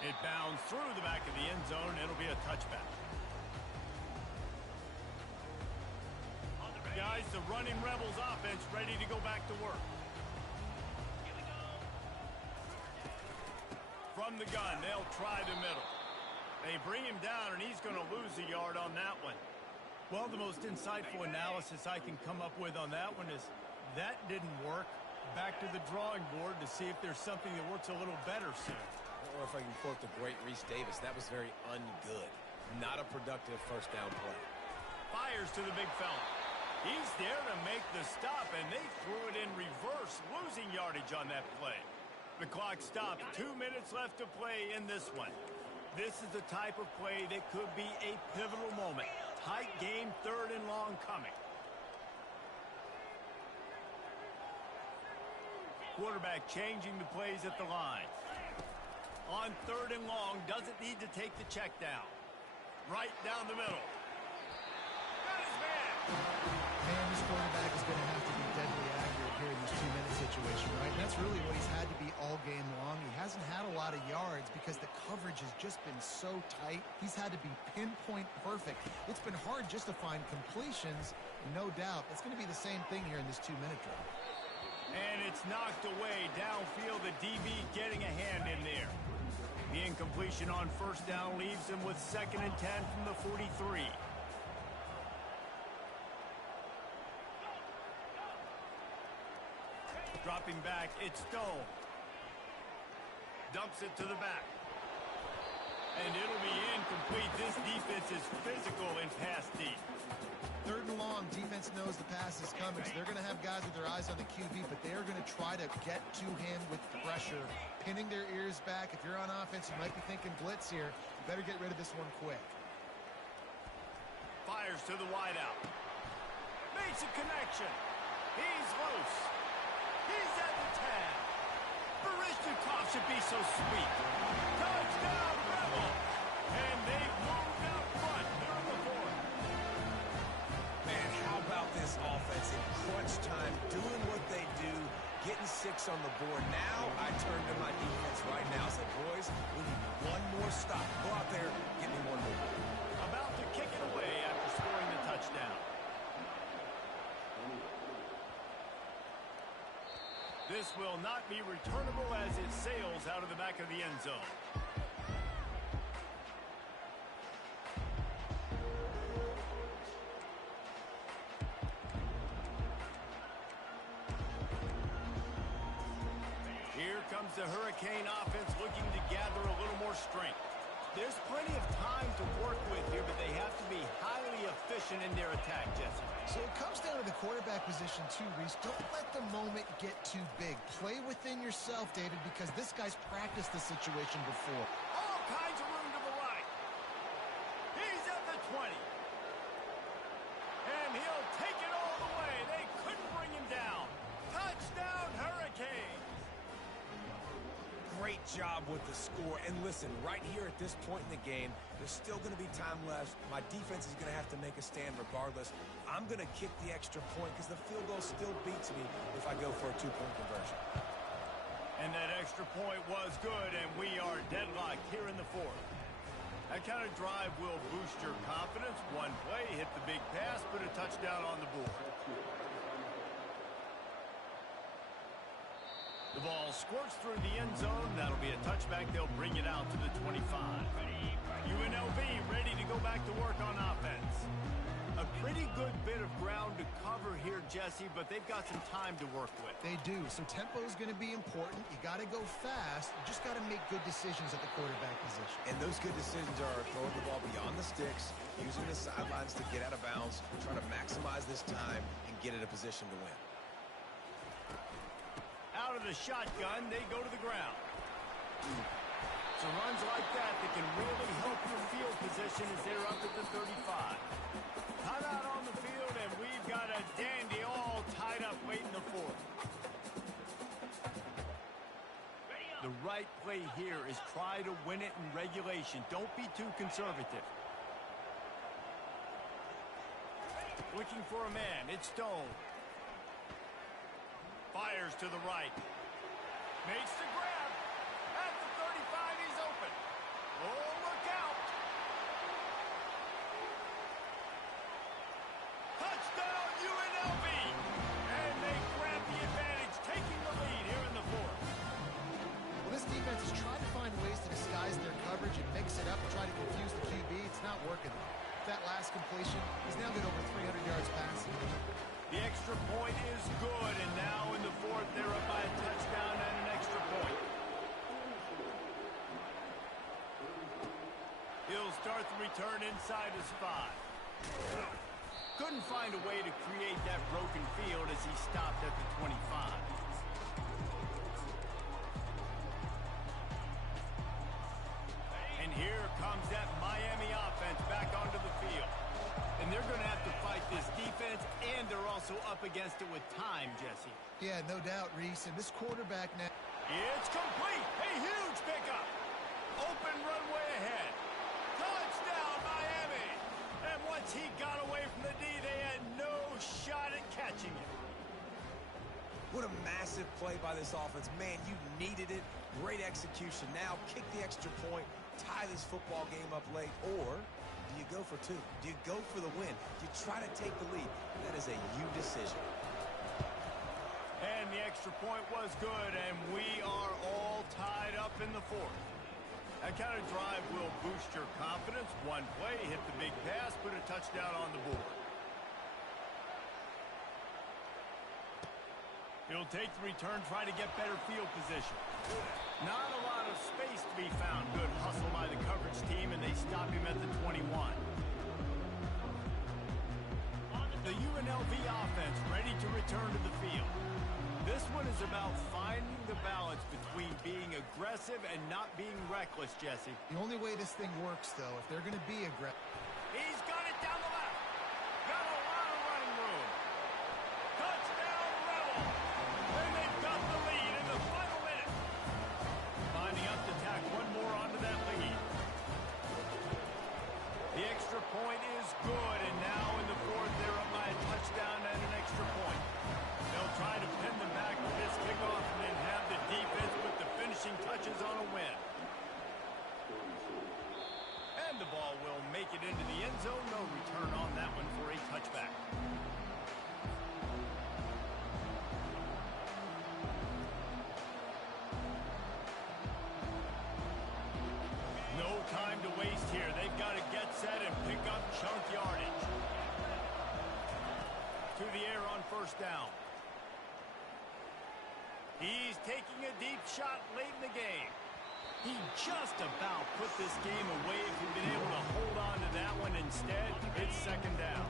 It bounds through the back of the end zone, and it'll be a touchback. Guys, the running Rebels offense ready to go back to work. From the gun, they'll try the middle. They bring him down, and he's going to lose a yard on that one. Well, the most insightful analysis I can come up with on that one is that didn't work. Back to the drawing board to see if there's something that works a little better soon. Or if I can quote the great Reese Davis, that was very ungood. Not a productive first down play. Fires to the big fella. He's there to make the stop, and they threw it in reverse, losing yardage on that play. The clock stops. 2 minutes left to play in this one. This is the type of play that could be a pivotal moment. Tight game, 3rd and long coming. Quarterback changing the plays at the line. On 3rd and long, doesn't need to take the check down. Right down the middle. Got his man. Man, this quarterback is going to have to be deadly accurate here in these 2 minutes of situation, right? And that's really what he's had to be all game long. He hasn't had a lot of yards because the coverage has just been so tight. He's had to be pinpoint perfect. It's been hard just to find completions, no doubt. It's going to be the same thing here in this 2-minute drill. And it's knocked away downfield. The DB getting a hand in there. The incompletion on first down leaves him with 2nd and 10 from the 43. Dropping back, it's Stone. Dumps it to the back. And it'll be incomplete. This defense is physical in pass deep. 3rd and long, defense knows the pass is coming, so they're going to have guys with their eyes on the QB, but they are going to try to get to him with pressure, pinning their ears back. If you're on offense, you might be thinking blitz here. You better get rid of this one quick. Fires to the wideout. Makes a connection. He's loose. He's at the 10. Barishnikov should be so sweet. Touchdown, Rebel. And they've moved up front here in the 4th. Man, how about this offense in crunch time, doing what they do, getting 6 on the board. Now I turn to my defense right now and say, boys, we need one more stop. Go out there, give me one more. About to kick it away after scoring the touchdown. This will not be returnable as it sails out of the back of the end zone. Here comes the Hurricane offense looking to gather a little more strength. There's plenty of time to work with here, but they have to be highly efficient in their attack, Jesse. So it comes down to the quarterback position too, Reese. Don't let the moment get too big. Play within yourself, David, because this guy's practiced the situation before. All kinds of room to the right. He's at the 20. And he'll take it all the way. They couldn't bring him down. Touchdown, Hurricane. Great job with the score. And listen, right here at this point in the game, there's still going to be time left. My defense is going to have to make a stand regardless. I'm going to kick the extra point because the field goal still beats me if I go for a 2-point conversion. And that extra point was good, and we are deadlocked here in the 4th. That kind of drive will boost your confidence. One play, hit the big pass, put a touchdown on the board. The ball squirts through the end zone. That'll be a touchback. They'll bring it out to the 25. UNLV ready to go back to work on offense. A pretty good bit of ground to cover here, Jesse, but they've got some time to work with. They do. So tempo is going to be important. You got to go fast. You just got to make good decisions at the quarterback position. And those good decisions are throwing the ball beyond the sticks, using the sidelines to get out of bounds, trying to maximize this time and get in a position to win. Out of the shotgun, they go to the ground. So runs like that can really help your field position as they're up at the 35. Timeout on the field, and we've got a dandy all tied up late in the 4th. The right play here is try to win it in regulation. Don't be too conservative. Looking for a man. It's Stone. Fires to the right. Makes the grab. At the 35, he's open. Oh, look out. Touchdown, UNLV. And they grab the advantage, taking the lead here in the 4th. Well, this defense is trying to find ways to disguise their coverage and mix it up and try to confuse the QB. It's not working. That last completion, he's now got over 300 yards passing. The extra point is good, and now in the 4th, they're up by a touchdown and an extra point. He'll start the return inside his 5. Couldn't find a way to create that broken field as he stopped at the 25. And here comes that Miami offense back onto the field. And they're going to have to fight this defense, and they're also up against it with time, Jesse. Yeah, no doubt, Reese. And this quarterback now. It's complete. A huge pickup. Open runway ahead. Touchdown, Miami. And once he got away from the D, they had no shot at catching it. What a massive play by this offense. Man, you needed it. Great execution. Now kick the extra point, tie this football game up late, or do you go for two? Do you go for the win? Do you try to take the lead? That is a you decision. And the extra point was good, and we are all tied up in the fourth. That kind of drive will boost your confidence. One play, hit the big pass, put a touchdown on the board. He'll take the return, try to get better field position. Not a lot of space to be found. Good hustle by the coverage team, and they stop him at the 21. The UNLV offense ready to return to the field. This one is about finding the balance between being aggressive and not being reckless, Jesse. The only way this thing works, though, if they're going to be aggressive. He's got it down the left. Got a lot of running room. Touchdown, Rebel. And they've got the lead in the final minute. Lining up to tack one more onto that lead. The extra point is good, and now in the fourth, they're up by a touchdown and an extra point. They'll try to pin them back with this kickoff and then have the defense with the finishing touches on a win. And the ball will make it into the end zone. No return on that one for a touchback. No time to waste here. They've got to get set and pick up chunk yardage. To the air on first down. He's taking a deep shot late in the game. He just about put this game away if he'd been able to hold on to that one. Instead, it's second down.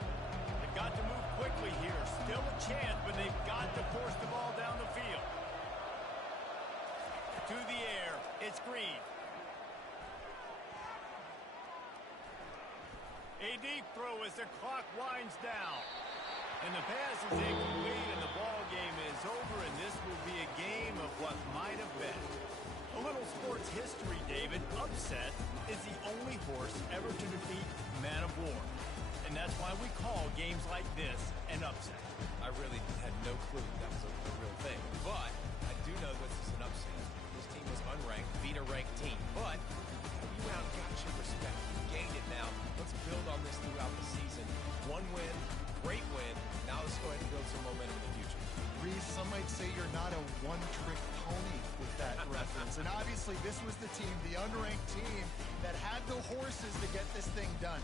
They've got to move quickly here. Still a chance, but they've got to force the ball down the field. To the air, it's Green. A deep throw as the clock winds down. And the pass is incomplete, and the ball game is over, and this will be a game of what might have been. A little sports history, David. Upset is the only horse ever to defeat Man of War. And that's why we call games like this an upset. I really had no clue that was a real thing. But I do know this is an upset. This team was unranked, beat a ranked team. But you out got your respect. You gained it now. Let's build on this throughout the season. One win, great win. Now let's go ahead and build some momentum in the future. Reese, some might say you're not a one-trick pony with that reference. And obviously this was the team, the unranked team, that had the horses to get this thing done.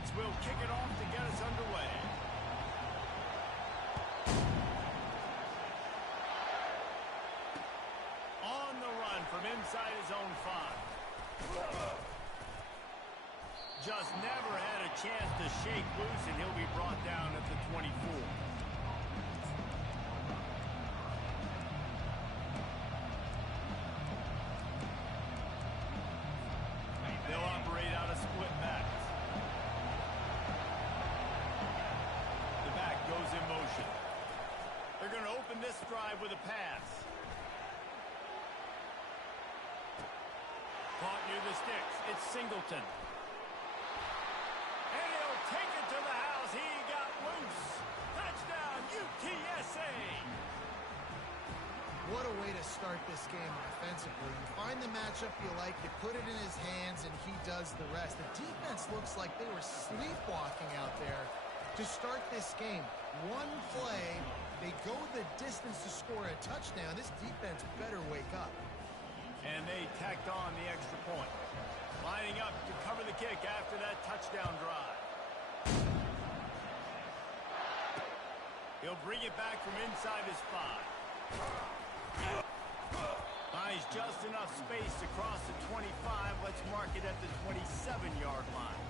Sports will kick it off to get us underway. On the run from inside his own 5. Just never had a chance to shake loose, and he'll be brought down at the 24. They'll operate out of split backs. The back goes in motion. They're going to open this drive with a pass. Caught near the sticks. It's Singleton. And he'll take it to the house. He got loose. Touchdown, UTSA. What a way to start this game offensively. You find the matchup you like, you put it in his hands, and he does the rest. The defense looks like they were sleepwalking out there to start this game. One play, they go the distance to score a touchdown. This defense better wake up. And they tacked on the extra point. Lining up to cover the kick after that touchdown drive. He'll bring it back from inside his 5. Finds just enough space to cross the 25. Let's mark it at the 27-yard line.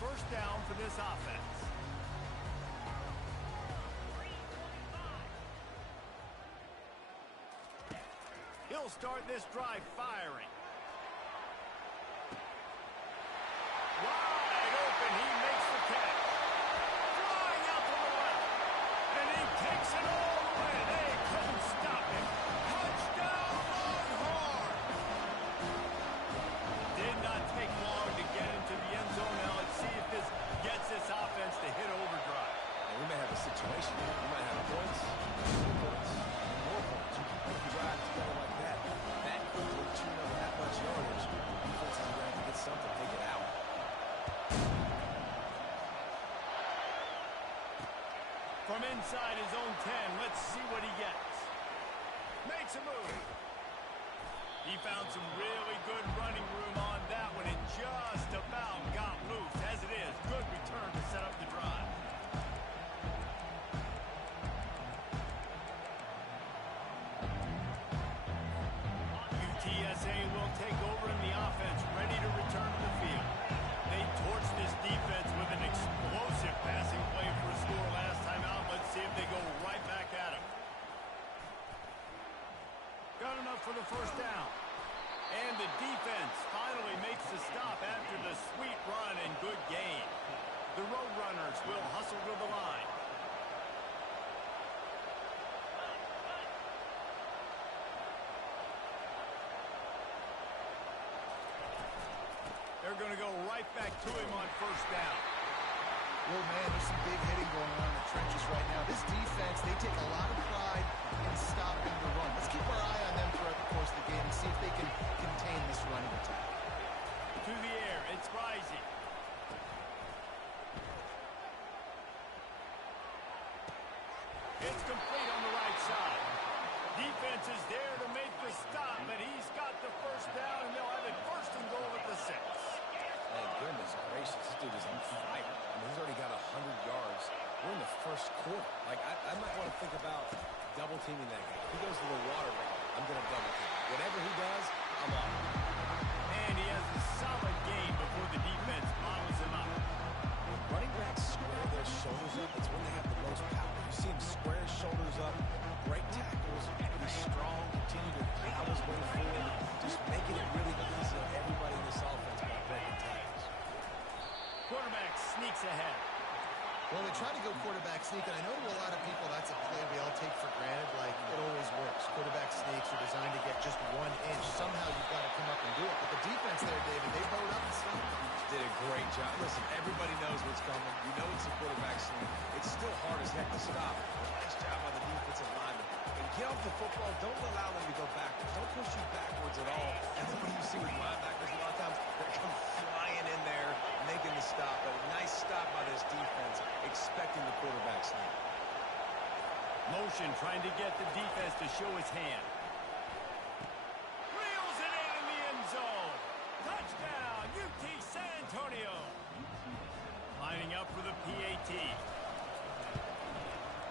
First down for this offense. He'll start this drive firing. Wide open, he makes the catch. Flying out to the left. And he takes it all the way. They couldn't stop him. Touchdown, Longhorn! Did not take long to get into the end zone. Now let's see if this gets this offense to hit overdrive. And we may have a situation here. We might have points, more points. You can put the drive together like that. That quickly tune up that much yardage. Defense is going to have to get something to get out. From inside his own 10, let's see what he gets. Makes a move. He found some really good running room on that one and just about got loose. As it is, good return to set up the drive. UTSA will take over in the offense, ready to return to the field. They torched this defense with an explosive passing play for a score last time out. Let's see if they go right back at him. Got enough for the first down. And the defense finally makes the stop after the sweet run and good gain. The Roadrunners will hustle to the line. They're going to go right back to him on first down. Well, man, there's some big hitting going on in the trenches right now. This defense, they take a lot of pride in stopping the run. Let's keep our eye on them throughout the course of the game and see if they can contain this running attack. To the air, it's rising. It's complete on the right side. Defense is there to make the stop, but he's got the first down, and they'll have it first and goal at the 6. Man, goodness gracious, this dude is on fire. I mean, he's already got 100 yards. We're in the first quarter. Like, I might want to think about double-teaming that guy. If he goes to the water route, I'm going to double-team. Whatever he does, I'm on. And he has a solid game before the defense bottles him up. When running backs square their shoulders up, it's when they have the most power. You see him square his shoulders up, break tackles, be strong, continue to plow his way forward, just making it really easy on everybody in this offense by breaking tackles. Quarterback sneaks ahead. Well, they try to go quarterback sneak, and I know to a lot of people that's a play we all take for granted, like it always works. Quarterback sneaks are designed to get just 1 inch. Somehow you've got to come up and do it. But the defense there, David, they bowed up and stopped him. Did a great job. Listen, everybody knows what's coming. You know it's a quarterback sneak. It's still hard as heck to stop. Nice job by the defensive lineman. And get off the football. Don't allow them to go backwards. Don't push you backwards at all. And then what do you see with linebackers a lot of times? They come flying in there, making the stop. A nice stop by this defense, expecting the quarterback sneak. Motion trying to get the defense to show his hand. Reels it in the end zone. Touchdown, UT San Antonio. Lining up for the PAT.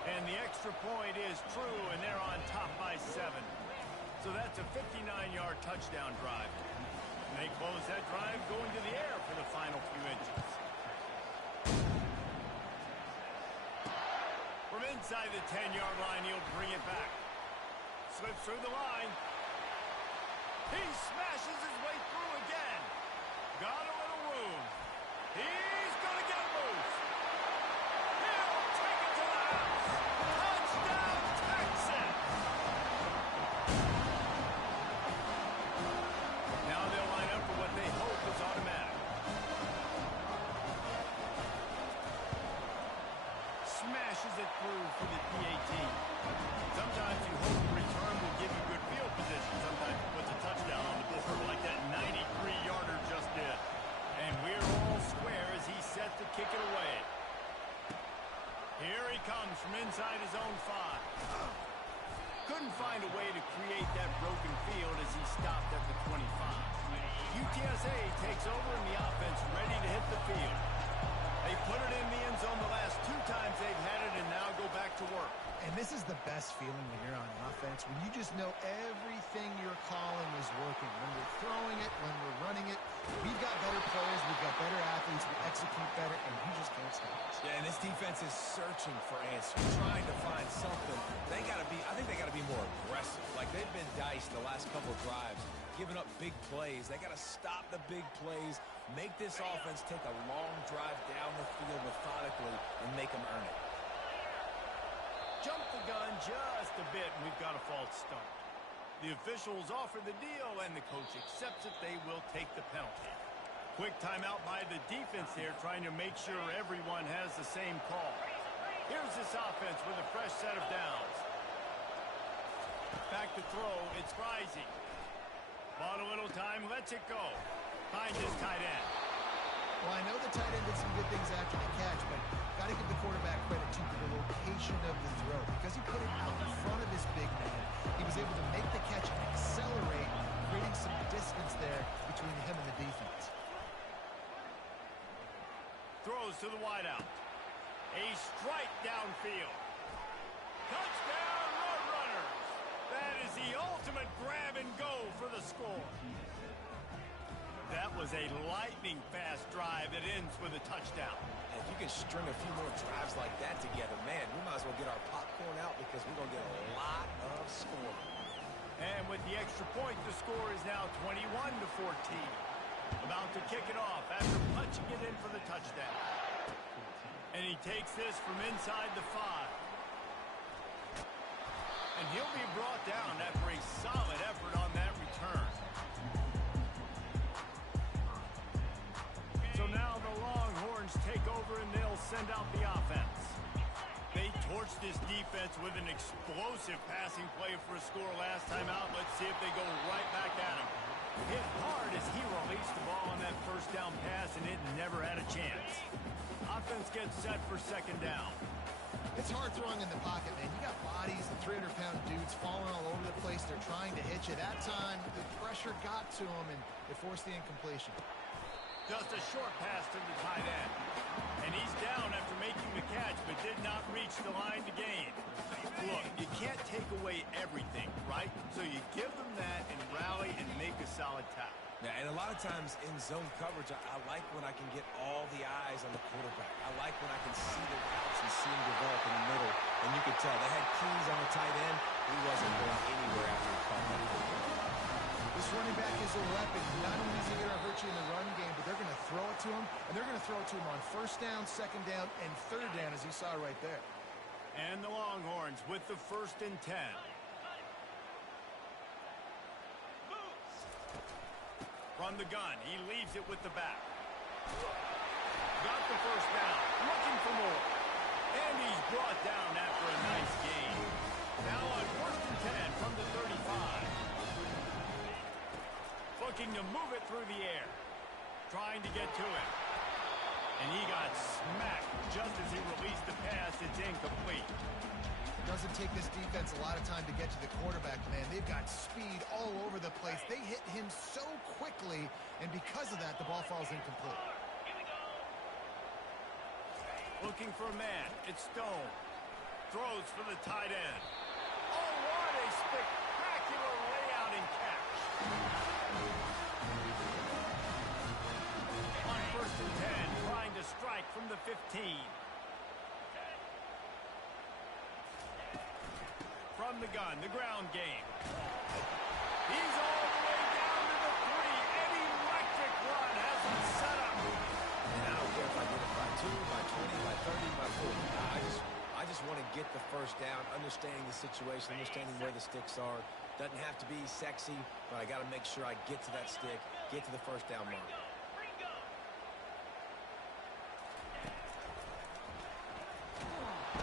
And the extra point is true, and they're on top by 7. So that's a 59-yard touchdown drive. And they close that drive going to the air for the final few inches. From inside the 10-yard line, he'll bring it back. Slips through the line. He smashes his way through again. Got a little room. He's going to get loose. He'll take it to the house. Touchdown, Texas! Now they'll line up for what they hope is automatic. Smashes it through for the PAT. Sometimes you hope the return will give you good field position. Sometimes it puts a touchdown on the board like that 93-yarder just did. And we're all square as he's set to kick it away. Here he comes from inside his own 5. Couldn't find a way to create that broken field as he stopped at the 25. UTSA takes over in the offense, ready to hit the field. They put it in the end zone the last 2 times they've had it and now go back to work. And this is the best feeling when you're on offense, when you just know everything you're calling is working. When we're throwing it, when we're running it, we've got better players, we've got better athletes, we execute better, and you just can't stop us. Yeah, and this defense is searching for answers, trying to find something. I think they got to be more aggressive. Like they've been diced the last couple drives, giving up big plays. They got to stop the big plays, make this offense take a long drive down the field methodically, and make them earn it. Jump the gun just a bit, and we've got a false start. The officials offer the deal, and the coach accepts it. They will take the penalty. Quick timeout by the defense there, trying to make sure everyone has the same call. Here's this offense with a fresh set of downs. Back to throw, it's Rising. Bought a little time, lets it go. Finds his tight end. Well, I know the tight end did some good things after the catch, but got to give the quarterback credit to the location of the throw. Because he put it out in front of his big man, he was able to make the catch and accelerate, creating some distance there between him and the defense. Throws to the wideout. A strike downfield. Touchdown, Roadrunners! That is the ultimate grab and go for the score. That was a lightning-fast drive that ends with a touchdown. And if you can string a few more drives like that together, man, we might as well get our popcorn out because we're going to get a lot of scoring. And with the extra point, the score is now 21-14. About to kick it off after punching it in for the touchdown. And he takes this from inside the 5. And he'll be brought down after a solid effort on that return. So now the Longhorns take over and they'll send out the offense. They torched this defense with an explosive passing play for a score last time out. Let's see if they go right back at him. Hit hard as he released the ball on that first down pass, and it never had a chance. Offense gets set for second down. It's hard throwing in the pocket, man. You got bodies and 300-pound dudes falling all over the place. They're trying to hit you. That time, the pressure got to them, and it forced the incompletion. Just a short pass to the tight end. And he's down after making the catch, but did not reach the line to gain. Look, you can't take away everything, right? So you give them that and rally and make a solid tackle. Yeah, and a lot of times in zone coverage, I like when I can get all the eyes on the quarterback. I like when I can see the routes and see him develop in the middle. And you could tell they had keys on the tight end. He wasn't going anywhere after the call. This running back is a weapon. Not only is he going to hurt you in the run game, but they're going to throw it to him, and they're going to throw it to him on first down, second down, and third down, as you saw right there. And the Longhorns with the 1st and 10. From the gun, he leaves it with the back. Got the first down, looking for more. And he's brought down after a nice gain. Now on 1st and 10 from the 35. Looking to move it through the air. Trying to get to it. And he got smacked just as he released the pass. It's incomplete. Doesn't take this defense a lot of time to get to the quarterback, man. They've got speed all over the place. They hit him so quickly, and because of that, the ball falls incomplete. Looking for a man. It's Stone. Throws for the tight end. Oh, what a spectacular layout and catch. On 1st and 10, trying to strike from the 15. From the gun, the ground game. He's all the way down to the 3. An electric run has him set up. And I don't care if I get it by 2, by 20, by 30, by 40. I just want to get the first down, understanding the situation, understanding where the sticks are. Doesn't have to be sexy, but I got to make sure I get to that stick, get to the first down mark.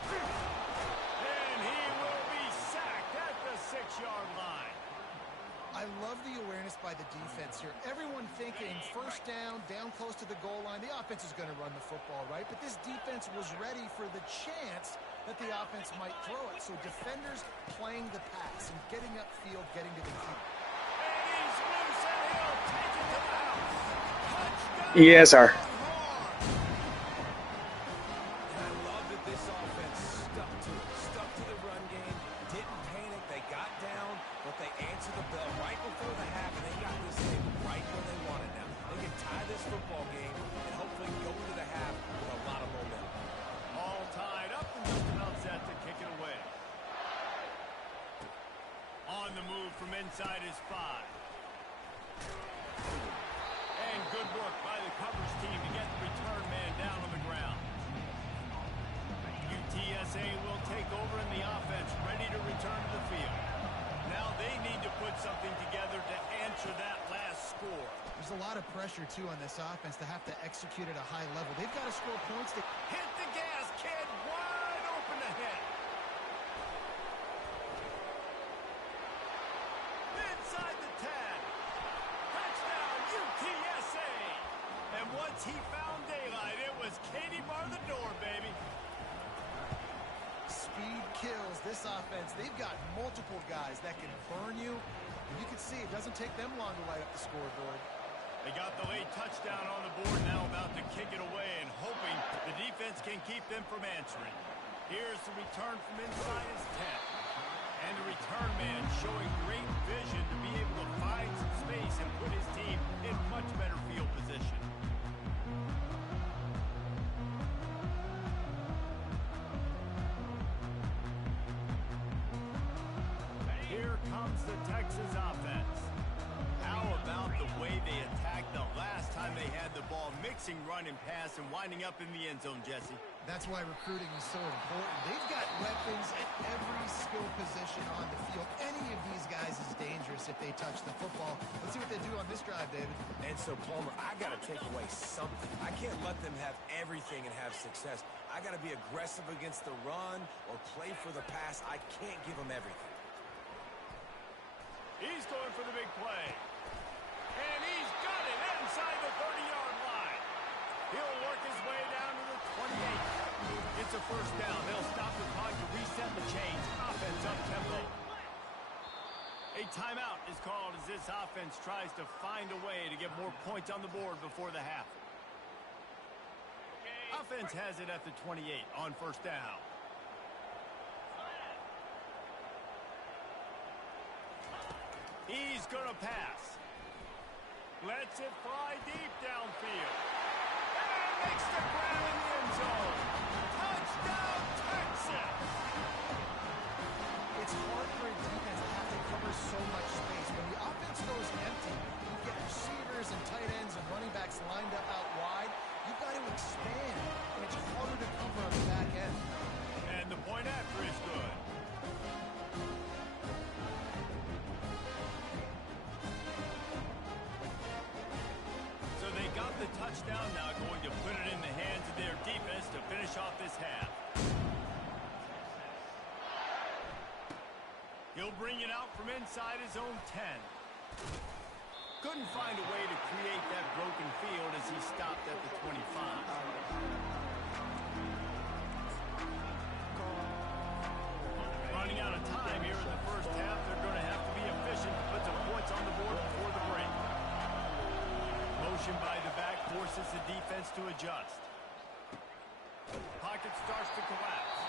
And he will be sacked at the 6-yard line. I love the awareness by the defense here. Everyone thinking first down, down close to the goal line. The offense is going to run the football, right? But this defense was ready for the chance that the offense might throw it. So defenders playing the pass and getting upfield, getting to the key. And he's loose and he'll take it to the house. Touchdown. Yes, sir. And I love that this offense stuck to the run game, didn't panic, they got down, but they answered the bell right before the half, and they got this thing right where they want it now. They can tie this football game and hopefully go into the half with a lot of momentum. All tied up and just about set to kick it away. On the move from inside his 5. And good work by the coverage team to get the return man down on the ground. UTSA will take over in the offense, ready to return to the field. Now they need to put something together to answer that last score. There's a lot of pressure, too, on this offense to have to execute at a high level. They've got to score points. Hit the gas, kid. Wide open ahead. Inside the 10. Touchdown, UTSA. And once he found daylight, it was Katie bar the door, baby. Speed kills this offense. They've got multiple guys that can burn you. And you can see it doesn't take them long to light up the scoreboard. They got the late touchdown on the board, now about to kick it away and hoping the defense can keep them from answering. Here's the return from inside his 10. And the return man showing great vision to be able to find some space and put his team in much better field position. Here comes the Texas offense. How about the way they attacked the last time they had the ball, mixing run and pass and winding up in the end zone, Jesse? That's why recruiting is so important. They've got weapons at every skill position on the field. Any of these guys is dangerous if they touch the football. Let's see what they do on this drive, David. And so, Palmer, I got to take away something. I can't let them have everything and have success. I got to be aggressive against the run or play for the pass. I can't give them everything. He's going for the big play. And he's got it inside the 30-yard line. He'll work his way down to the 28. It's a first down. They'll stop the clock to reset the chains. Offense up tempo. A timeout is called as this offense tries to find a way to get more points on the board before the half. Offense has it at the 28 on first down. He's going to pass. Lets it fly deep downfield. And makes the grab in the end zone. Touchdown, Texas! It's hard for a defense to have to cover so much space. When the offense goes empty, you get receivers and tight ends and running backs lined up out wide. You've got to expand, and it's harder to cover on the back end. And the point after is good. So they got the touchdown, now going to put it in the hands of their defense to finish off this half. He'll bring it out from inside his own 10. Couldn't find a way to create that broken field as he stopped at the 25. Running out of time here in the first half. They're going to have to be efficient to put some points on the board before the break. Motion by the back forces the defense to adjust. Pocket starts to collapse.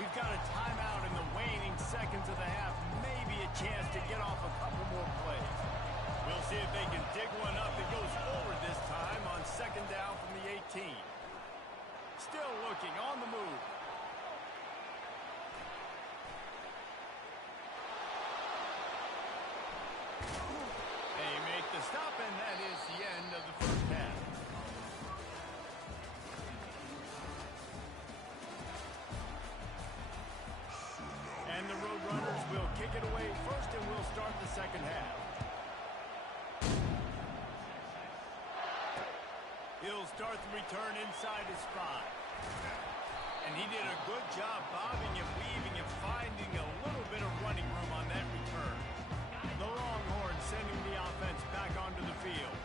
We've got a timeout in the waning seconds of the half. Maybe a chance to get off a couple more plays. We'll see if they can dig one up that goes forward this time on second down from the 18. Still looking on the move. They make the stop, and that is the end of the first half. And the Roadrunners will kick it away first, and we'll start the second half. He'll start the return inside his 5. And he did a good job bobbing and weaving and finding a little bit of running room on that return. The Longhorns sending the offense back onto the field.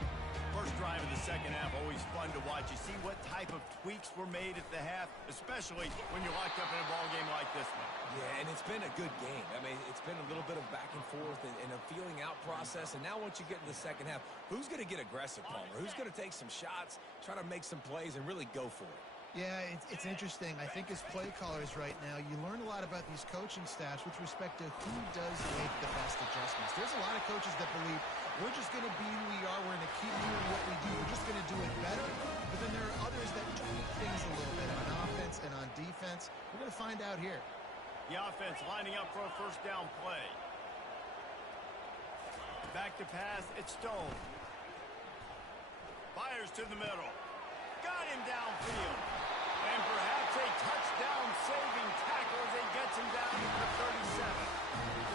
First drive of the second half, always fun to watch. You see what type of tweaks were made at the half, especially when you're locked up in a ball game like this one. Yeah, and it's been a good game. I mean, it's been a little bit of back and forth and a feeling out process. And now once you get in the second half, who's going to get aggressive, Palmer? Who's going to take some shots, try to make some plays, and really go for it? Yeah, it's interesting. I think as play callers right now, you learn a lot about these coaching staffs with respect to who does make the best adjustments. There's a lot of coaches that believe we're just going to be who we are. We're going to keep doing what we do. We're just going to do it better. But then there are others that tweak things a little bit on offense and on defense. We're going to find out here. The offense lining up for a first down play. Back to pass, it's Stone. Fires to the middle. Got him downfield. And perhaps a touchdown-saving tackle as he gets him down to the 37.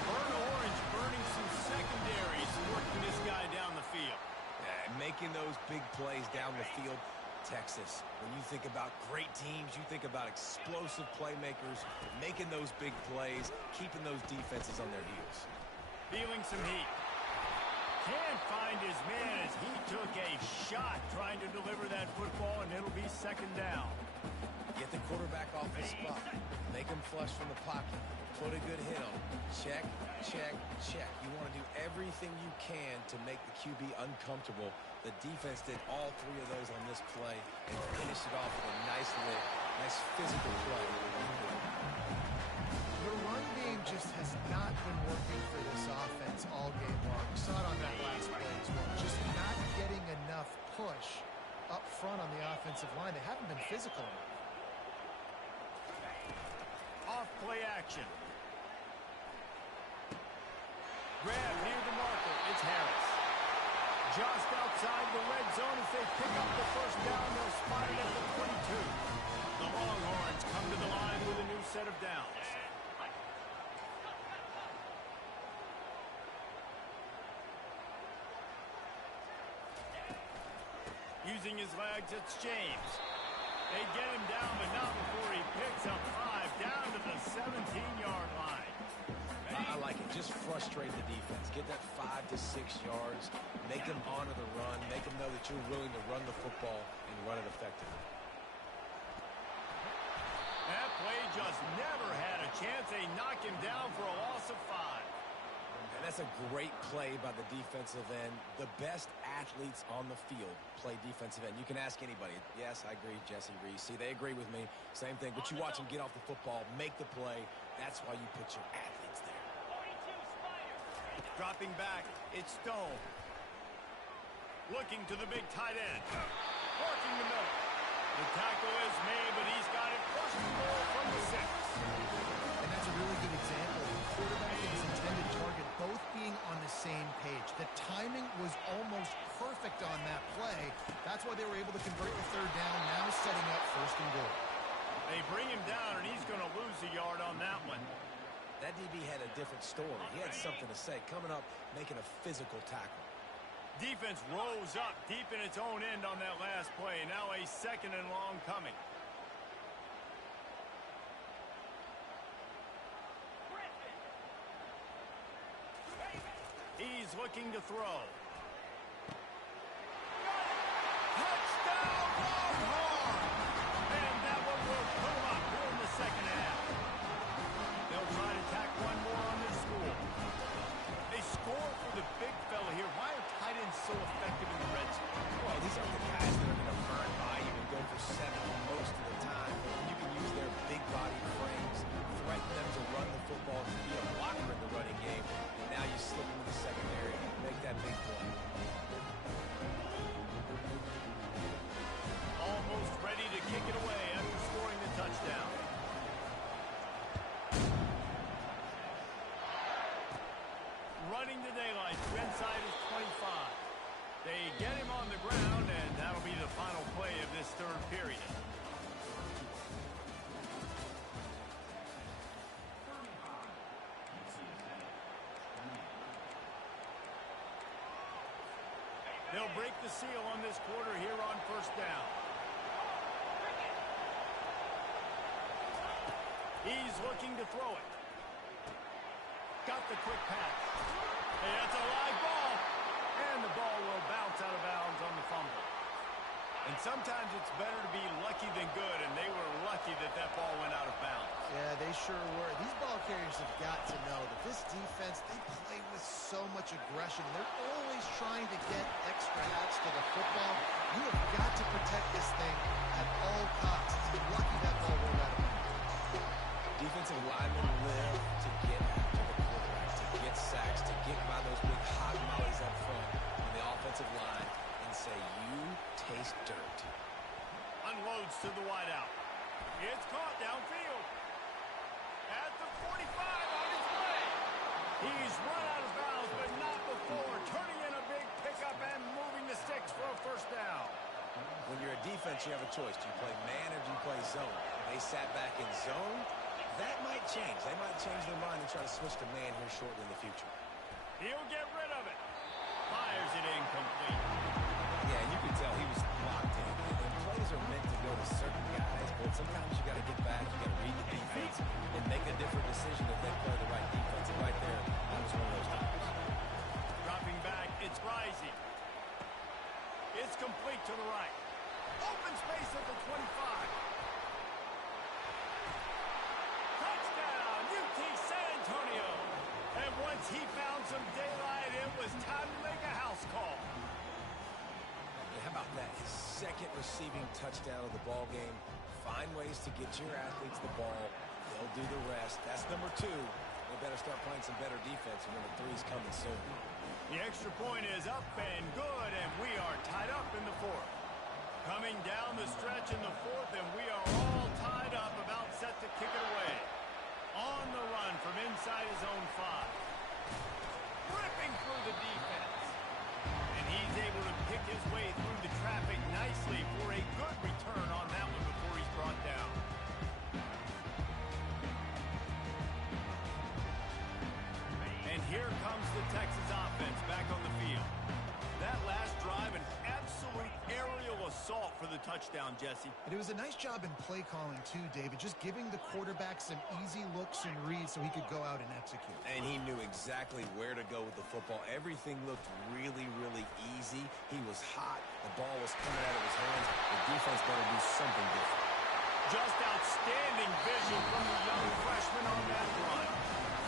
Burn Orange burning some secondaries, working this guy down the field. Yeah, and making those big plays down the field. Texas, when you think about great teams, you think about explosive playmakers, making those big plays, keeping those defenses on their heels. Feeling some heat. Can't find his man as he took a shot trying to deliver that football, and it'll be second down. Get the quarterback off the spot. Make him flush from the pocket. Put a good hit on him. Check, check, check. You want to do everything you can to make the QB uncomfortable. The defense did all 3 of those on this play and finished it off with a nice lick, nice physical play. The run game just has not been working for this offense all game long. We saw it on that last play as well. Just not getting enough push up front on the offensive line. They haven't been physical enough. Off play action. Grab near the marker. It's Harris. Just outside the red zone as they pick up the first down. They'll spot it at the 22. The Longhorns come to the line with a new set of downs. Using his legs, it's James. They get him down, but not before he picks up 5 down to the 17-yard line. I like it. Just frustrate the defense. Get that 5 to 6 yards. Make them honor the run. Make them know that you're willing to run the football and run it effectively. That play just never had a chance. They knock him down for a loss of 5. And that's a great play by the defensive end. The best athletes on the field play defensive end. You can ask anybody. Yes, I agree, Jesse Reese. See, they agree with me. Same thing. But you watch them get off the football, make the play. That's why you put your athletes there. Dropping back, it's Stone. Looking to the big tight end. Working the middle. The tackle is made, but he's got it first and goal from the 6. And that's a really good example of the quarterback and his intended target both being on the same page. The timing was almost perfect on that play. That's why they were able to convert the third down, now setting up first and goal. They bring him down, and he's going to lose a yard on that one. That DB had a different story. He had something to say. Coming up, making a physical tackle. Defense rose up deep in its own end on that last play. Now a second and long coming. He's looking to throw. Touchdown, Longhorn! And that one will put him up here in the second half. They'll try to tackle running the daylight to inside his 25. They get him on the ground, and that'll be the final play of this third period. They'll break the seal on this quarter here on first down. He's looking to throw it. Got the quick pass. Hey, that's a live ball. And the ball will bounce out of bounds on the fumble. And sometimes it's better to be lucky than good, and they were lucky that that ball went out of bounds. Yeah, they sure were. These ball carriers have got to know that this defense, they play with so much aggression. They're always trying to get extra hats to the football. You have got to protect this thing at all costs. It's lucky that ball rolled out of bounds. Defensive linemen live to get after the quarterback, to get sacks, to get by those big hot mollies up front on the offensive line and say, you taste dirt. Unloads to the wideout. It's caught downfield. At the 45 on his way. He's run out of bounds, but not before. Turning in a big pickup and moving the sticks for a first down. When you're a defense, you have a choice. Do you play man or do you play zone? They sat back in zone. That might change. They might change their mind and try to switch to man here shortly in the future. He'll get rid of it. Fires it incomplete. Yeah, you can tell he was locked in. And plays are meant to go to certain guys, but sometimes you got to get back, you got to read the defense, and make a different decision if they play the right defense. And right there, that was one of those times. Dropping back, it's rising. It's complete to the right. Open space at the 25. Touchdown, UT San Antonio. And once he found some daylight, it was time to make a house call. How about that? His second receiving touchdown of the ball game. Find ways to get your athletes the ball. They'll do the rest. That's number 2. They better start playing some better defense, and number 3 is coming soon. The extra point is up and good, and we are tied up in the fourth. Coming down the stretch in the fourth, and we are all tied up, about set to kick it away. On the run from inside his own 5. Ripping through the defense. And he's able to pick his way through the traffic nicely for a good return on that one before he's brought down. And here comes the Texas offense back on the field. That last drive, an absolute aerial assault for the touchdown, Jesse. And it was a nice job in play calling too, David, just giving the quarterback some easy looks and reads so he could go out and execute. And he knew exactly where to go with the football. Everything looked really, really easy. He was hot. The ball was coming out of his hands. The defense better do something different. Just outstanding vision from the young freshman on that run.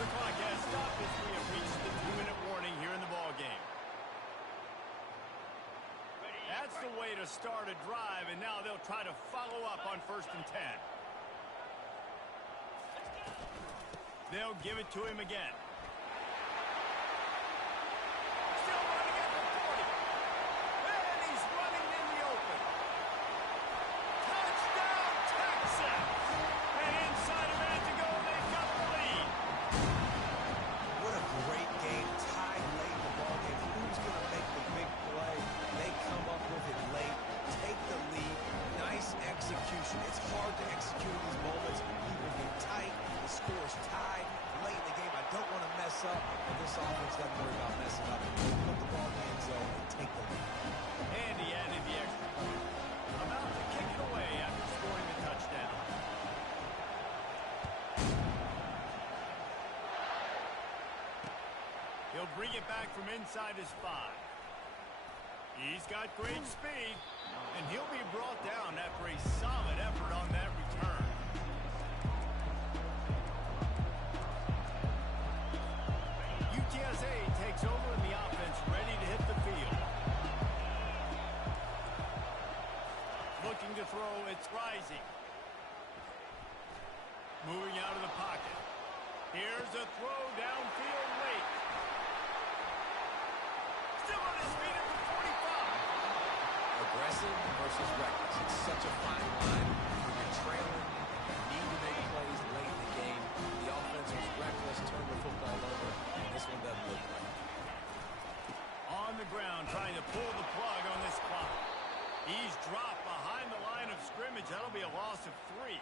The clock has stopped as we have reached the 2-minute warning here in the ballgame. That's the way to start a drive, and now they'll try to follow up on 1st and 10. They'll give it to him again. Still running at the 40. And he's running in the open. Touchdown, Texas! And inside a minute to go, they've got the lead. What a great game. Tied late in the ballgame. Who's going to make the big play? They come up with it late, take the lead. Nice execution. It's hard to execute in these moments. People get tight. The score is tied late in the game. I don't want to mess up, and this offense doesn't worry about messing up. They put the ball in the end zone and take the lead. And he added the extra point. About to kick it away after scoring the touchdown. He'll bring it back from inside his 5. He's got great speed, and he'll be brought down after a solid effort on that return. UTSA takes over in the offense, ready to hit the field. Looking to throw, it's rising. Moving out of the pocket. Here's a throw downfield late. Still on his feet at the 45. Aggressive versus reckless. It's such a fine line. When you're trailing, you need to make plays late in the game. The offense was reckless, turned the football over, and this one doesn't look right. trying to pull the plug on this clock. He's dropped behind the line of scrimmage. That'll be a loss of 3.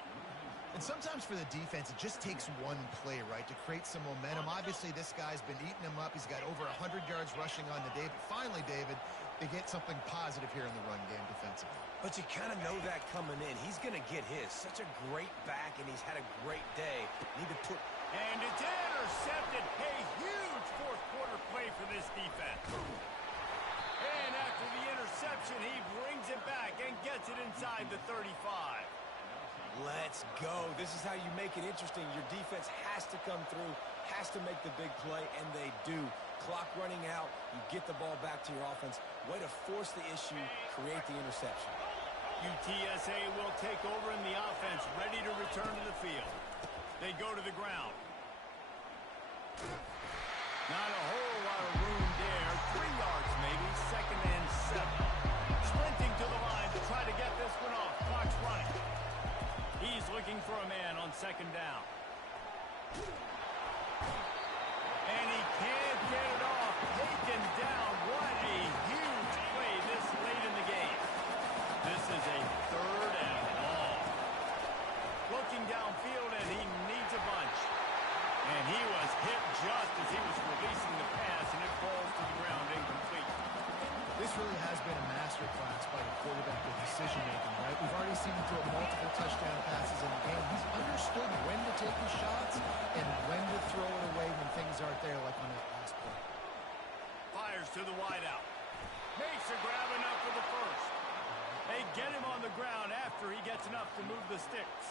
And sometimes for the defense, it just takes one play, right, to create some momentum. Obviously, this guy's been eating him up. He's got over 100 yards rushing on the day. But finally, David, they get something positive here in the run game defensively. But you kind of know that coming in. He's going to get his. Such a great back, and he's had a great day. Need to put... And it's intercepted. A huge fourth-quarter play for this defense. And after the interception, he brings it back and gets it inside the 35. Let's go. This is how you make it interesting. Your defense has to come through, has to make the big play, and they do. Clock running out, you get the ball back to your offense. Way to force the issue, create the interception. UTSA will take over in the offense, ready to return to the field. They go to the ground. Not a whole lot of room there. 3 yards maybe, 2nd and 7. Sprinting to the line to try to get this one off. Clock's running. He's looking for a man on 2nd down. And he can't get it off. Taken down. What a huge play this late in the game. This is a 3rd and long. Looking downfield, and he needs a bunch. And he was hit just as he was releasing the pass, and it falls to the ground incomplete. This really has been a masterclass by the quarterback with decision-making, right? We've already seen him throw multiple touchdown passes in the game. He's understood when to take his shots and when to throw it away when things aren't there, like on that last play. Fires to the wideout. Makes a grab enough for the first. They get him on the ground after he gets enough to move the sticks.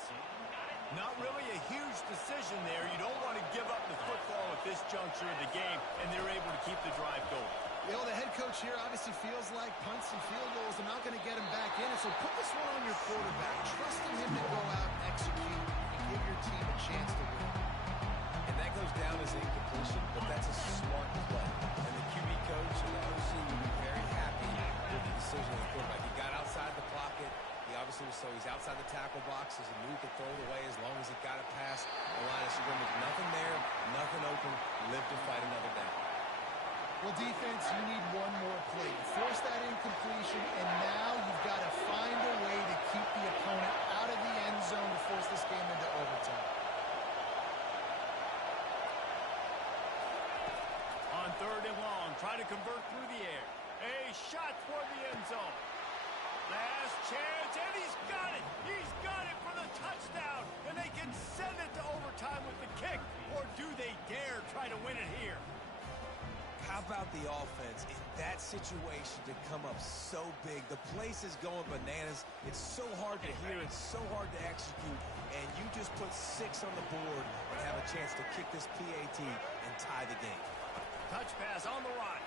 Not really a huge decision there. You don't want to give up the football at this juncture of the game, and they're able to keep the drive going. You know, the head coach here obviously feels like punts and field goals are not going to get him back in. And so put this one on your quarterback, trusting him to go out and execute and give your team a chance to win. And that goes down as incompletion, but that's a smart play. And the QB coach and the OC will be very happy with the decision of the quarterback. He got outside the pocket. He obviously was, so he's outside the tackle box. He knew he could throw it away as long as he got it past the line of scrimmage. Nothing there, nothing open. Live to fight another down. Well, defense, you need one more play. Force that incompletion, and now you've got to find a way to keep the opponent out of the end zone to force this game into overtime. On 3rd and long, try to convert through the air. A shot toward the end zone. Last chance, and he's got it. He's got it for the touchdown, and they can send it to overtime with the kick. Or do they dare try to win it here? How about the offense in that situation to come up so big? The place is going bananas. It's so hard to hear. It's so hard to execute. And you just put 6 on the board and have a chance to kick this PAT and tie the game. Touch pass on the run.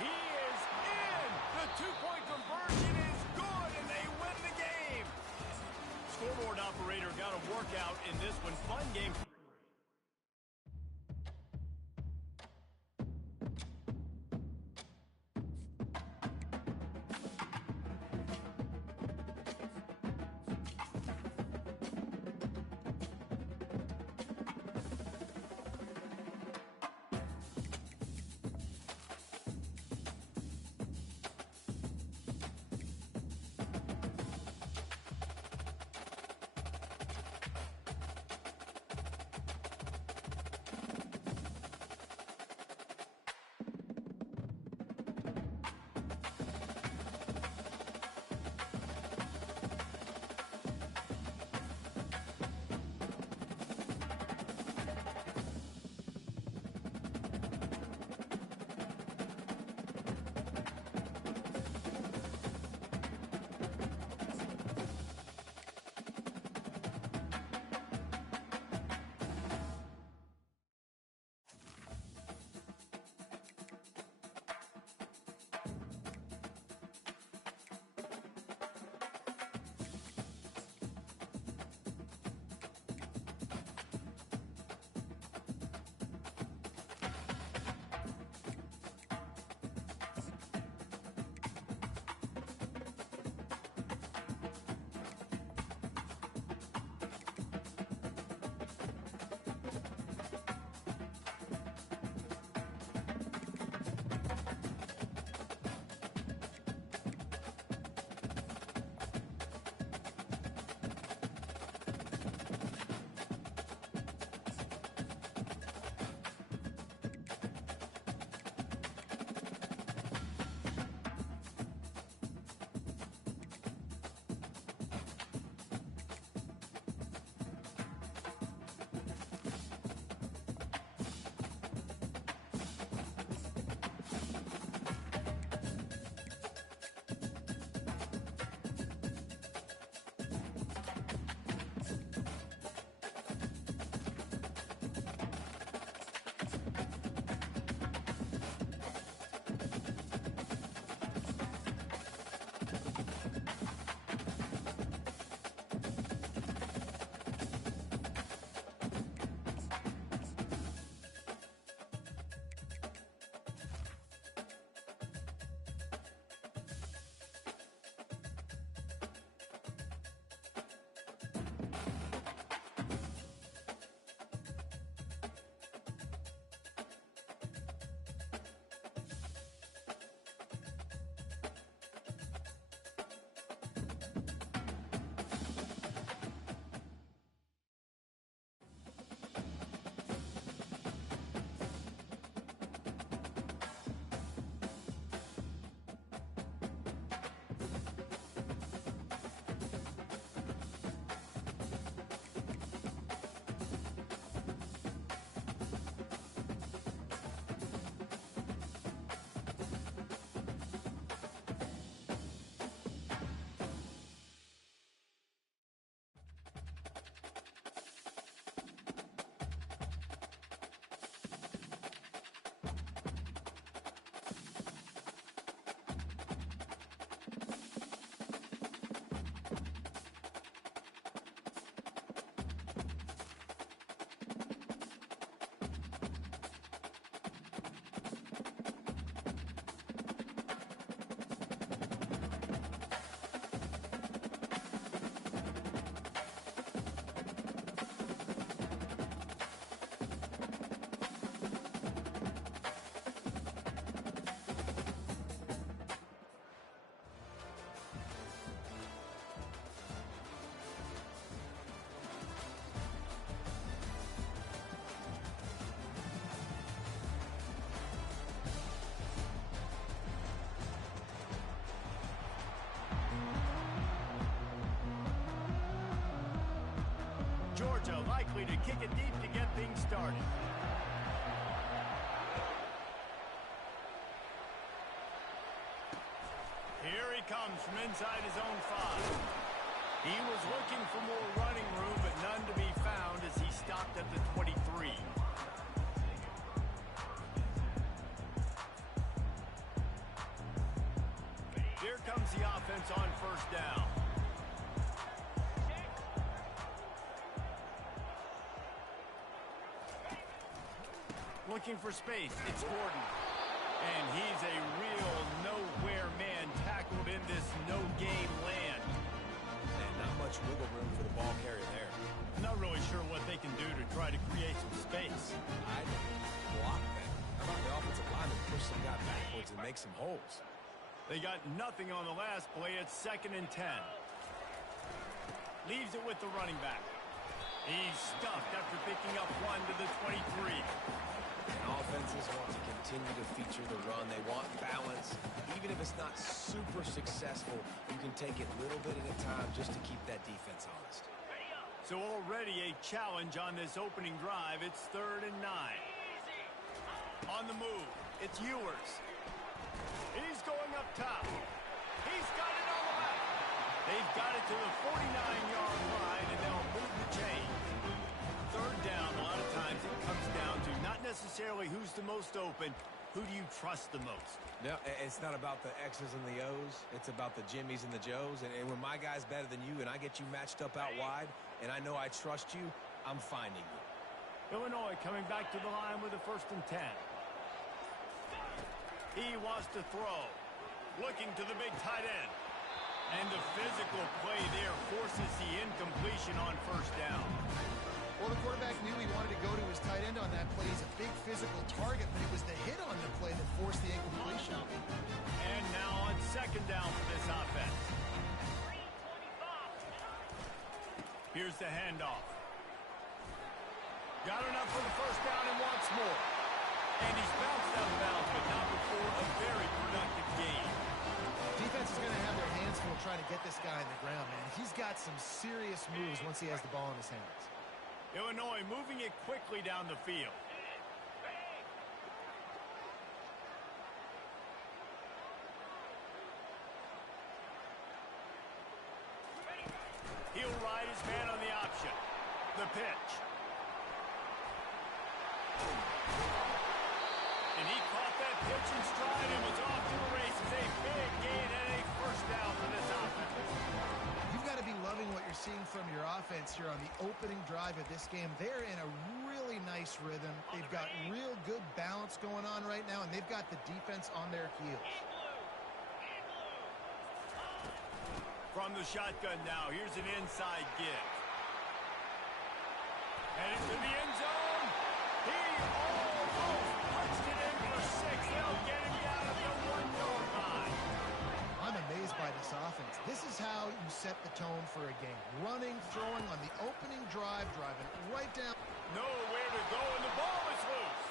He is in. The 2-point conversion is good, and they win the game. Scoreboard operator got a workout in this one. Fun game. quickly to kick it deep to get things started. Here he comes from inside his own 5. He was looking for more running room, but none to be found as he stopped at the 23. Here comes the offense on first down. Looking for space, it's Gordon. And he's a real nowhere man tackled in this no-game land. And not much wiggle room for the ball carrier there. Not really sure what they can do to try to create some space. I'd block that. How about the offensive lineman push some guy backwards and make some holes? They got nothing on the last play. It's 2nd and 10. Leaves it with the running back. He's stuffed after picking up 1 to the 23. And offenses want to continue to feature the run. They want balance. Even if it's not super successful, you can take it little bit at a time just to keep that defense honest. So already a challenge on this opening drive. It's 3rd and 9. On the move, it's Ewers. He's going up top. He's got it on the left. They've got it to the 49-yard line, and they'll move the chain. 3rd down, a lot of times it comes down to not necessarily who's the most open, who do you trust the most? No, it's not about the X's and the O's. It's about the Jimmies and the Joes. And when my guy's better than you and I get you matched up out wide and I know I trust you, I'm finding you. Illinois coming back to the line with a 1st and 10. He wants to throw. Looking to the big tight end. And the physical play there forces the incompletion on 1st down. Well, the quarterback knew he wanted to go to his tight end on that play. He's a big physical target, but it was the hit on the play that forced the incompletion. And now on 2nd down for this offense. Here's the handoff. Got enough for the 1st down and wants more. And he's bounced out of bounds, but not before a very productive game. Defense is going to have their hands full trying to get this guy in the ground, man. He's got some serious moves once he has the ball in his hands. Illinois moving it quickly down the field. He'll ride his man on the option. The pitch. And he caught that pitch in stride and was off to the races. A big gain and a 1st down for this offense. You've got to be loving what you're seeing from your offense here on the opening drive of this game. They're in a really nice rhythm. They've got real good balance going on right now, and they've got the defense on their heels. From the shotgun now, here's an inside give. And into the end zone. He almost punched it in for 6. They'll get him down at the 1-yard line. I'm amazed by this offense. This is how you set the tone for a game. Running, throwing on the opening drive, driving right down. Nowhere to go, and the ball is loose.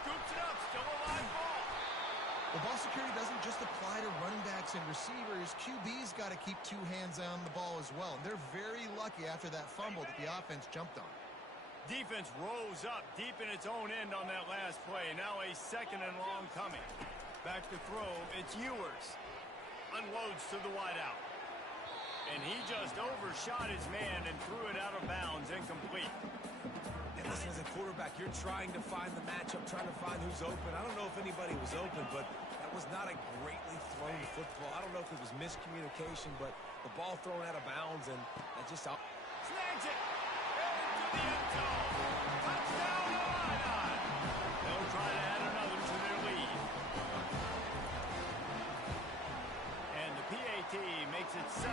Scoops it up, still a live ball. The ball security doesn't just apply to running backs and receivers. QB's got to keep 2 hands on the ball as well. They're very lucky after that fumble that the offense jumped on. Defense rose up deep in its own end on that last play. Now a 2nd and long coming. Back to throw, it's Ewers. Unloads to the wideout. And he just overshot his man and threw it out of bounds, incomplete. And listen, as a quarterback, you're trying to find the matchup, trying to find who's open. I don't know if anybody was open, but that was not a greatly thrown football. I don't know if it was miscommunication, but the ball thrown out of bounds, and that just out. Snags it! Into the end zone! Touchdown, Illini! They'll try to add another to their lead. And the PAT makes it 7-0.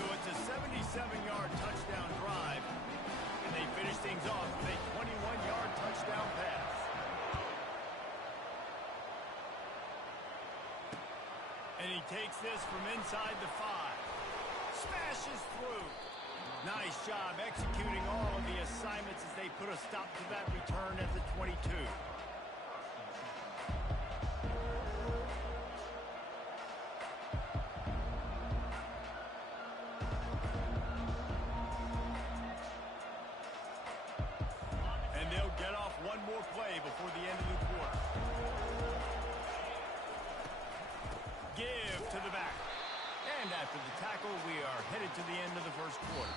So it's a 77-yard touchdown drive. And they finish things off with a 21-yard touchdown pass. And he takes this from inside the 5. Smashes through. Nice job executing all of the assignments as they put a stop to that return at the 22. one more play before the end of the quarter. Give to the back. And after the tackle, we are headed to the end of the first quarter.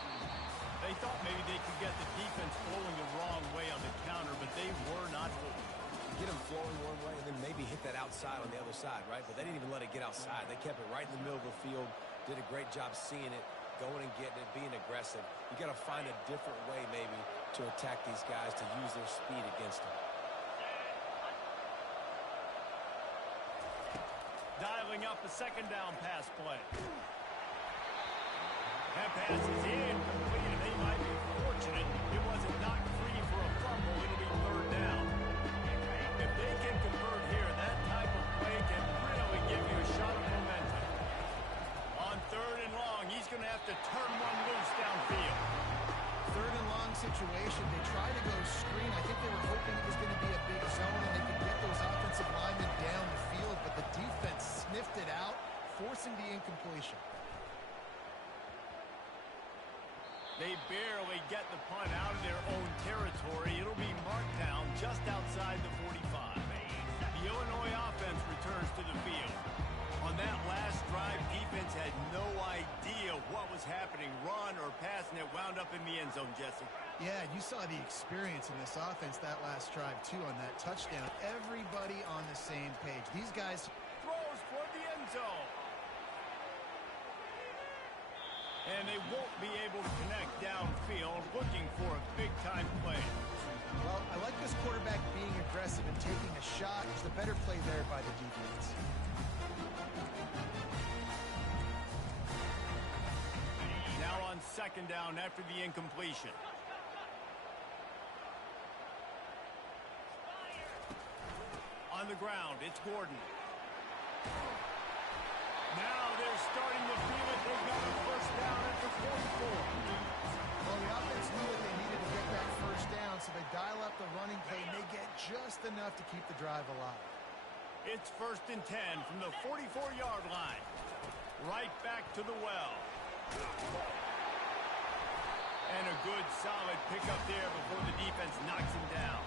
They thought maybe they could get the defense flowing the wrong way on the counter, but they were not fooled. Get them flowing one way and then maybe hit that outside on the other side, right? But they didn't even let it get outside. They kept it right in the middle of the field, did a great job seeing it, going and getting it, being aggressive. You got to find a different way maybe to attack these guys, to use their speed against them. Dialing up a second down pass play. That pass is incomplete, and they might be fortunate it wasn't knocked free for a fumble. It'll be third down. If they can convert here, that type of play can really give you a shot of momentum. On third and long, he's going to have to turn one loose downfield. Third and long situation. They tried to go screen. I think they were hoping it was going to be a big zone and they could get those offensive linemen down the field, but the defense sniffed it out, forcing the incompletion. They barely get the punt out of their own territory. It'll be marked down just outside the 45. The Illinois offense returns to the field. On that last drive, defense had no idea what was happening, run or pass, and it wound up in the end zone, Jesse. Yeah, you saw the experience in this offense that last drive, too, on that touchdown. Everybody on the same page. These guys throws toward the end zone. And they won't be able to connect downfield, looking for a big-time play. Well, I like this quarterback being aggressive and taking a shot. There's a better play there by the defense. Now on second down after the incompletion. On the ground, it's Gordon. Now they're starting to feel it. They've got a first down at the 44. Well, the offense knew that they needed to get that first down, so they dial up the running play, and they get just enough to keep the drive alive. It's 1st and 10 from the 44-yard line. Right back to the well. And a good, solid pickup there before the defense knocks him down.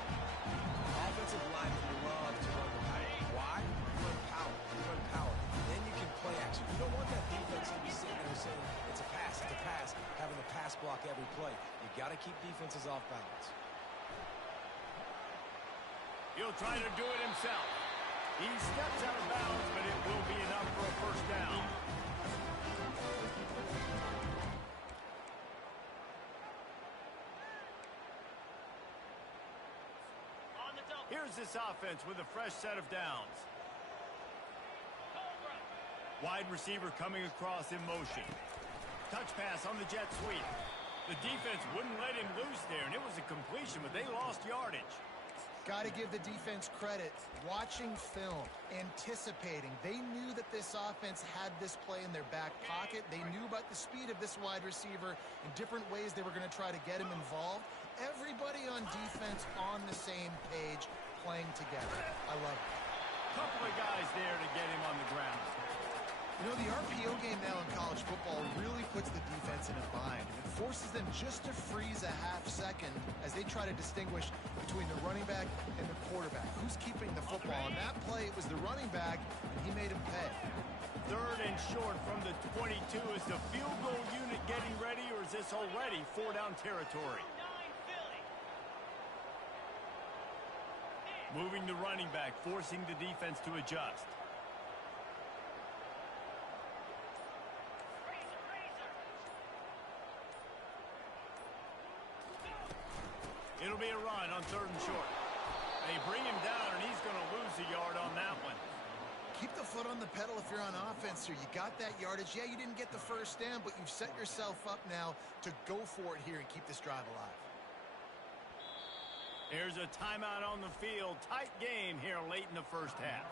Offensive linemen love to run the power. Why? You run power. You run power. Then you can play action. You don't want that defense to be sitting there saying, it's a pass, having a pass block every play. You got to keep defenses off balance. He'll try to do it himself. He steps out of bounds, but it will be enough for a first down. Here's this offense with a fresh set of downs. Wide receiver coming across in motion. Touch pass on the jet sweep. The defense wouldn't let him loose there, and it was a completion, but they lost yardage. Got to give the defense credit. Watching film, anticipating. They knew that this offense had this play in their back pocket. They knew about the speed of this wide receiver and different ways they were going to try to get him involved. Everybody on defense on the same page, playing together. I love it. Couple of guys there to get him on the ground. You know, the RPO game now in college football really puts the defense in a bind. It forces them just to freeze a half second as they try to distinguish between the running back and the quarterback. Who's keeping the football? On that play, it was the running back, and he made him pay. 3rd and short from the 22. Is the field goal unit getting ready, or is this already 4-down territory? Moving the running back, forcing the defense to adjust. It'll be a run on 3rd and short. They bring him down, and he's going to lose a yard on that one. Keep the foot on the pedal if you're on offense here. You got that yardage. Yeah, you didn't get the first down, but you've set yourself up now to go for it here and keep this drive alive. Here's a timeout on the field. Tight game here late in the first half.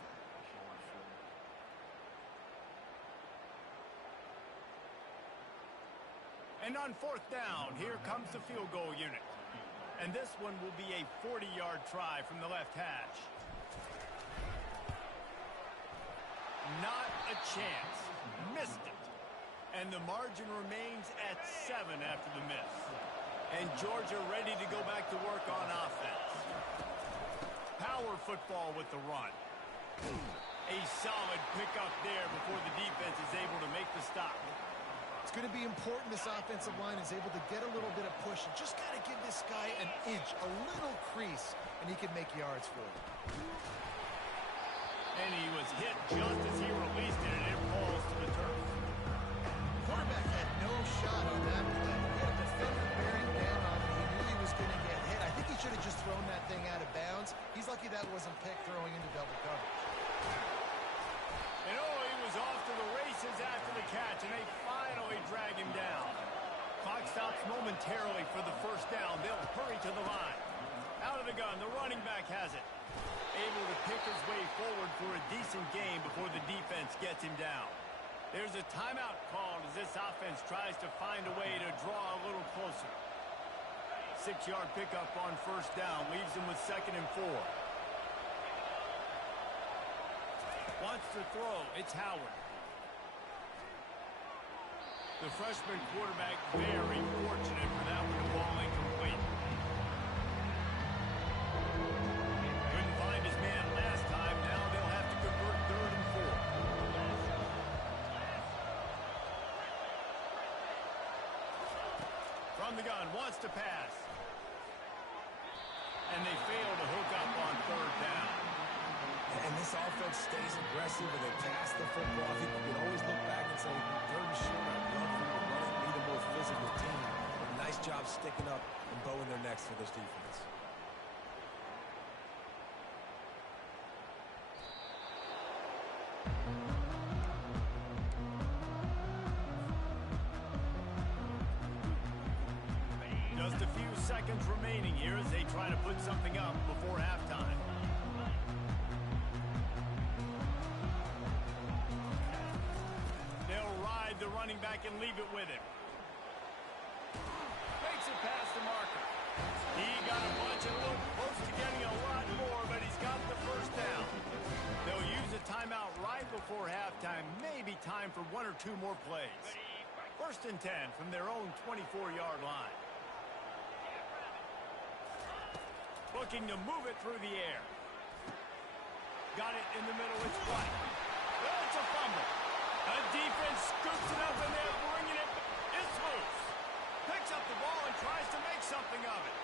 And on 4th down, here comes the field goal unit. And this one will be a 40-yard try from the left hash. Not a chance. Missed it. And the margin remains at 7 after the miss. And Georgia ready to go back to work on offense. football with the run. A solid pickup there before the defense is able to make the stop. It's going to be important this offensive line is able to get a little bit of push and just got to give this guy an inch, a little crease, and he can make yards for you. And he was hit just as he released it, and it falls to the turf. Quarterback had no shot on that play. He had a defender bearing down on him. He knew he was going to get hit. I think he should have just thrown that thing out of bounds. He's lucky that wasn't picked throwing into double coverage. And he was off to the races after the catch, and they finally drag him down. Clock stops momentarily for the first down. They'll hurry to the line. Out of the gun, the running back has it. Able to pick his way forward for a decent game before the defense gets him down. There's a timeout called as this offense tries to find a way to draw a little closer. 6-yard pickup on first down leaves him with 2nd and 4. Wants to throw. It's Howard. The freshman quarterback very fortunate for that one to fall incomplete. Couldn't find his man last time. Now they'll have to convert 3rd and 4. From the gun, wants to pass. And they fail to hook up on 3rd down. And this offense stays aggressive and they pass the football. I think you can always look back and say, 3rd and short, I'd love for you to run it, be the more physical team. But nice job sticking up and bowing their necks for this defense. Just a few seconds remaining here as they try to put something up before halftime. They'll ride the running back and leave it with him. Makes it past the marker. He got a bunch and looked close to getting a lot more, but he's got the first down. They'll use a timeout right before halftime. Maybe time for 1 or 2 more plays. 1st and 10 from their own 24-yard line. Looking to move it through the air. Got it in the middle. It's right. It's a fumble. A defense scoops it up, and they're bringing it. It's loose. Picks up the ball and tries to make something of it.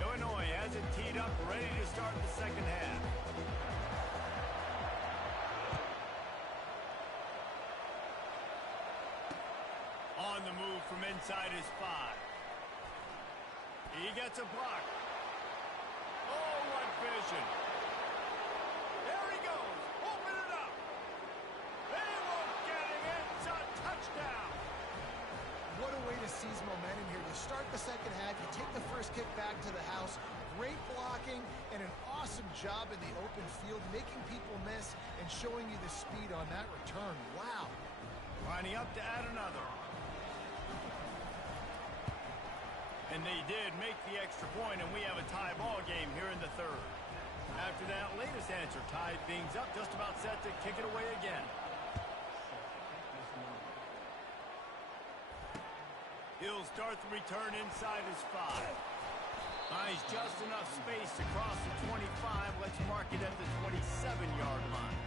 Illinois has it teed up, ready to start the second half. On the move from inside his 5. He gets a block. Oh, what vision. There he goes. Open it up. They won't get him. It's a touchdown. What a way to seize momentum here. You start the second half, you take the first kick back to the house. Great blocking and an awesome job in the open field, making people miss and showing you the speed on that return. Wow. Lining up to add another. And they did make the extra point, and we have a tie ball game here in the 3rd. After that latest answer, tied things up, just about set to kick it away again. He'll start the return inside his 5. Finds just enough space to cross the 25. Let's mark it at the 27-yard line.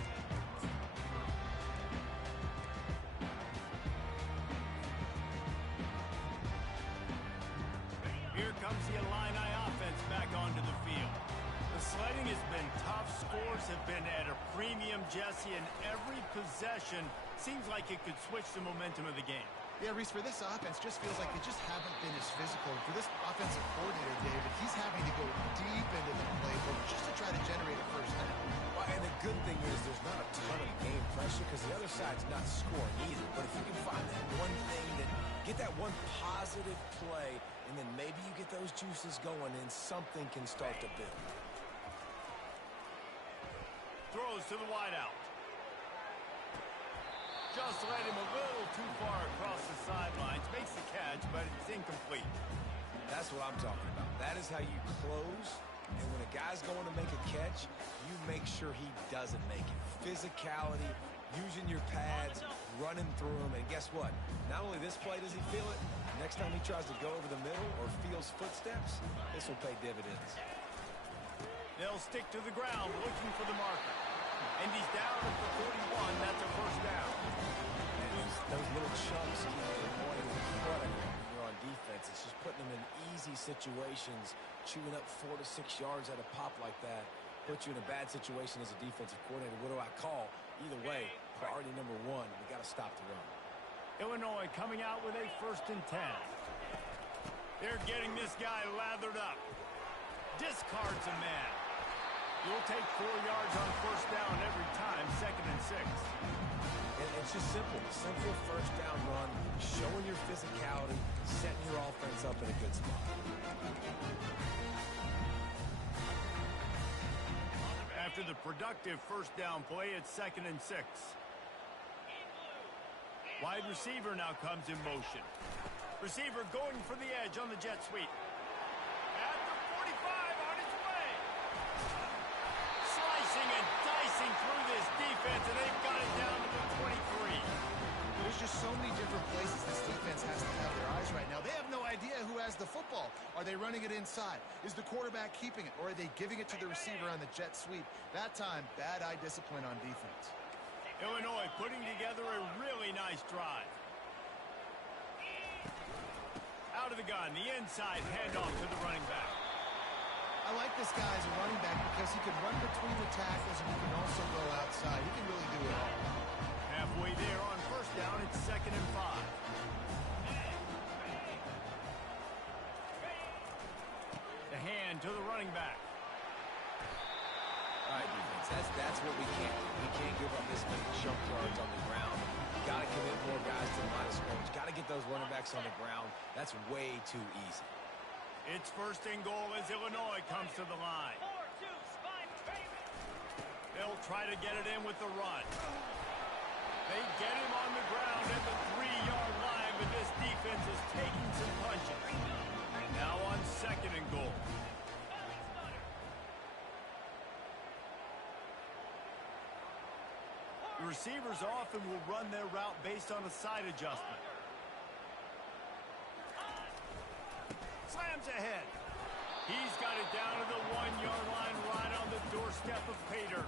Here comes the Illini offense back onto the field. The sledding has been tough. Scores have been at a premium, Jesse, and every possession seems like it could switch the momentum of the game. Yeah, Reese, for this offense, just feels like they just haven't been as physical. For this offensive coordinator, David, he's having to go deep into the playbook just to try to generate a first down. Well, and the good thing is there's not a ton of game pressure because the other side's not scoring either. But if you can find that one thing, that get that one positive play, and then maybe you get those juices going and something can start to build. Throws to the wideout. Just led him a little too far across the sidelines. Makes the catch, but it's incomplete. That's what I'm talking about. That is how you close And when a guy's going to make a catch, you make sure he doesn't make it. Physicality, using your pads, running through them. And guess what? Not only this play does he feel it, next time he tries to go over the middle or feels footsteps, this will pay dividends. They'll stick to the ground looking for the marker. And he's down at the 41. That's a first down. And those little chunks keep the point incredible when you're on defense. It's just putting them in easy situations, chewing up 4 to 6 yards at a pop like that. Put you in a bad situation as a defensive coordinator. What do I call? Either way, priority number one, we got to stop the run. Illinois coming out with a 1st and 10. They're getting this guy lathered up. Discards a man. You'll take 4 yards on 1st down every time, 2nd and 6. It's just simple. Simple 1st down run, showing your physicality, setting your offense up in a good spot. After the productive 1st down play, it's 2nd and 6. Wide receiver now comes in motion. Receiver going for the edge on the jet sweep. At the 45 on his way. Slicing and dicing through this defense, and they've got it down to the 23. There's just so many different places this defense has to have their eyes right now. They have no idea who has the football. Are they running it inside? Is the quarterback keeping it? Or are they giving it to the receiver on the jet sweep? That time, bad eye discipline on defense. Illinois putting together a really nice drive. Out of the gun, the inside handoff to the running back. I like this guy as a running back because he can run between the tackles and he can also go outside. He can really do it all. Halfway there on 1st down, it's 2nd and 5. The hand to the running back. All right, defense, that's what we can't do. We can't give up this many jump yards on the ground. Got to commit more guys to the line of scrimmage. Got to get those running backs on the ground. That's way too easy. It's 1st and goal as Illinois comes to the line. They'll try to get it in with the run. They get him on the ground at the 3-yard line, but this defense is taking some punches. Now on 2nd and goal. The receivers often will run their route based on a side adjustment. Slams ahead. He's got it down to the 1-yard line right on the doorstep of Pater.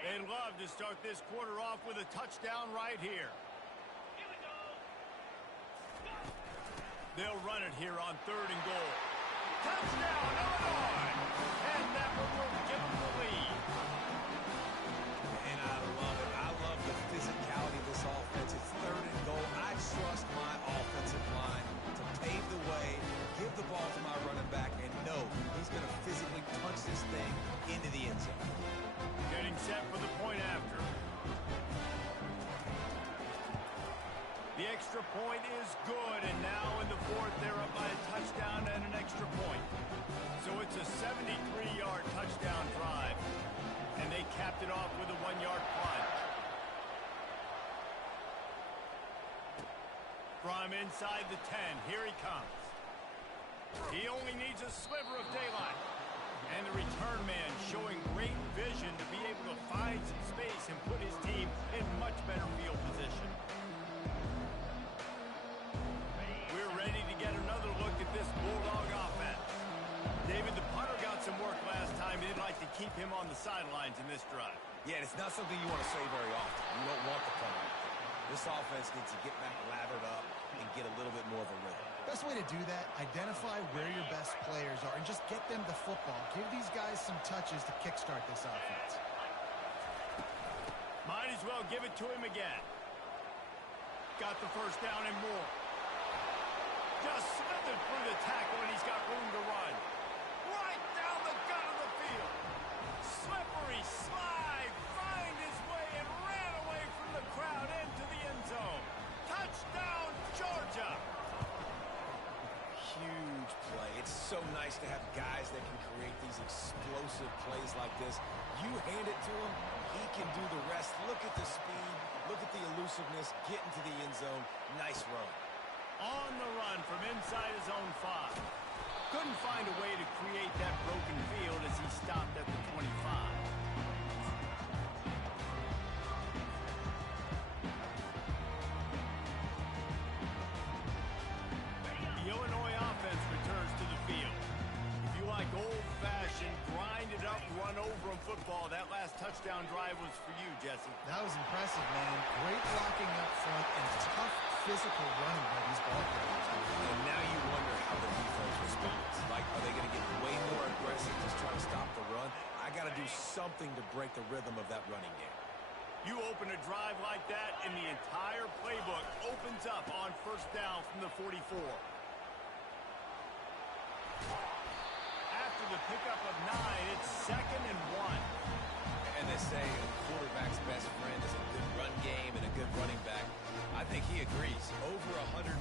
They'd love to start this quarter off with a touchdown right here. They'll run it here on 3rd and goal. Touchdown, Illinois! And that one will give them the lead. And I love it. I love the physicality of this offense. It's 3rd and goal. I trust my offensive line to pave the way, give the ball to my running back, and know he's going to physically punch this thing into the end zone. Getting set for the point after. The extra point is good, and now in the 4th, they're up by a touchdown and an extra point. So it's a 73-yard touchdown drive, and they capped it off with a 1-yard plunge. From inside the 10, here he comes. He only needs a sliver of daylight. And the return man showing great vision to be able to find some space and put his team in much better field position. We're ready to get another look at this Bulldog offense. David, the punter got some work last time. They'd like to keep him on the sidelines in this drive. Yeah, it's not something you want to say very often. You don't want the punter. This offense needs to get back lathered up and get a little bit more of a rhythm. Best way to do that, identify where your best players are and just get them the football. Give these guys some touches to kickstart this offense. Might as well give it to him again. Got the 1st down and more. Just slithered through the tackle and he's got room to run. Right down the gut of the field. Slippery slide, find his way and ran away from the crowd into the end zone. nice to have guys that can create these explosive plays like this. You hand it to him, he can do the rest. Look at the speed, look at the elusiveness, get into the end zone. Nice run. On the run from inside his own 5. Couldn't find a way to create that broken field as he stopped at the 25. The Illinois offense returns to the field. If you like old-fashioned, grind-it-up, run-over-'em football, that last touchdown drive was for you, Jesse. That was impressive, man. Great blocking up front and tough physical running by these ball players. And now you wonder how the defense responds. Like, are they going to get way more aggressive, just try to stop the run? I got to do something to break the rhythm of that running game. You open a drive like that, and the entire playbook opens up on first down from the 44. After the pickup of 9, it's 2nd and 1. And they say a quarterback's best friend is a good run game and a good running back. I think he agrees. Over 150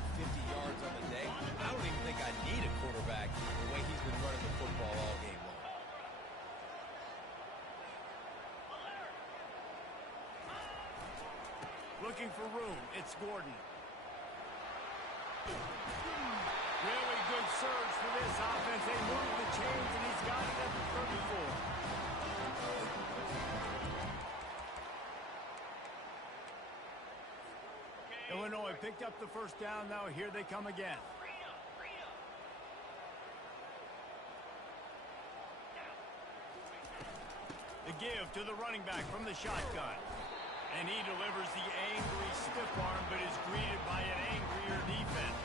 yards on the day. I don't even think I need a quarterback the way he's been running the football all game long. Looking for room. It's Gordon. Really good surge for this offense. They move the chains, and he's got it at the 34. Illinois picked up the first down. Now here they come again. The give to the running back from the shotgun. And he delivers the angry stiff arm, but is greeted by an angrier defense.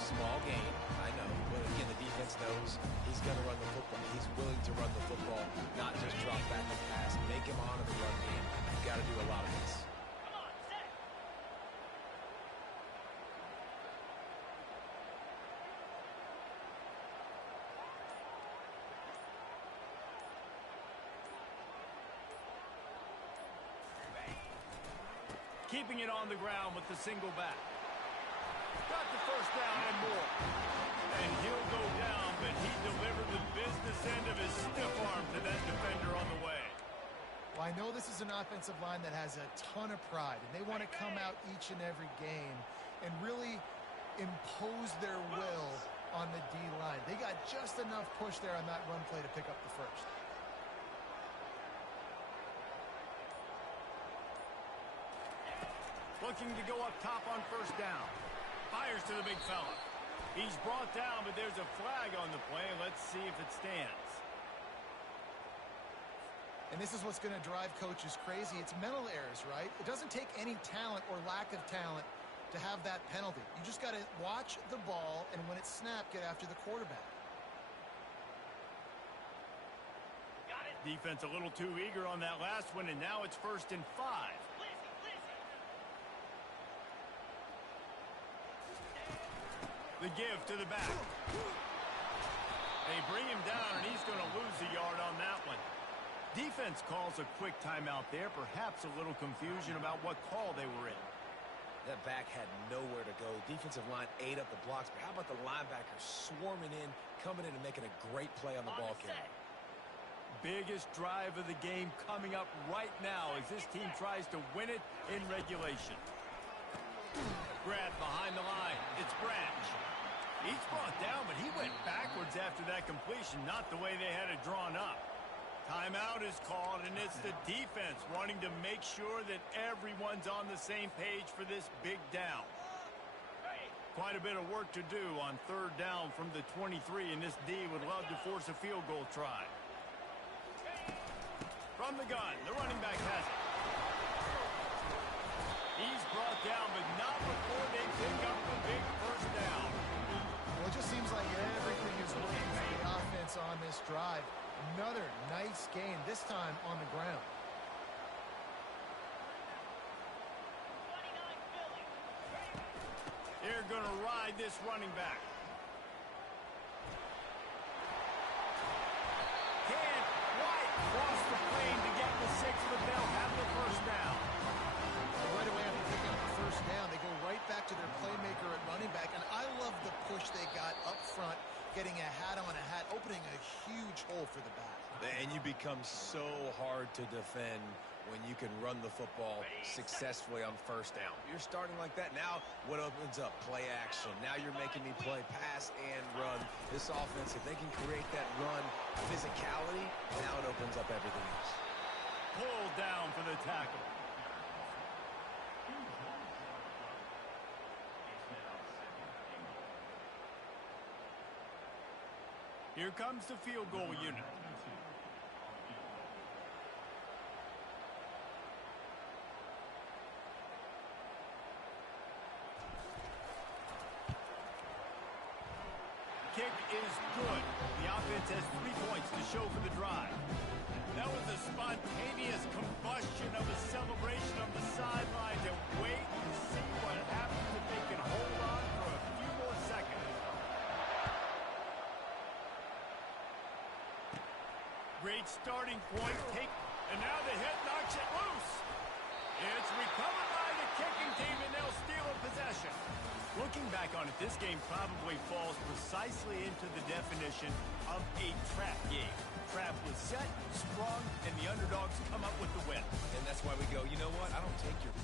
Small gain, I know. But again, the defense knows he's going to run the football. He's willing to run the football, not just drop back and pass. Make him honor the run game. You've got to do a lot of this. Keeping it on the ground with the single back. Got the first down and more. And he'll go down, but he delivered the business end of his stiff arm to that defender on the way. Well, I know this is an offensive line that has a ton of pride, and they want to come out each and every game and really impose their will on the D-line. They got just enough push there on that run play to pick up the first. Looking to go up top on first down. Fires to the big fella. He's brought down, but there's a flag on the play. Let's see if it stands. And this is what's going to drive coaches crazy. It's mental errors, right? It doesn't take any talent or lack of talent to have that penalty. You just got to watch the ball, and when it's snapped, get after the quarterback. Defense a little too eager on that last one, and now it's 1st and 5. The give to the back. They bring him down, and he's going to lose a yard on that one. Defense calls a quick timeout there. Perhaps a little confusion about what call they were in. That back had nowhere to go. Defensive line ate up the blocks, but how about the linebacker swarming in, coming in and making a great play on the ball carrier? Biggest drive of the game coming up right now as this team tries to win it in regulation. Grab behind the line. It's Branch. He's brought down, but he went backwards after that completion, not the way they had it drawn up. Timeout is called, and it's the defense wanting to make sure that everyone's on the same page for this big down. Quite a bit of work to do on 3rd down from the 23, and this D would love to force a field goal try. From the gun, the running back has it. He's brought down, but not before they pick up the big first down. Well, it just seems like everything is working for the offense on this drive. Another nice gain, this time on the ground. They're going to ride this running back. Can't quite cross the plane to get the 6, but they'll have the first down. Right away after picking up the first down, they go right back to their playmaker at running back, and I love the push they got up front, getting a hat-on hole for the back. And you become so hard to defend when you can run the football successfully on first down. You're starting like that. Now what opens up? Play action. Now you're making me play pass and run. This offense, if they can create that run physicality, now it opens up everything else. Pulled down for the tackle. Here comes the field goal unit. Kick is good. The offense has 3 points to show for the drive. That was a spontaneous combustion of a celebration on the sideline. To wait and see what happens if they can hold on for a few more seconds. Great starting point. And now the hit knocks it loose. It's recovered by the kicking team, and they'll steal a possession. Looking back on it, this game probably falls precisely into the definition of a trap game. Trap was set, sprung, and the underdogs come up with the win. And that's why we go, you know what? I don't take your...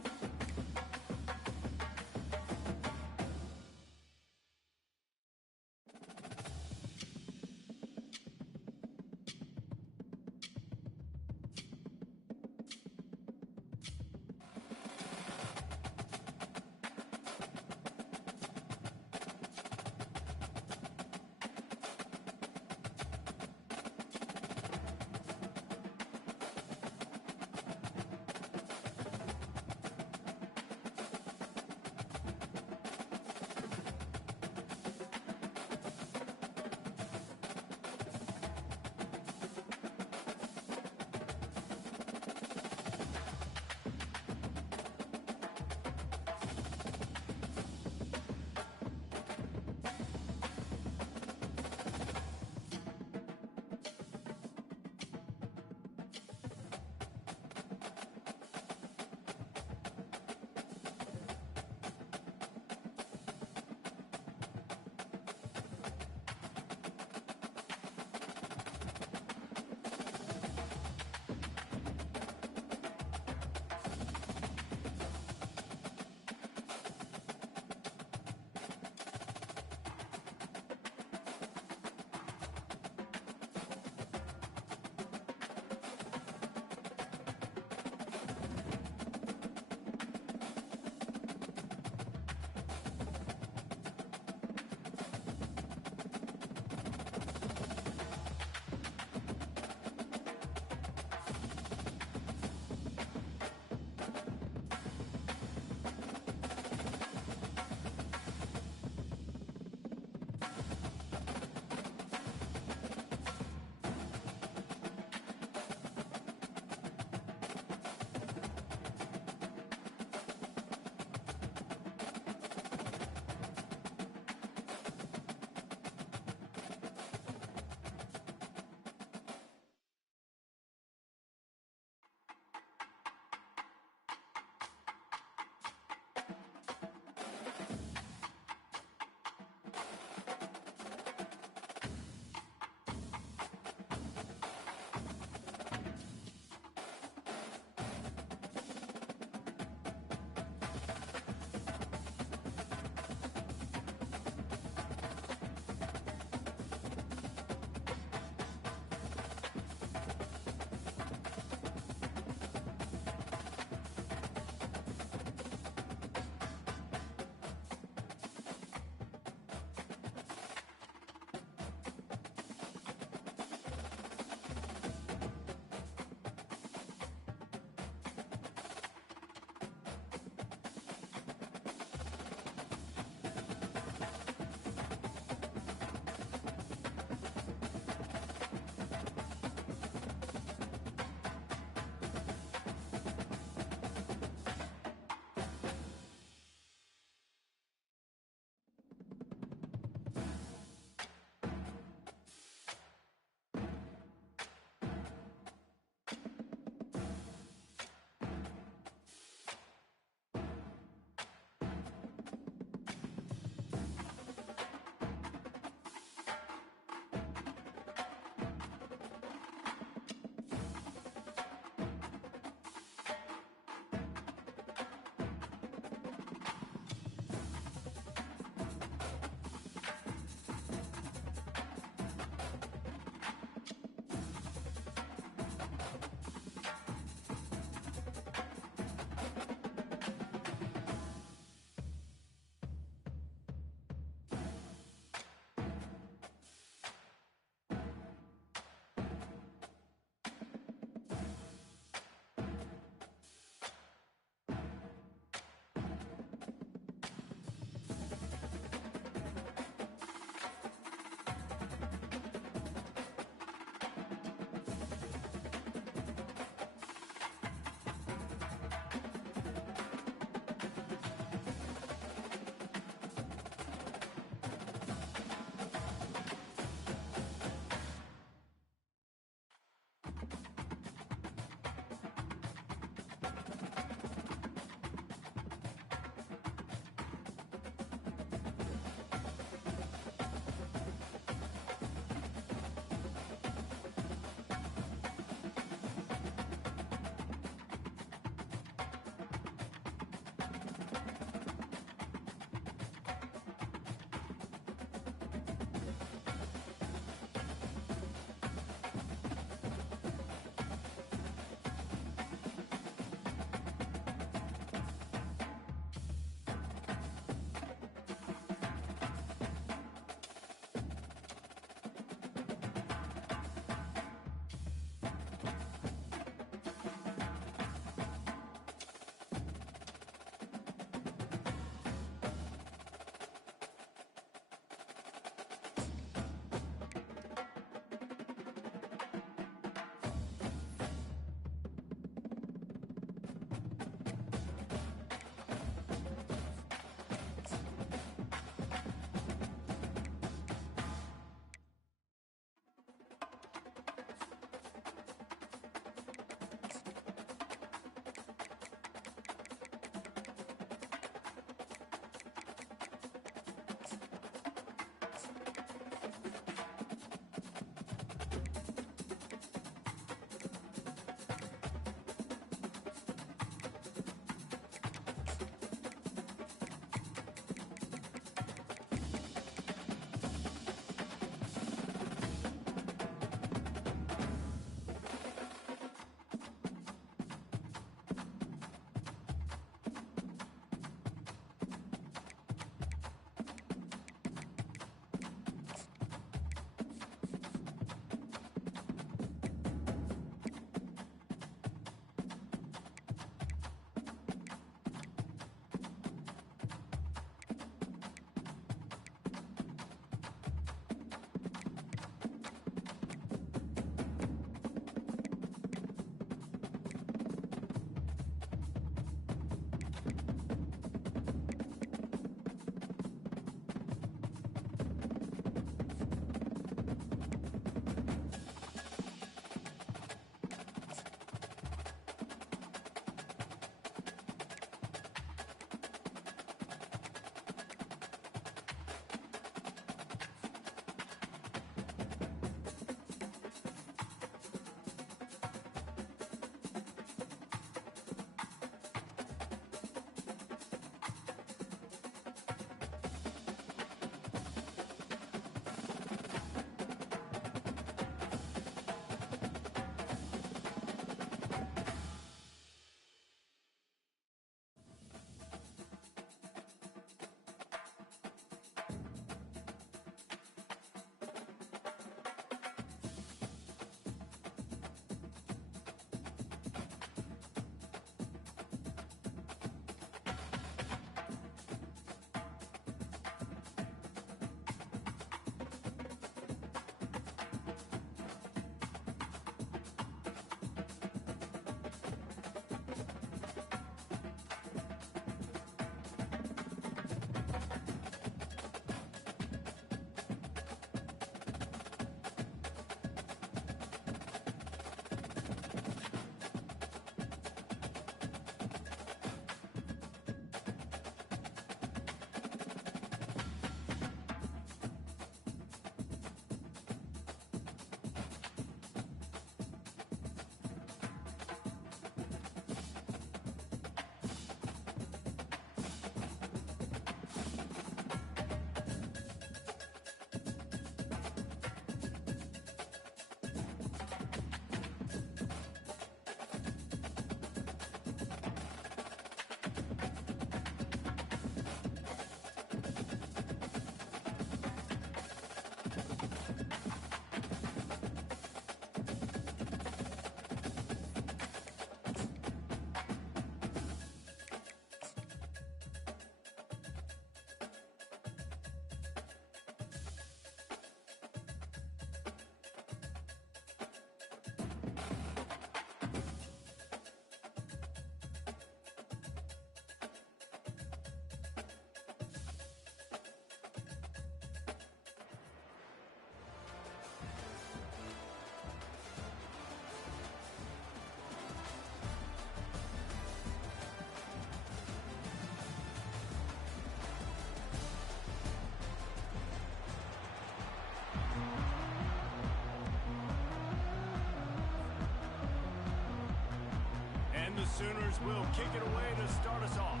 And the Sooners will kick it away to start us off.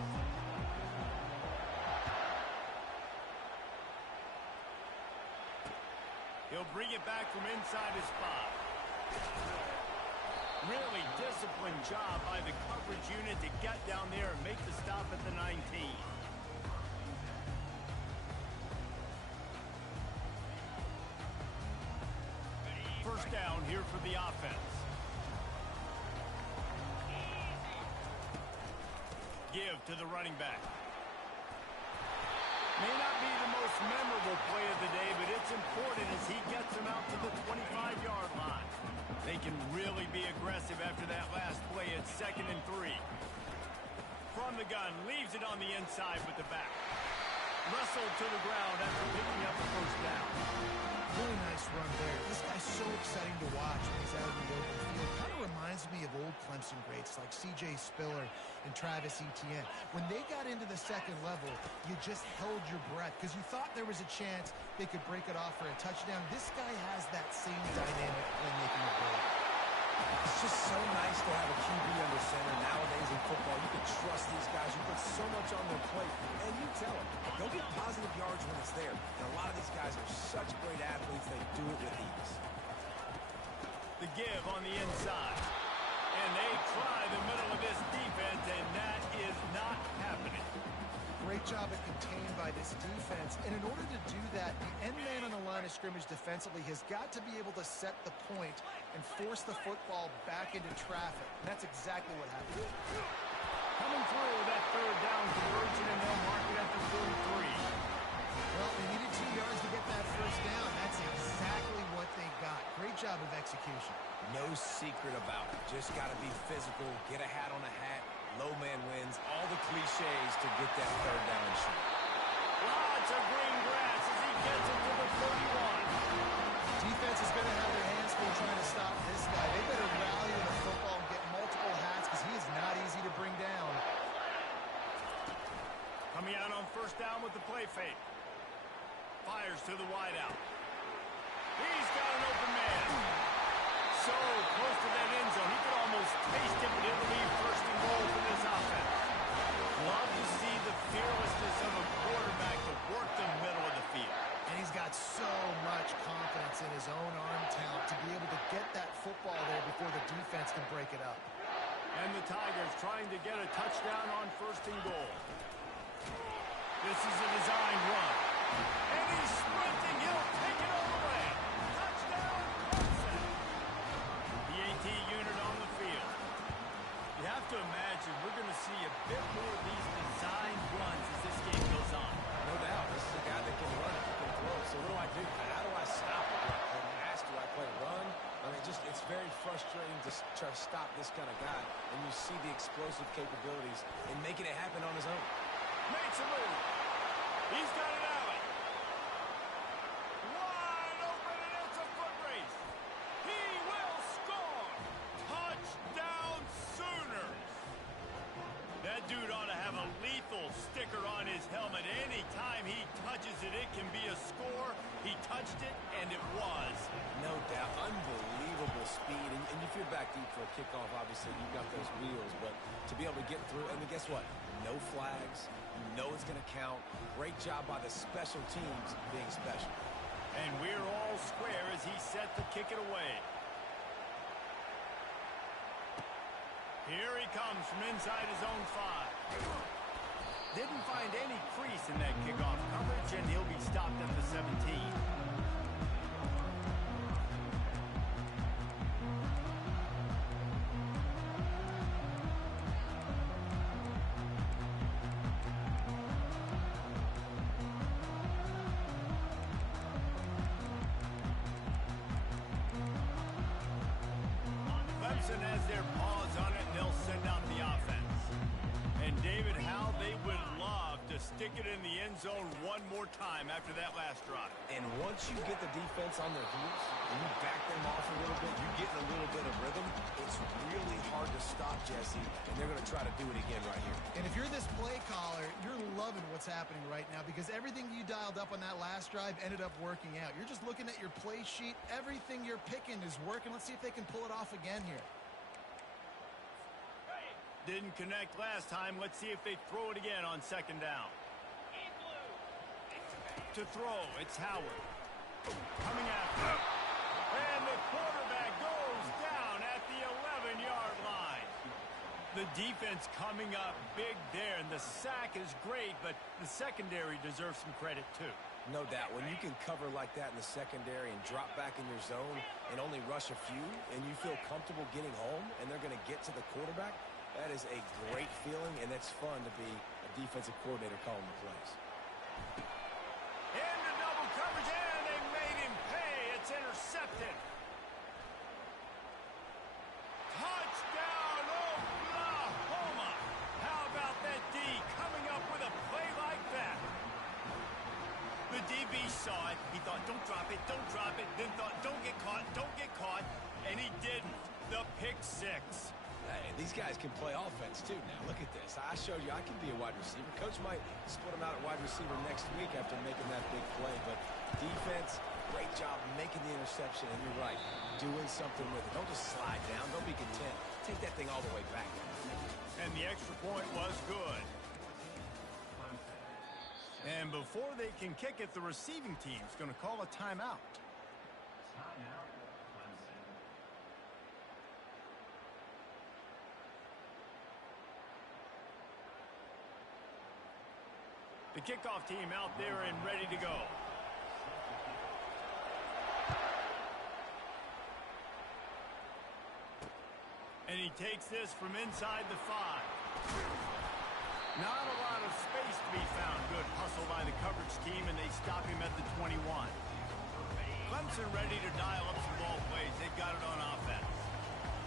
He'll bring it back from inside his 5. Really disciplined job by the coverage unit to get down there and make the stop at the 19. First down here for the offense. Give to the running back. May not be the most memorable play of the day, but it's important as he gets them out to the 25-yard line. They can really be aggressive after that last play at 2nd and 3. From the gun, leaves it on the inside with the back. Wrestled to the ground after picking up the first down. Really nice run there. This guy's so exciting to watch when he's out in the open field. Kind of reminds me of old Clemson greats like C.J. Spiller and Travis Etienne. When they got into the second level, you just held your breath because you thought there was a chance they could break it off for a touchdown. This guy has that same dynamic when making a play. It's just so nice to have a QB under center nowadays in football. You can trust these guys. You put so much on their plate, and you tell them, go get positive yards when it's there. And a lot of these guys are such great athletes, they do it with ease. The give on the inside. And they try the middle of this defense, and that is not happening. Great job at contained by this defense. And in order to do that, the end man on the line of scrimmage defensively has got to be able to set the point and force the football back into traffic. And that's exactly what happened. Coming through that third down conversion, and they'll mark it at the 43. Well, they needed 2 yards to get that first down. That's exactly what they got. Great job of execution. No secret about it. Just got to be physical, get a hat on a hat, low man wins, all the cliches to get that third down and shoot. Lots of green grass as he gets it to the 31. Defense is going to have their hands full trying to stop this guy. They better rally to the football and get multiple hats because he is not easy to bring down. Coming out on first down with the play fake. Fires to the wideout. He's got an open man. So close to that end zone, he could almost taste it, but it'll be first and goal for this offense. Love to see the fearlessness of a quarterback to work the middle of the field. And he's got so much confidence in his own arm talent to be able to get that football there before the defense can break it up. And the Tigers trying to get a touchdown on first and goal. This is a designed run. And he's sprinting. He'll take it all the way. Touchdown, Clemson. The AT unit on the field. You have to imagine we're going to see a bit more of these designed runs as this game goes on. No doubt. This is a guy that can run it, can throw it. So what do I do? How do I stop it? Do I pass? Do I play run? I mean, it's very frustrating to try to stop this kind of guy. And you see the explosive capabilities in making it happen on his own. Makes a move. He's got an alley. Wide open, and it's a foot race. He will score. Touchdown, Sooners. That dude ought to have a lethal sticker on his helmet. Anytime he touches it, it can be a score. He touched it, and it was. No doubt. Unbelievable speed. And if you're back deep for a kickoff, obviously, you've got those wheels. But to be able to get through, and then guess what? No flags. You know it's going to count. Great job by the special teams being special. And we're all square as he's set to kick it away. Here he comes from inside his own 5. Didn't find any crease in that kickoff coverage, and he'll be stopped at the 17. Clemson has their paws on it, and they'll send out the offense. And David, how they would love to stick it in the end zone one more time after that last drive. And once you get the defense on their heels and you back them off a little bit, you get in a little bit of rhythm, it's really hard to stop, Jesse, and they're going to try to do it again right here. And if you're this play caller, you're loving what's happening right now because everything you dialed up on that last drive ended up working out. You're just looking at your play sheet. Everything you're picking is working. Let's see if they can pull it off again here. Didn't connect last time. Let's see if they throw it again on second down. To throw, it's Howard. Coming after. And the quarterback goes down at the 11-yard line. The defense coming up big there, and the sack is great, but the secondary deserves some credit too. No doubt. When you can cover like that in the secondary and drop back in your zone and only rush a few, and you feel comfortable getting home, and they're going to get to the quarterback, that is a great feeling, and it's fun to be a defensive coordinator calling the plays. Into double coverage, and they made him pay. It's intercepted. Touchdown, Oklahoma. How about that D coming up with a play like that? The DB saw it. He thought, don't drop it, then thought, don't get caught, and he didn't. The pick six. Hey, these guys can play offense, too. Now, look at this. I showed you I can be a wide receiver. Coach might split him out at wide receiver next week after making that big play. But defense, great job making the interception. And you're right, doing something with it. Don't just slide down. Don't be content. Take that thing all the way back. And the extra point was good. And before they can kick it, the receiving team's going to call a timeout. The kickoff team out there and ready to go. And he takes this from inside the 5. Not a lot of space to be found. Good hustle by the coverage team, and they stop him at the 21. Clemson ready to dial up some ball plays. They've got it on offense.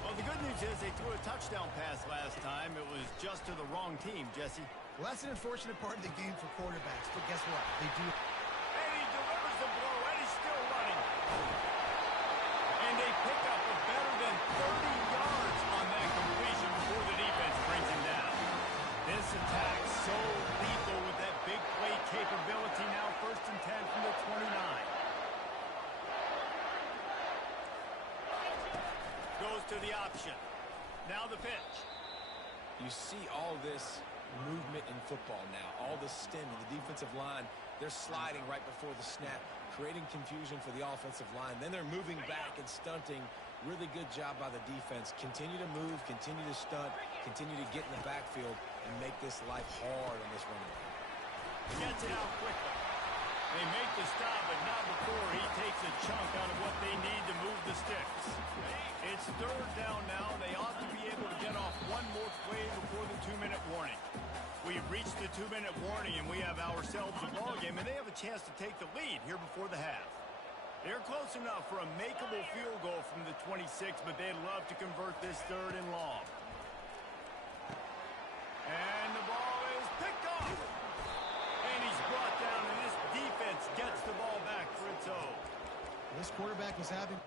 Well, the good news is they threw a touchdown pass last time. It was just to the wrong team, Jesse. Well, that's an unfortunate part of the game for quarterbacks, but guess what? They do. And he delivers the blow, and he's still running. And they pick up a better than 30 yards on that completion before the defense brings him down. This attack so lethal with that big play capability. Now 1st and 10 from the 29. Goes to the option. Now the pitch. You see all this movement in football now. All the stemming, the defensive line, they're sliding right before the snap, creating confusion for the offensive line. Then they're moving back and stunting. Really good job by the defense. Continue to move, continue to stunt, continue to get in the backfield and make this life hard on this running back. Gets it out quickly. They make the stop, but not before he takes a chunk out of what they need to move the sticks. It's 3rd down now. They ought to be able to get off one more play before the 2-minute warning. We've reached the 2-minute warning, and we have ourselves a ball game, and they have a chance to take the lead here before the half. They're close enough for a makeable field goal from the 26, but they'd love to convert this 3rd and long. And the ball is picked off. And he's brought down, and this defense gets the ball back for its own. This quarterback was having